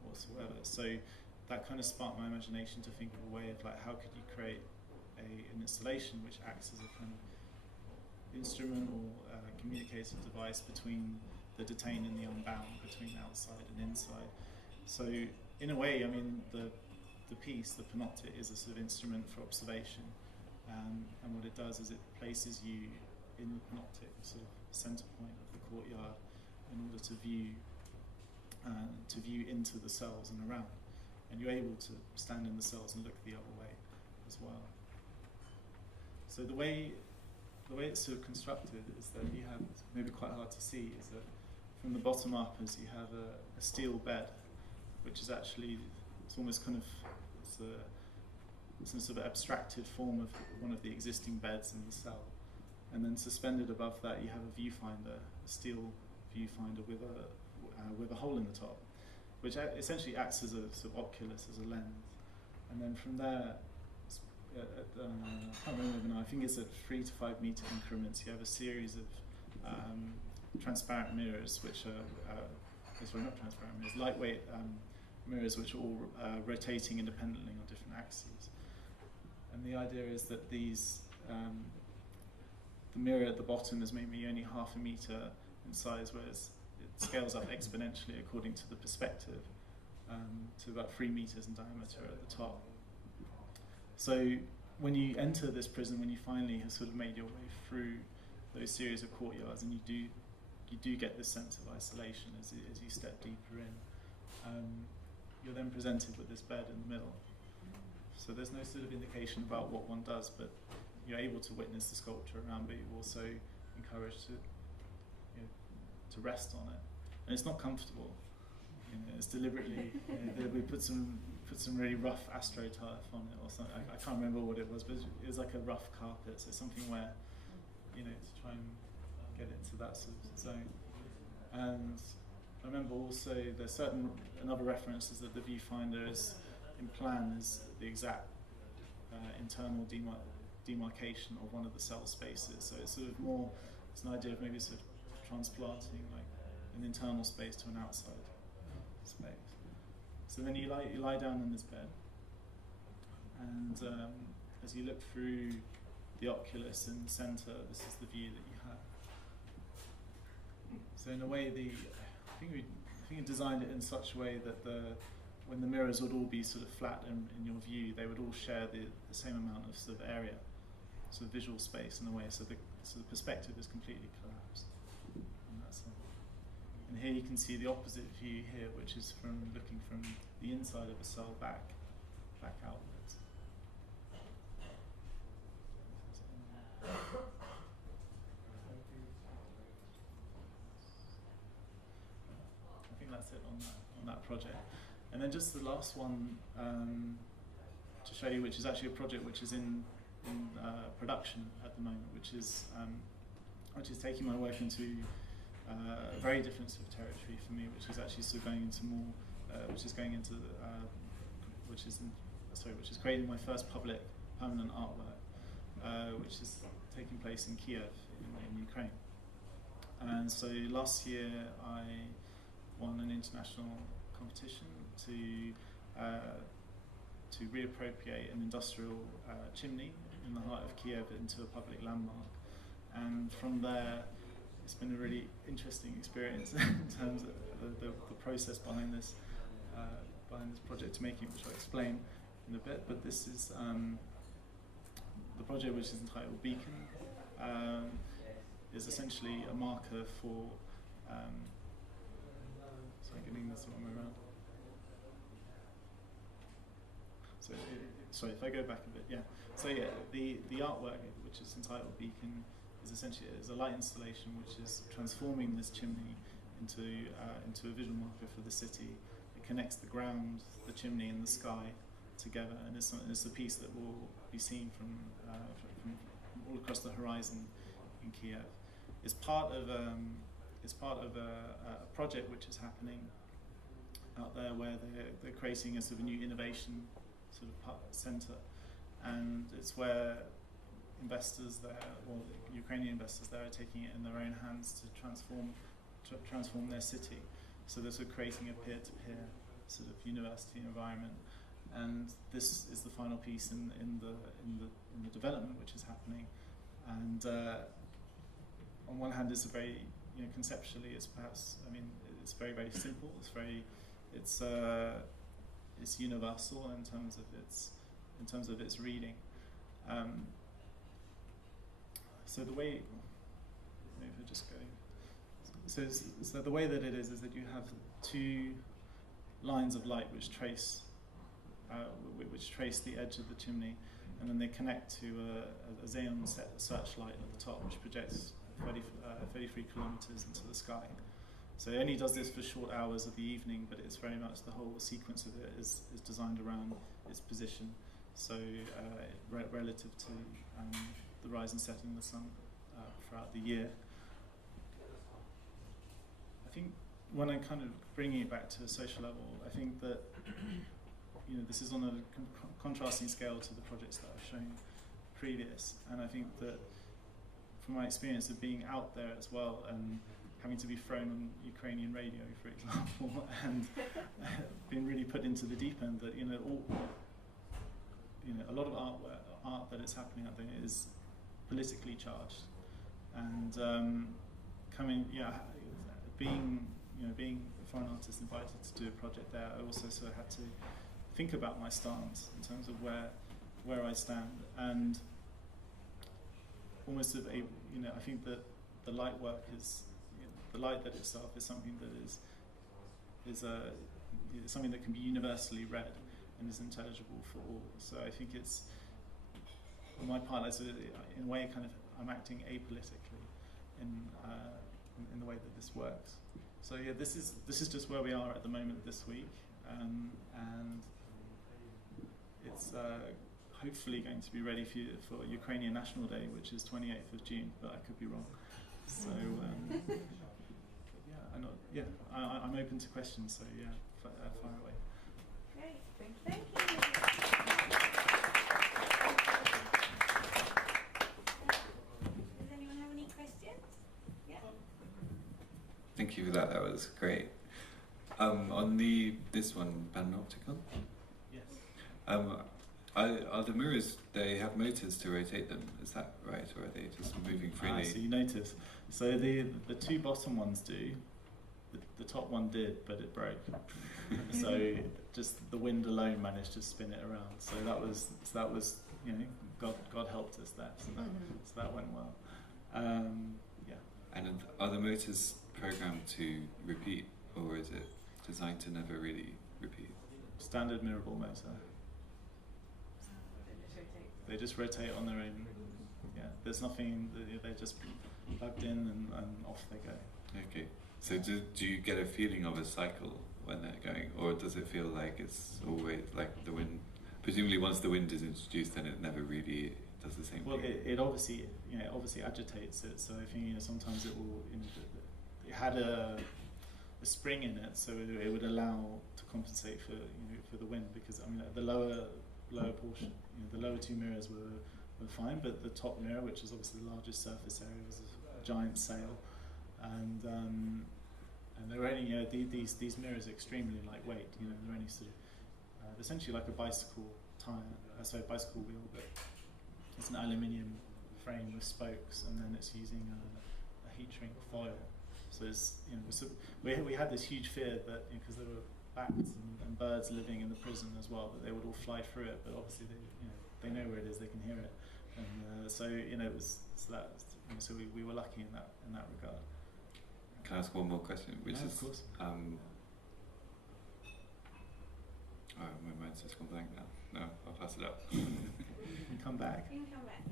whatsoever. So that kind of sparked my imagination to think of a way of how could you create an installation which acts as a kind of instrument or communicative device between the detained and the unbound, between outside and inside. So in a way, the piece, the panoptic, is a sort of instrument for observation, and what it does is it places you in the panoptic sort of center point of the courtyard in order to view into the cells and around, and you're able to stand in the cells and look the other way as well. So the way it's sort of constructed is that you have, maybe quite hard to see, is that from the bottom up as you have a steel bed, which is actually, it's almost kind of, it's a sort of abstracted form of one of the existing beds in the cell. And then suspended above that you have a viewfinder, a steel viewfinder with a hole in the top, which essentially acts as a sort of oculus, as a lens. And then from there, I can't remember now, I think it's at 3 to 5 meter increments, you have a series of transparent mirrors, which are, sorry, not transparent mirrors, lightweight mirrors, which are all rotating independently on different axes. And the idea is that these, the mirror at the bottom is maybe only half a meter in size, whereas it scales up exponentially according to the perspective to about 3 meters in diameter at the top. So when you enter this prison, when you finally have sort of made your way through those series of courtyards, and you do get this sense of isolation as you step deeper in, you're then presented with this bed in the middle. So there's no sort of indication about what one does, but you're able to witness the sculpture around, but you're also encouraged to rest on it. And it's not comfortable. It's deliberately, we put some really rough astroturf on it or something. I can't remember what it was, but it was like a rough carpet, so something where, to try and get into that sort of zone. And I remember also there's another reference is that the viewfinder is, in plan, is the exact internal demarcation of one of the cell spaces. So it's sort of more it's an idea of maybe sort of transplanting like an internal space to an outside space. So then you lie down in this bed, and as you look through the oculus in the center, this is the view that you have. So in a way, I think we designed it in such a way that when the mirrors would all be sort of flat in your view, they would all share the same amount of sort of area, sort of visual space in a way. So the perspective is completely collapsed. And that's it. And here you can see the opposite view here, which is from looking from the inside of a cell back outwards. I think that's it on that project. And then just the last one to show you, which is actually a project which is in production at the moment, which is taking my work into a very different sort of territory for me, which is actually sort of going into more, which is creating my first public permanent artwork, which is taking place in Kiev in Ukraine. And so last year I won an international competition to reappropriate an industrial chimney in the heart of Kiev into a public landmark. And from there, it's been a really interesting experience in terms of the process behind this project to make it, which I'll explain in a bit. But this is the project, which is entitled Beacon, is essentially a marker for. Sorry, getting this the wrong way around. So, sorry, if I go back a bit, yeah. So yeah, the artwork, which is entitled Beacon, is essentially a light installation which is transforming this chimney into a visual marker for the city. It connects the ground, the chimney, and the sky together, and it's a piece that will be seen from all across the horizon in Kiev. It's part of a project which is happening out there where they're creating a sort of new innovation sort of centre, and it's where investors there, or the Ukrainian investors there, are taking it in their own hands to transform their city. So they're sort of creating a peer-to-peer sort of university environment, and this is the final piece in the development which is happening. And on one hand, it's a very, conceptually, it's perhaps, it's very, very simple. It's universal in terms of its reading. So the way, maybe we're just going. So the way that it is that you have two lines of light which trace the edge of the chimney, and then they connect to a xenon searchlight at the top, which projects 33 kilometers into the sky. So it only does this for short hours of the evening, but it's very much the whole sequence of it is designed around its position. So relative to the rise and setting of the sun throughout the year. I think when I'm kind of bringing it back to a social level, I think that this is on a contrasting scale to the projects that I've shown previous, and I think that from my experience of being out there as well and having to be thrown on Ukrainian radio, for example, and being really put into the deep end, that a lot of art that is happening out there is politically charged, and being a foreign artist invited to do a project there, I also sort of had to think about my stance in terms of where I stand, and almost I think that the light work is the light that itself is something that is something that can be universally read and is intelligible for all. So I think it's, on my part, in a way, kind of I'm acting apolitically in the way that this works. So yeah, this is just where we are at the moment this week, and it's hopefully going to be ready for Ukrainian National Day, which is 28th of June, but I could be wrong. So I'm open to questions. So yeah, fire away. Great, thank you. Does anyone have any questions? Thank you for that. That was great. On this one, panopticon. Yes. Are the mirrors? They have motors to rotate them. Is that right, or are they just moving freely? So you notice. So the two bottom ones do. The top one did, but it broke. So just the wind alone managed to spin it around. So that was God helped us there. So that went well. Yeah. And are the motors programmed to repeat, or is it designed to never really repeat? Standard mirror ball motor. They just rotate on their own. Yeah, there's nothing. They're just plugged in and off they go. Okay. So do you get a feeling of a cycle when they're going, or does it feel like it's always like the wind? Presumably, once the wind is introduced, then it never really does the same thing. Well, it obviously agitates it. So I think sometimes it will. It had a spring in it, so it would allow to compensate for for the wind, because I mean the lower portion, the lower two mirrors were fine, but the top mirror, which is obviously the largest surface area, was a giant sail, and they were only these mirrors are extremely lightweight. They're only sort of essentially like a bicycle tire, bicycle wheel, but it's an aluminium frame with spokes, and then it's using a heat shrink foil. So it's we had this huge fear that because there were bats and birds living in the prison as well, that they would all fly through it. But obviously they know where it is, they can hear it, and so it was so we were lucky in that regard. Can I ask one more question? Which is, of course. My mind's just gone blank now. No, I'll pass it up. You can come back. You can come back.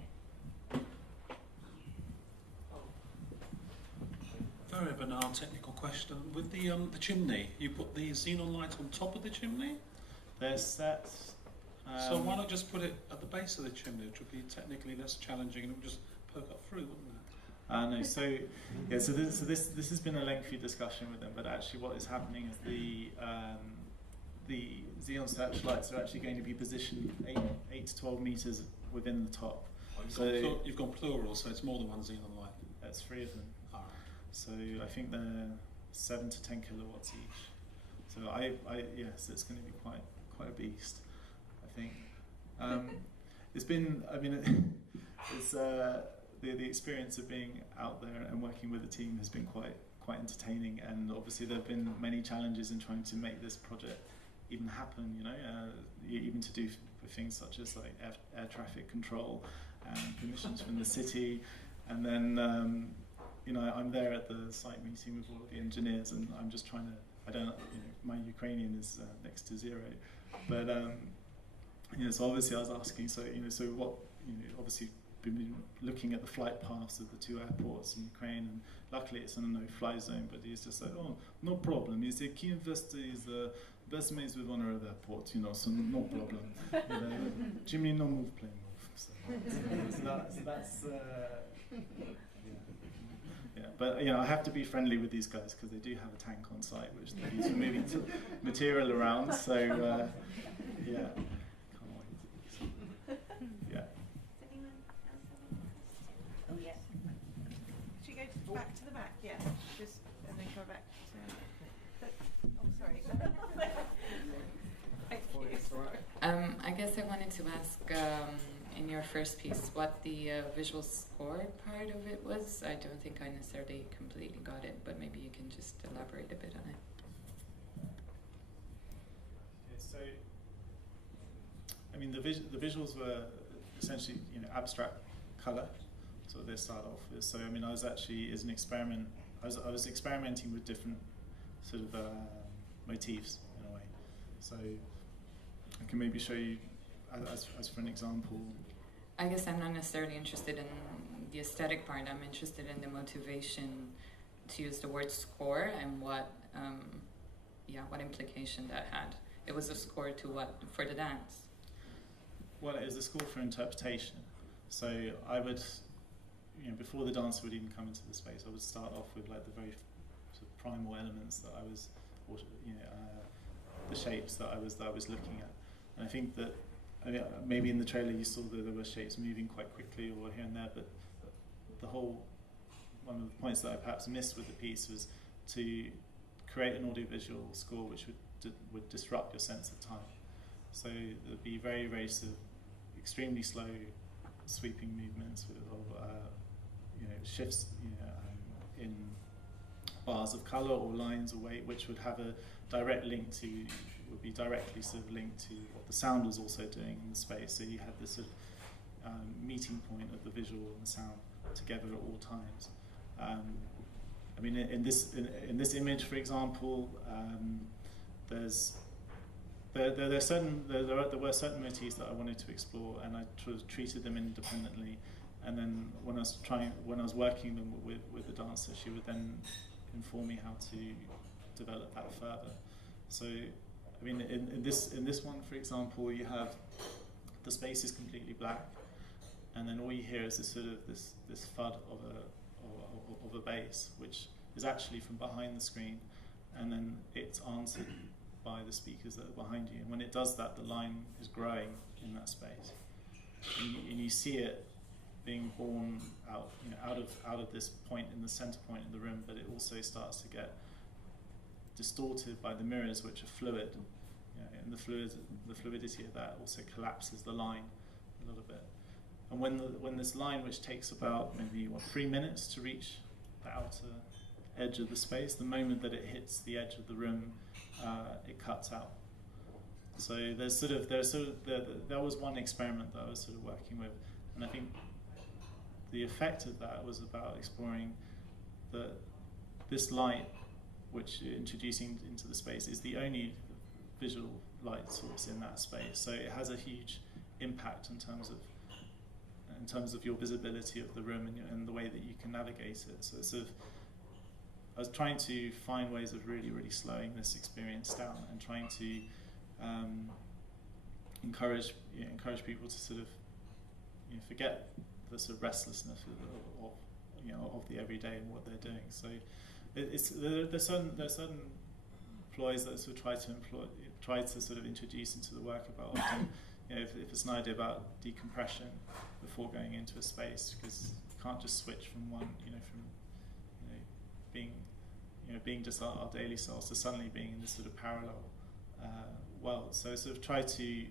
Very banal technical question. With the chimney, you put the xenon light on top of the chimney? They're set. So why not just put it at the base of the chimney? It would be technically less challenging, and it would just poke up through, wouldn't it? No. So yeah. So this has been a lengthy discussion with them, but actually what is happening is the xenon searchlights are actually going to be positioned 8 to 12 meters within the top. Oh, you've gone plural, so it's more than one xenon light. That's 3 of them. All right. So I think they're 7 to 10 kilowatts each. So yes, it's going to be quite a beast, I think. It's been, it's the experience of being out there and working with a team has been quite entertaining, and obviously there have been many challenges in trying to make this project even happen. Even to do with things such as like air traffic control and permissions from the city, and then I'm there at the site meeting with all of the engineers, and I'm just trying to. My Ukrainian is next to 0, but so obviously I was asking. So what? Obviously been looking at the flight paths of the 2 airports in Ukraine, and luckily it's in a no-fly zone. But he's just like, oh, no problem. He said Kiev is the best mates with honor of airport, so no problem. Jimmy, no move, plane move. So that's. Yeah, but I have to be friendly with these guys because they do have a tank on site, which they use for moving material around. So yeah, can't wait. Yeah. Does anyone else have any questions? Oh yes. Should we go back to the back? Yeah. Just and then go back to. Oh, sorry. I guess I wanted to ask. In your first piece, what the visual score part of it was. I don't think I necessarily completely got it, but maybe you can just elaborate a bit on it. Okay, so, the visuals were essentially, abstract color. So they start off with. So, I was actually, as an experiment, I was experimenting with different sort of motifs in a way. So, I can maybe show you, as for an example. I guess I'm not necessarily interested in the aesthetic part. I'm interested in the motivation to use the word score and what implication that had. It was a score to what? For the dance? Well, it was a score for interpretation. So I would, before the dancer would even come into the space, I would start off with like the very sort of primal elements that I was, the shapes that I was looking at. And I think that maybe in the trailer you saw that there were shapes moving quite quickly or here and there, but one of the points that I perhaps missed with the piece was to create an audiovisual score which would disrupt your sense of time. So there'd be very, very sort of extremely slow sweeping movements of shifts in bars of color or lines or weight, which would have a direct link to, would be directly sort of linked to what the sound was also doing in the space. So you had this sort of meeting point of the visual and the sound together at all times. I mean, in this image, for example, there were certain motifs that I wanted to explore, and I treated them independently. And then when I was working them with the dancer, she would then inform me how to develop that further. So, I mean, in this one, for example, you have the space is completely black, and then all you hear is this sort of this thud of a bass, which is actually from behind the screen, and then it's answered by the speakers that are behind you. And when it does that, the line is growing in that space, and you see it being born out, out of this point in the center point in the room, but it also starts to get distorted by the mirrors, which are fluid, and the fluidity of that also collapses the line a little bit. And when this line, which takes about maybe 3 minutes to reach the outer edge of the space, the moment that it hits the edge of the room, it cuts out. So that was one experiment that I was sort of working with, and I think the effect of that was about exploring that this light, which you're introducing into the space, is the only visual light source in that space. So it has a huge impact in terms of your visibility of the room and the way that you can navigate it. So it's sort of, I was trying to find ways of really, really slowing this experience down and trying to encourage people to sort of forget the sort of restlessness of the everyday and what they're doing. So there's certain ploys that sort of try to sort of introduce into the work about often, if it's an idea about decompression before going into a space, because you can't just switch from one, being just our daily selves to suddenly being in this sort of parallel world. So sort of try to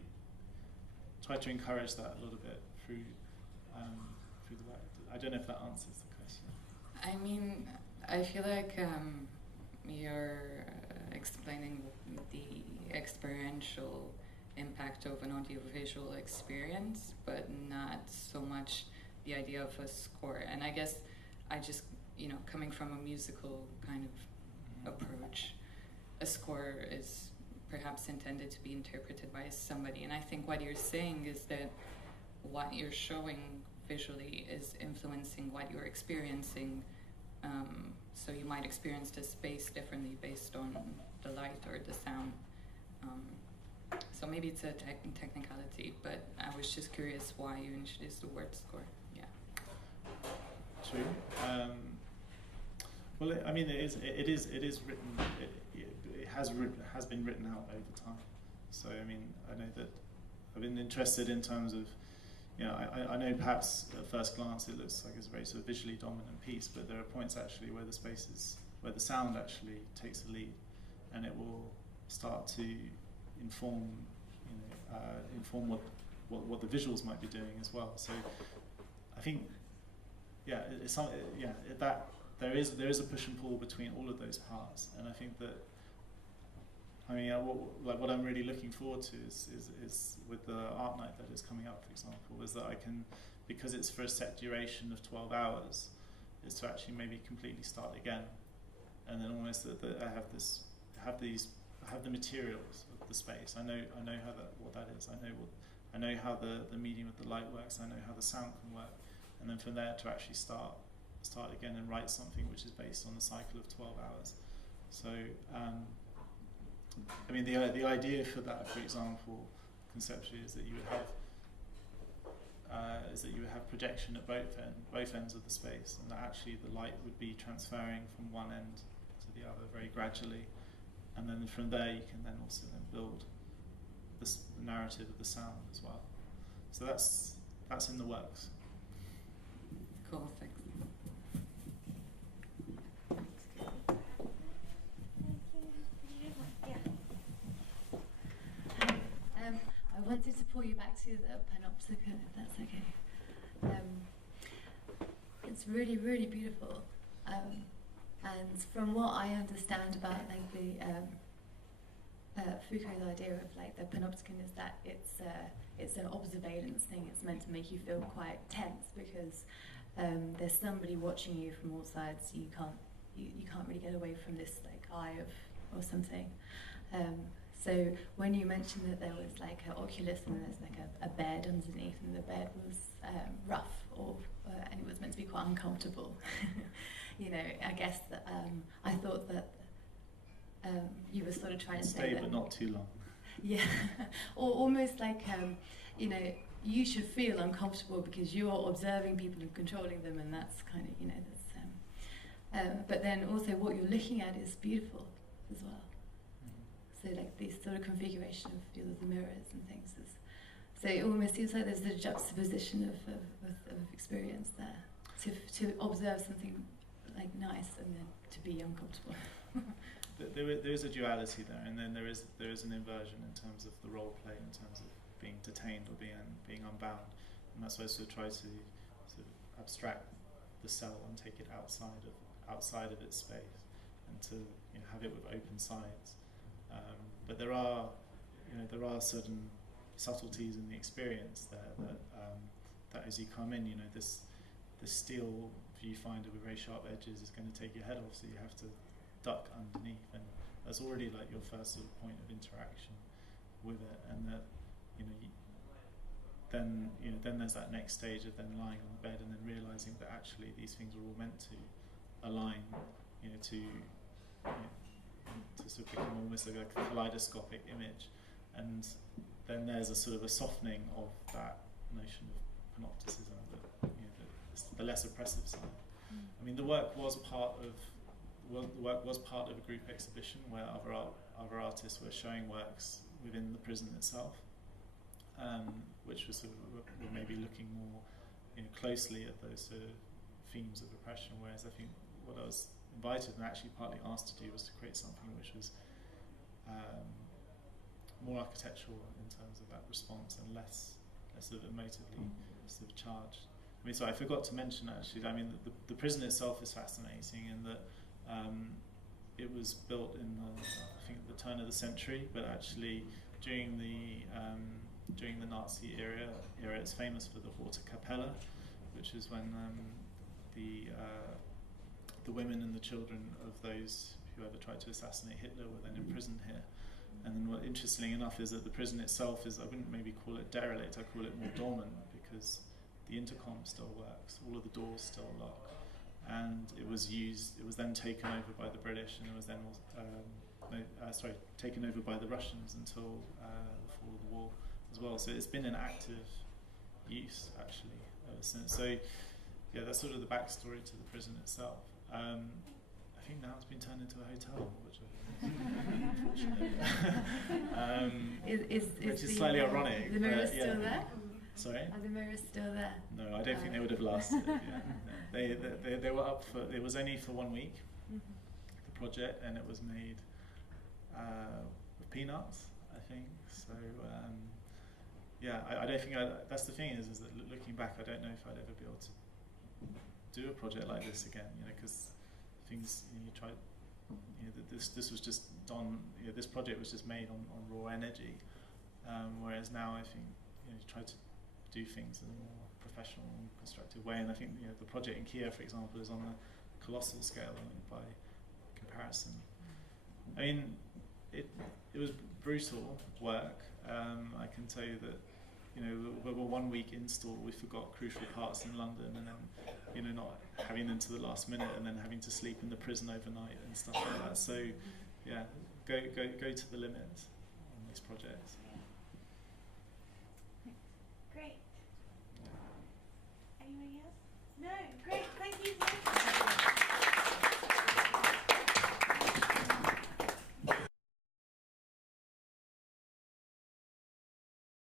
encourage that a little bit through the work. I don't know if that answers the question. I mean, I feel like you're explaining the experiential impact of an audiovisual experience, but not so much the idea of a score. And I guess I just, coming from a musical kind of approach, a score is perhaps intended to be interpreted by somebody. And I think what you're saying is that what you're showing visually is influencing what you're experiencing. So you might experience the space differently based on the light or the sound. So maybe it's a technicality, but I was just curious why you introduced the word score. Yeah. True. Well, I mean, it is written. It has been written out over time. So I mean, I know that I've been interested in terms of, I know perhaps at first glance it looks like it's a very sort of visually dominant piece, but there are points actually where where the sound actually takes the lead, and it will start to inform what the visuals might be doing as well. So I think, that there is a push and pull between all of those parts, and I think that, what I'm really looking forward to is with the art night that is coming up, for example, is that I can, because it's for a set duration of 12 hours, is to actually maybe completely start again, and then almost that I have the materials of the space. I know what that is. I know how the medium of the light works. I know how the sound can work, and then from there to actually start again and write something which is based on the cycle of 12 hours. So. I mean, the idea for that, for example, conceptually, is that you would have projection at both ends of the space, and that actually the light would be transferring from one end to the other very gradually, and then from there you can then also build the narrative of the sound as well. So that's in the works. Cool, thanks. you back to the panopticon, if that's okay. It's really, really beautiful. And from what I understand about like the Foucault's idea of like the panopticon is that it's an observance thing. It's meant to make you feel quite tense because there's somebody watching you from all sides. You can't really get away from this like eye of or something. So when you mentioned that there was like an oculus and there's like a bed underneath, and the bed was rough and it was meant to be quite uncomfortable, you know, I guess that I thought that you were sort of trying to say that, but not too long. Yeah, or almost like you know, you should feel uncomfortable because you are observing people and controlling them, and that's kind of, you know, that's. But then also what you're looking at is beautiful as well. So like this sort of configuration of the mirrors and things. So it almost seems like there's a juxtaposition of experience there. To observe something like nice and then to be uncomfortable. There is a duality there, and then there is an inversion in terms of the role play, in terms of being detained or being unbound, and that's why I sort of try to sort of abstract the cell and take it outside of its space, and to, you know, have it with open sides. But there are certain subtleties in the experience there that as you come in, you know, this steel viewfinder with very sharp edges is going to take your head off, so you have to duck underneath, and that's already like your first sort of point of interaction with it, and that, you know, then there's that next stage of then lying on the bed and then realizing that actually these things are all meant to align, you know, to sort of become almost like a kaleidoscopic image, and then there's a sort of a softening of that notion of panopticism, the less oppressive side. I mean, the work was part of a group exhibition where other artists were showing works within the prison itself, which was sort of were maybe looking more, you know, closely at those sort of themes of oppression. Whereas I think what I was invited and actually partly asked to do was to create something which was more architectural in terms of that response and less sort of emotively sort of charged. I mean, so I forgot to mention actually, I mean, the prison itself is fascinating in that it was built in I think the turn of the century, but actually during the Nazi era, it's famous for the Water Capella, which is when the women and the children of those who ever tried to assassinate Hitler were then imprisoned here. And then what interestingly enough is that the prison itself is, I wouldn't maybe call it derelict, I call it more dormant, because the intercom still works, all of the doors still lock. And it was then taken over by the British, and it was then taken over by the Russians until the fall of the war as well. So it's been in active use actually ever since. So yeah, that's sort of the backstory to the prison itself. I think now it's been turned into a hotel, which which is slightly ironic. The mirrors still there? Sorry? Are the mirrors still there? No, I don't think they would have lasted. Yeah. They were up for, it was only for 1 week, the project, and it was made with peanuts, I think. So yeah, I don't think that's the thing is that looking back, I don't know if I'd ever be able to do a project like this again, you know, because things, you try, you know, this was just done, you know, this project was just made on raw energy, whereas now I think, you know, you try to do things in a more professional and constructive way, and I think, you know, the project in Kiev, for example, is on a colossal scale, I mean, by comparison. I mean, it was brutal work. I can tell you that, you know, we were 1 week install, we forgot crucial parts in London, and then, you know, not having them to the last minute, and then having to sleep in the prison overnight and stuff like that. So, yeah, go to the limit on these projects. Great. Anybody else? No, great. Thank you so much.